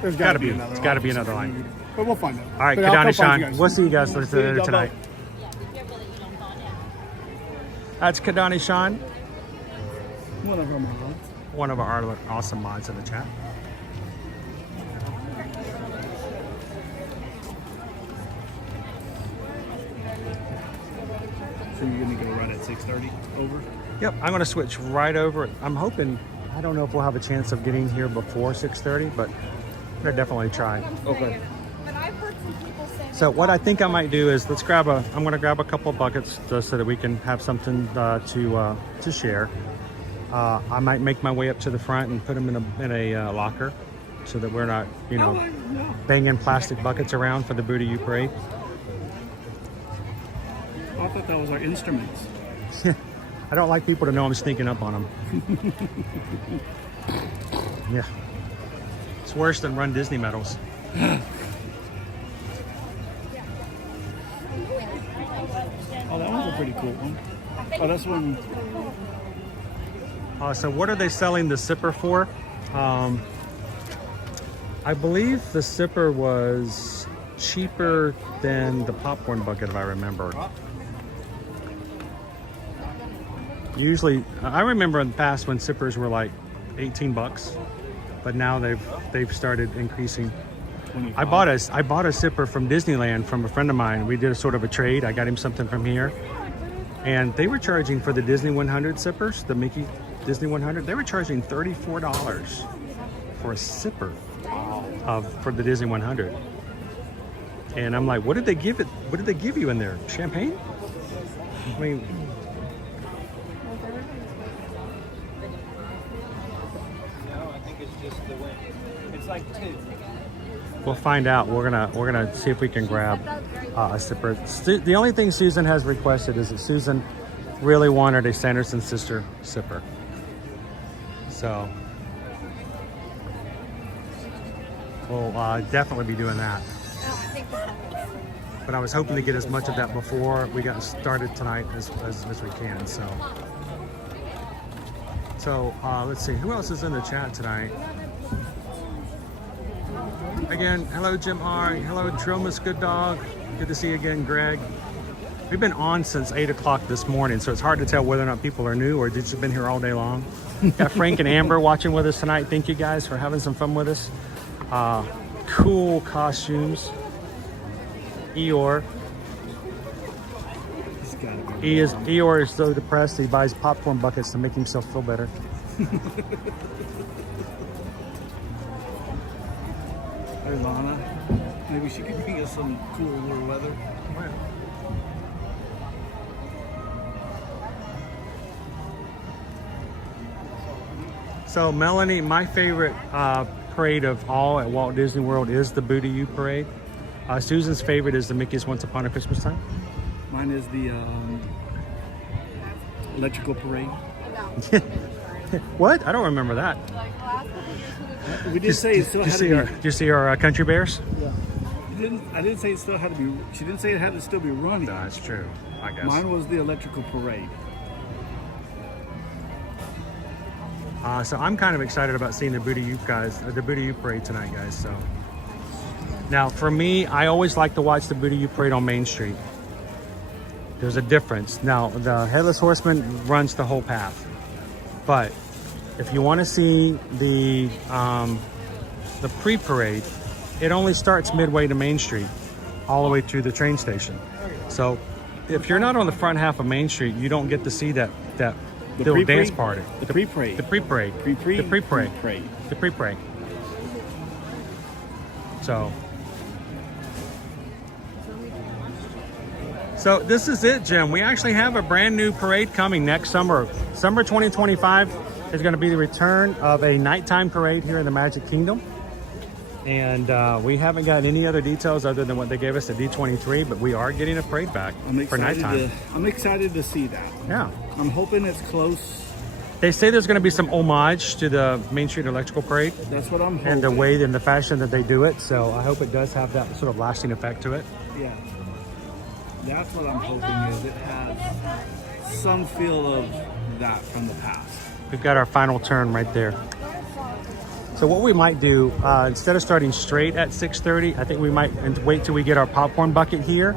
There's gotta be another. It's got to be another line. But we'll find out. All right, Kidani Shawn. We'll see you guys later tonight. That's Kidani Shawn. one of our awesome mods in the chat. So you're gonna go right at 6:30 over? Yep, I'm gonna switch right over. I'm hoping, I don't know if we'll have a chance of getting here before 6:30, but I'm gonna definitely try. Okay. So what I think I might do is I'm gonna grab a couple of buckets just so that we can have something to share. I might make my way up to the front and put them in a locker so that we're not, you know, banging plastic buckets around for the Booty U Parade. Oh, I thought that was our instruments. I don't like people to know I'm sneaking up on them. Yeah. It's worse than Run Disney medals. Oh, that one's a pretty cool one. Oh, that's one. So what are they selling the sipper for? I believe the sipper was cheaper than the popcorn bucket, if I remember. Usually, I remember in the past when sippers were like 18 bucks, but now they've started increasing. 25. I bought a sipper from Disneyland from a friend of mine. We did a sort of a trade. I got him something from here, and they were charging for the Disney 100 sippers, the Mickey Disney 100. They were charging $34 for a sipper for the Disney 100. And I'm like, what did they give it? What did they give you in there? Champagne? I mean, No, I think it's just the way. It's like 2. we'll find out. We're gonna see if we can grab a sipper. The only thing Susan has requested is that Susan really wanted a Sanderson sister sipper. So we'll definitely be doing that. But I was hoping to get as much of that before we got started tonight as we can. So let's see, who else is in the chat tonight? Again, hello Jim R. Hello Dromus Good Dog. Good to see you again, Greg. We've been on since 8 o'clock this morning, so it's hard to tell whether or not people are new or just been here all day long. Got Frank and Amber watching with us tonight. Thank you guys for having some fun with us. Cool costumes. Eeyore. Eeyore is so depressed he buys popcorn buckets to make himself feel better. Hey, Lana. Maybe she could bring us some cooler weather. So Melanie, my favorite parade of all at Walt Disney World is the Booty U Parade. Susan's favorite is the Mickey's Once Upon a Christmas Time. Mine is the electrical parade. What? I don't remember that. We did say it still had to be. Did you see our country bears? Yeah. I didn't say it still had to be. She didn't say it had to still be running. No, that's true. I guess. Mine was the electrical parade. So I'm kind of excited about seeing the Booty U Parade tonight, guys. So now for me, I always like to watch the Booty U Parade on Main Street. There's a difference. Now the Headless Horseman runs the whole path, but if you want to see the pre-parade, it only starts midway to Main Street, all the way through the train station. So if you're not on the front half of Main Street, you don't get to see that little dance party. The pre-parade. The pre-parade. Pre-parade. The pre-parade. Pre-parade. The pre-parade. So this is it, Jim. We actually have a brand new parade coming next summer. Summer 2025 is going to be the return of a nighttime parade here in the Magic Kingdom. And we haven't got any other details other than what they gave us at D23, but we are getting a parade back for nighttime. I'm excited to see that. Yeah. I'm hoping it's close. They say there's going to be some homage to the Main Street Electrical Parade. That's what I'm hoping. And the way and the fashion that they do it. So I hope it does have that sort of lasting effect to it. Yeah. That's what I'm hoping, is it has some feel of that from the past. We've got our final turn right there. So what we might do, instead of starting straight at 6:30, I think we might wait till we get our popcorn bucket here.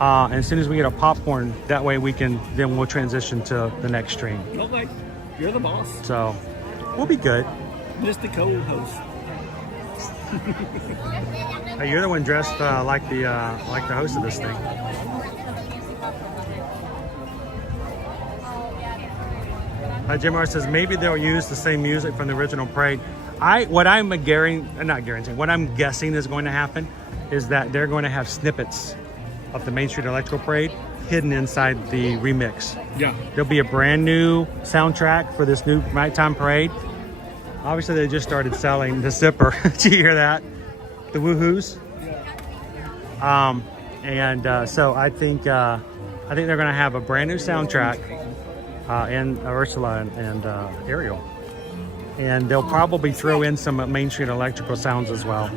And as soon as we get our popcorn, that way we'll transition to the next stream. Okay, you're the boss. So We'll be good. Just the co-host. Hey, you're the one dressed like the host of this thing. Jim R says maybe they'll use the same music from the original parade. What I'm guessing is going to happen is that they're going to have snippets of the Main Street Electrical Parade hidden inside the remix. Yeah. There'll be a brand new soundtrack for this new nighttime parade. Obviously, they just started selling the zipper. Did you hear that? The woohoos. So I think they're going to have a brand new soundtrack, and Ursula and Ariel, and they'll probably throw in some Main Street Electrical sounds as well.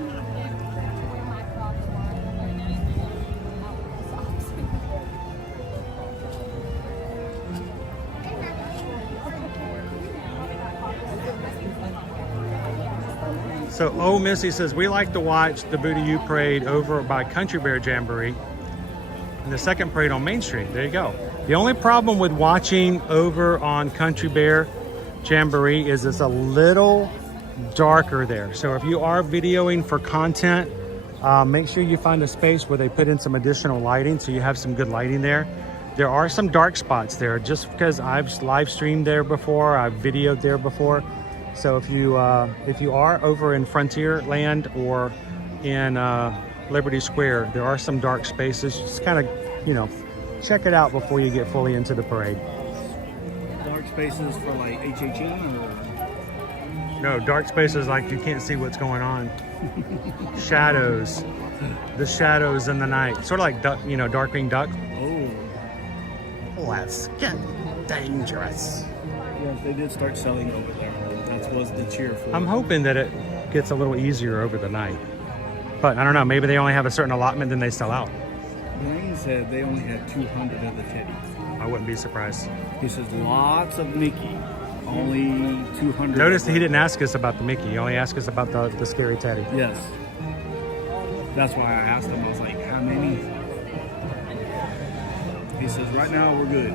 So, Missy says, we like to watch the Booty U parade over by Country Bear Jamboree and the second parade on Main Street. There you go. The only problem with watching over on Country Bear Jamboree is it's a little darker there. So if you are videoing for content, make sure you find a space where they put in some additional lighting so you have some good lighting there. There are some dark spots there just because I've live streamed there before, I've videoed there before. So if you are over in Frontierland or in Liberty Square, there are some dark spaces. Just kind of, check it out before you get fully into the parade. Dark spaces for like HHN or? No, dark spaces like you can't see what's going on. Shadows. The shadows in the night. Sort of like duck, Darkwing Duck. Oh. Let's get dangerous. Yes, they did start selling over there. That was the cheer for. I'm hoping that it gets a little easier over the night. But I don't know, maybe they only have a certain allotment, then they sell out. Blaine said they only had 200 of the teddies. I wouldn't be surprised. He says lots of Mickey, only 200. Notice he didn't ask us about the Mickey. He only asked us about the scary teddy. Yes. That's why I asked him. I was like, how many? He says, right now we're good.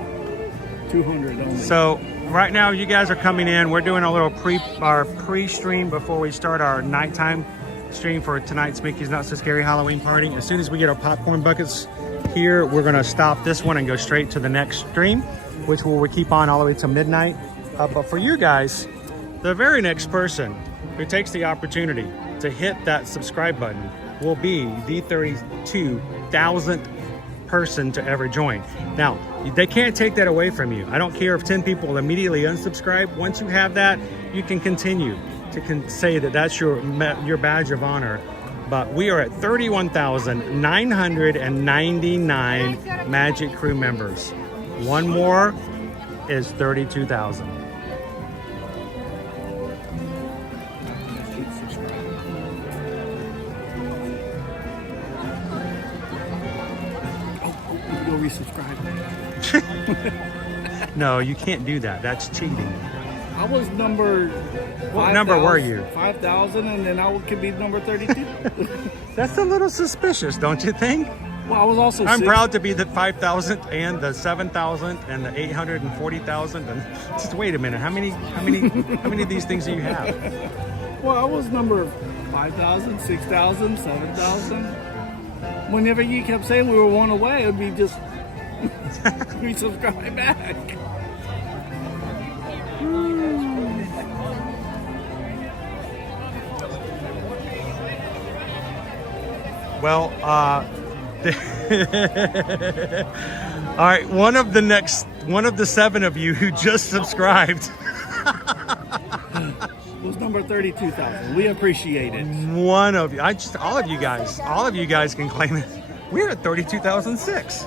200 only. So right now you guys are coming in. We're doing a little pre-stream before we start our nighttime stream for tonight's Mickey's Not So Scary Halloween party. As soon as we get our popcorn buckets here, we're going to stop this one and go straight to the next stream, which we'll keep on all the way to midnight. But for you guys, the very next person who takes the opportunity to hit that subscribe button will be the 32,000th person to ever join. Now, they can't take that away from you. I don't care if 10 people immediately unsubscribe. Once you have that, you can continue to say that that's your badge of honor. But we are at 31,999 Magic Crew members. One more is 32,000. Resubscribe. No, you can't do that. That's cheating. I was number. What number were you? 5,000, and then I could be number 32. That's a little suspicious, don't you think? Well, I was also. I'm proud to be the 5,000th and the 7,000th and the 840,000. And just wait a minute. How many of these things do you have? Well, I was number 5,000, 6,000, 7,000. Whenever you kept saying we were one away, it would be just resubscribe back. Well, all right, one of the 7 of you who just subscribed was number 32,000. We appreciate it. One of you, all of you guys can claim it. We're at 32,006.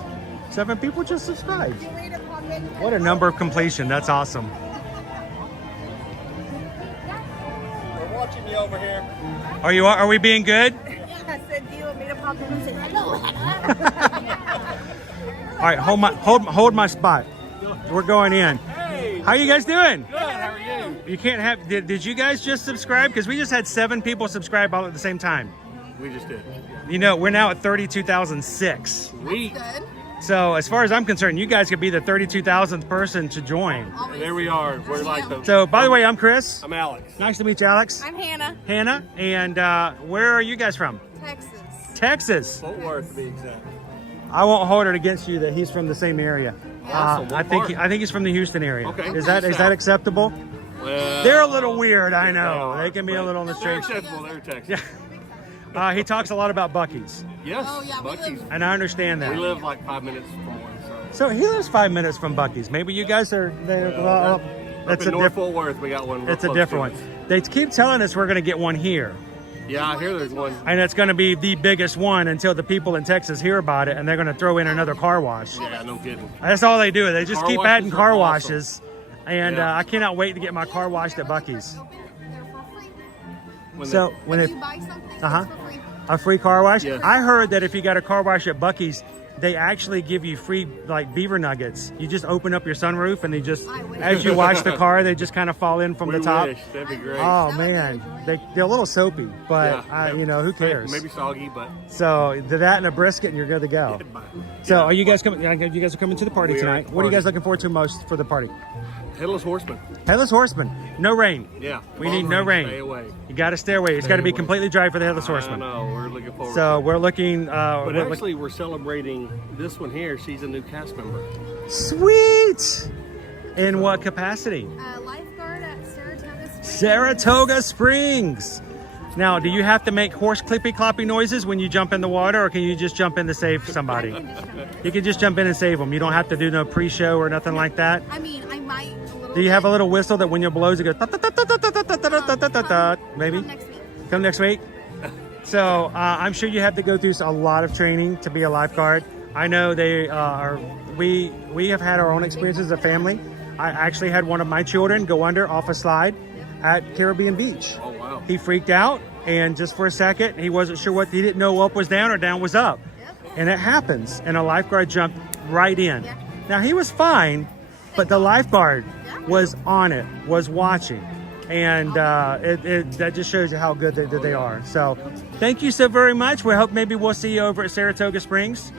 7 people just subscribed. What a number of completion. That's awesome. We're watching you over here. Are we being good? I said, do you want me to pop in and say hello? All right, hold my spot. We're going in. Hey. How you guys doing? Good. How are you? You can't have. Did you guys just subscribe? Because we just had 7 people subscribe all at the same time. We just did. We're now at 32,006. Sweet. So as far as I'm concerned, you guys could be the 32,000th person to join. There we are. We're like the. So by the way, I'm Chris. I'm Alex. Nice to meet you, Alex. I'm Hannah. Hannah, and where are you guys from? Texas. Texas. Fort Worth, to be exact. I won't hold it against you that he's from the same area. Awesome. I think he's from the Houston area. Okay. Is that acceptable? Well, They're a little weird, I know. They can be a little on the They're straight. acceptable. They're Texas. Yeah. He talks a lot about Buc-ee's, Yes. Oh, yeah, we Buc-ee's. and I understand that. We live like 5 minutes from one. So he lives 5 minutes from Buc-ee's. Maybe you guys are there. Well, Up in North Fort Worth, we got one. It's a different one. They keep telling us we're going to get one here. Yeah, I hear there's one. And it's going to be the biggest one until the people in Texas hear about it, and they're going to throw in another car wash. Yeah, no kidding. That's all they do. They just Car keep washes adding are car awesome. washes. And Yeah. I cannot wait to get my car washed at Buc-ee's. When So when it, a free car wash. Yes. I heard that if you got a car wash at Buc-ee's, they actually give you free like beaver nuggets. You just open up your sunroof and they just, as you wash the car, they just kind of fall in from we the top. wish. That'd be great. Oh man, they're a little soapy, but Yeah. you know, who cares? Maybe soggy, but So that and a brisket, and you're good to go. So are you guys coming? You guys are coming to the party We are tonight. at the What are you party. guys looking forward to most for the party? Headless Horseman. Headless Horseman. No rain. Yeah. We need no rain. Stay away. You got to stay away. It's Stay got to be away. completely dry for the Headless I Horseman. know. We're looking forward. So to we're looking. But actually, we're celebrating this one here. She's a new cast member. Sweet. In what capacity? Lifeguard at Saratoga Springs. Saratoga Springs. Now, do you have to make horse clippy cloppy noises when you jump in the water, or can you just jump in to save somebody? You can just jump in and save them. You don't have to do no pre-show or nothing like that. I mean, I might a little. Do you have a little whistle that when it blows, it goes maybe? Come next week. Come next week. So I'm sure you have to go through a lot of training to be a lifeguard. I know they are. We have had our own experiences as a family. I actually had one of my children go under off a slide at Carribean Beach. Oh wow. He freaked out, and just for a second, he wasn't sure what. He didn't know up was down or down was up, and it happens. And a lifeguard jumped right in. Now he was fine, but the lifeguard was on it, was watching, and that just shows you how good they are. So, thank you so very much. We hope maybe we'll see you over at Saratoga Springs.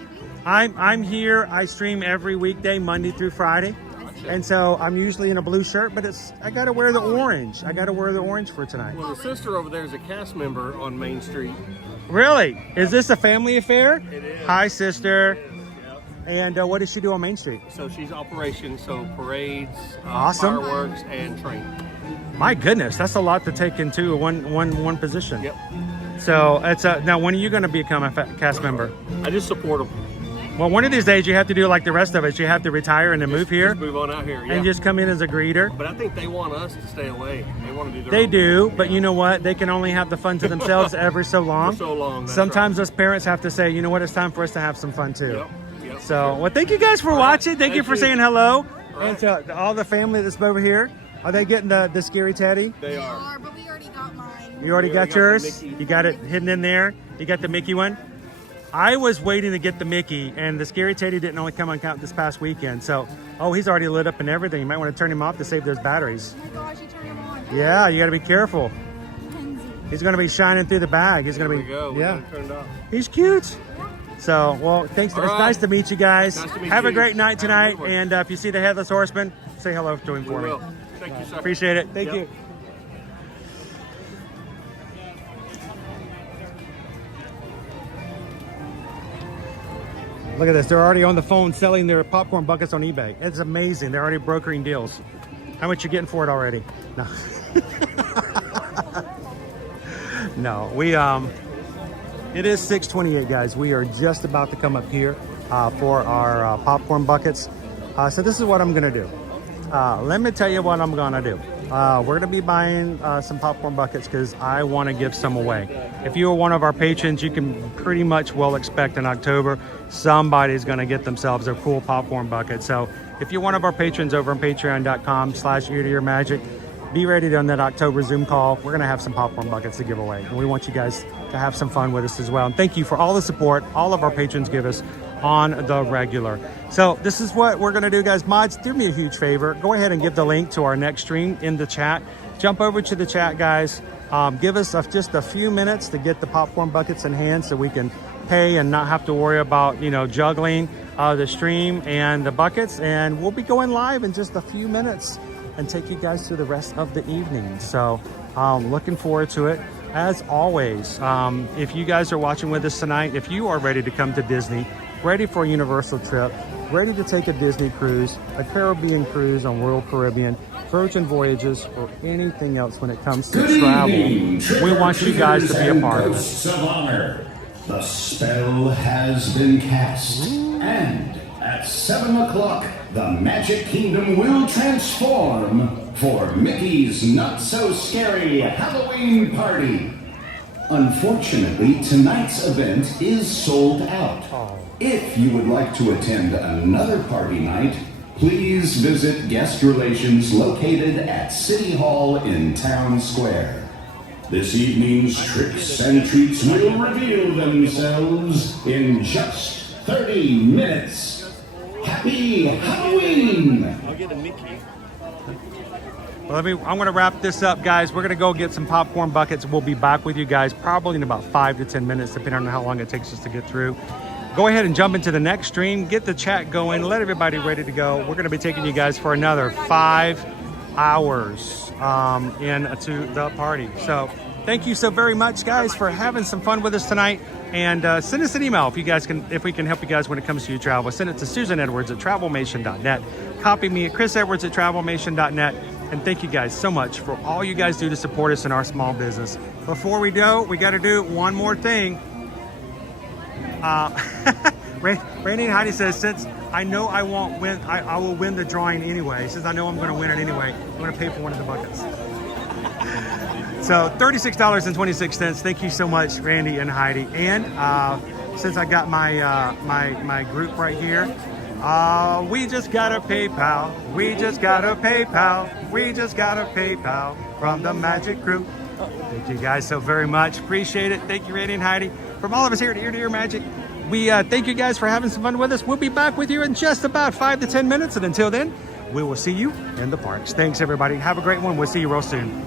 I'm here. I stream every weekday, Monday through Friday. And so I'm usually in a blue shirt, but I got to wear the orange. I got to wear the orange for tonight. Well, the sister over there is a cast member on Main Street. Really? Is this a family affair? It is. Hi, sister. And what does she do on Main Street? So she's operations, so parades, Awesome. fireworks, and training. My goodness, that's a lot to take into one position. Yep. So it's now. When are you going to become a cast member? I just support them. Well, one of these days you have to do like the rest of us. You have to retire and then move here. Just move on out here. Yeah. And just come in as a greeter. But I think they want us to stay away. They want to do their They own do, thing. but you know what? They can only have the fun to themselves every so long. For so long. That's Sometimes us parents have to say, you know what? It's time for us to have some fun too. Yep. Yep. So, well, thank you guys for watching. Thank you for saying hello. Right. And to all the family that's over here. Are they getting the scary teddy? They are. But we already got mine. You already We got already got the yours? Mickey. You got it hidden in there? You got the Mickey one? I was waiting to get the Mickey, and the scary teddy didn't only come on count this past weekend. So, oh, he's already lit up and everything. You might want to turn him off to save those batteries. Oh my gosh, you turned him on. Yeah, you got to be careful. He's going to be shining through the bag. He's going to There be, we go. We yeah. got it turned off. He's cute. So, well, thanks. All It's right. nice to meet you guys. Nice to meet Have a you. great night Have a tonight. good one. And if you see the Headless Horseman, say hello to him We for me. will. Thank you, sir. Appreciate it. Thank Yep. you. Look at this. They're already on the phone selling their popcorn buckets on eBay. It's amazing. They're already brokering deals. How much you getting for it already? No. No, it is 6:28, guys. We are just about to come up here for our popcorn buckets. So this is what I'm gonna do. Let me tell you what I'm gonna do. We're gonna be buying some popcorn buckets because I want to give some away. If you are one of our patrons, you can pretty much well expect in October somebody's gonna get themselves a cool popcorn bucket. So if you're one of our patrons over on patreon.com/ear-to-ear-magic, be ready on that October Zoom call. We're gonna have some popcorn buckets to give away, and we want you guys to have some fun with us as well. And thank you for all the support all of our patrons give us on the regular. So this is what we're gonna do, guys. Mods, do me a huge favor. Go ahead and give the link to our next stream in the chat. Jump over to the chat, guys. Give us just a few minutes to get the popcorn buckets in hand so we can pay and not have to worry about, you know, juggling. the stream and the buckets, and we'll be going live in just a few minutes and take you guys through the rest of the evening. So looking forward to it. As always, if you guys are watching with us tonight, if you are ready to come to Disney, ready for a Universal trip, ready to take a Disney cruise, a Caribbean cruise on Royal Caribbean, Virgin Voyages, or anything else when it comes to travel, we want you guys to be a part of it. Of honor. The spell has been cast, and at 7 o'clock, the Magic Kingdom will transform for Mickey's Not-So-Scary Halloween Party. Unfortunately, tonight's event is sold out. If you would like to attend another party night, please visit Guest Relations located at City Hall in Town Square. This evening's tricks and treats will reveal themselves in just 30 minutes. Happy Halloween! I'll get a Mickey. Well, I'm going to wrap this up, guys. We're going to go get some popcorn buckets. We'll be back with you guys probably in about 5 to 10 minutes, depending on how long it takes us to get through. Go ahead and jump into the next stream. Get the chat going. Let everybody ready to go. We're going to be taking you guys for another 5 hours into the party. So thank you so very much, guys, for having some fun with us tonight. And send us an email if we can help you guys when it comes to your travel. Send it to susanedwards@travelmation.net. Copy me at chrisedwards@travelmation.net. And thank you guys so much for all you guys do to support us in our small business. Before we go, we got to do one more thing. Randy and Heidi says, since I know I won't win, I will win the drawing anyway. Since I know I'm going to win it anyway, I'm going to pay for one of the buckets. So $36.26. Thank you so much, Randy and Heidi. And since I got my group right here, we just got a PayPal. We just got a PayPal. We just got a PayPal from the Magic Crew. Thank you guys so very much. Appreciate it. Thank you, Randy and Heidi. From all of us here at Ear to Ear Magic, we thank you guys for having some fun with us. We'll be back with you in just about 5 to 10 minutes. And until then, we will see you in the parks. Thanks, everybody. Have a great one. We'll see you real soon.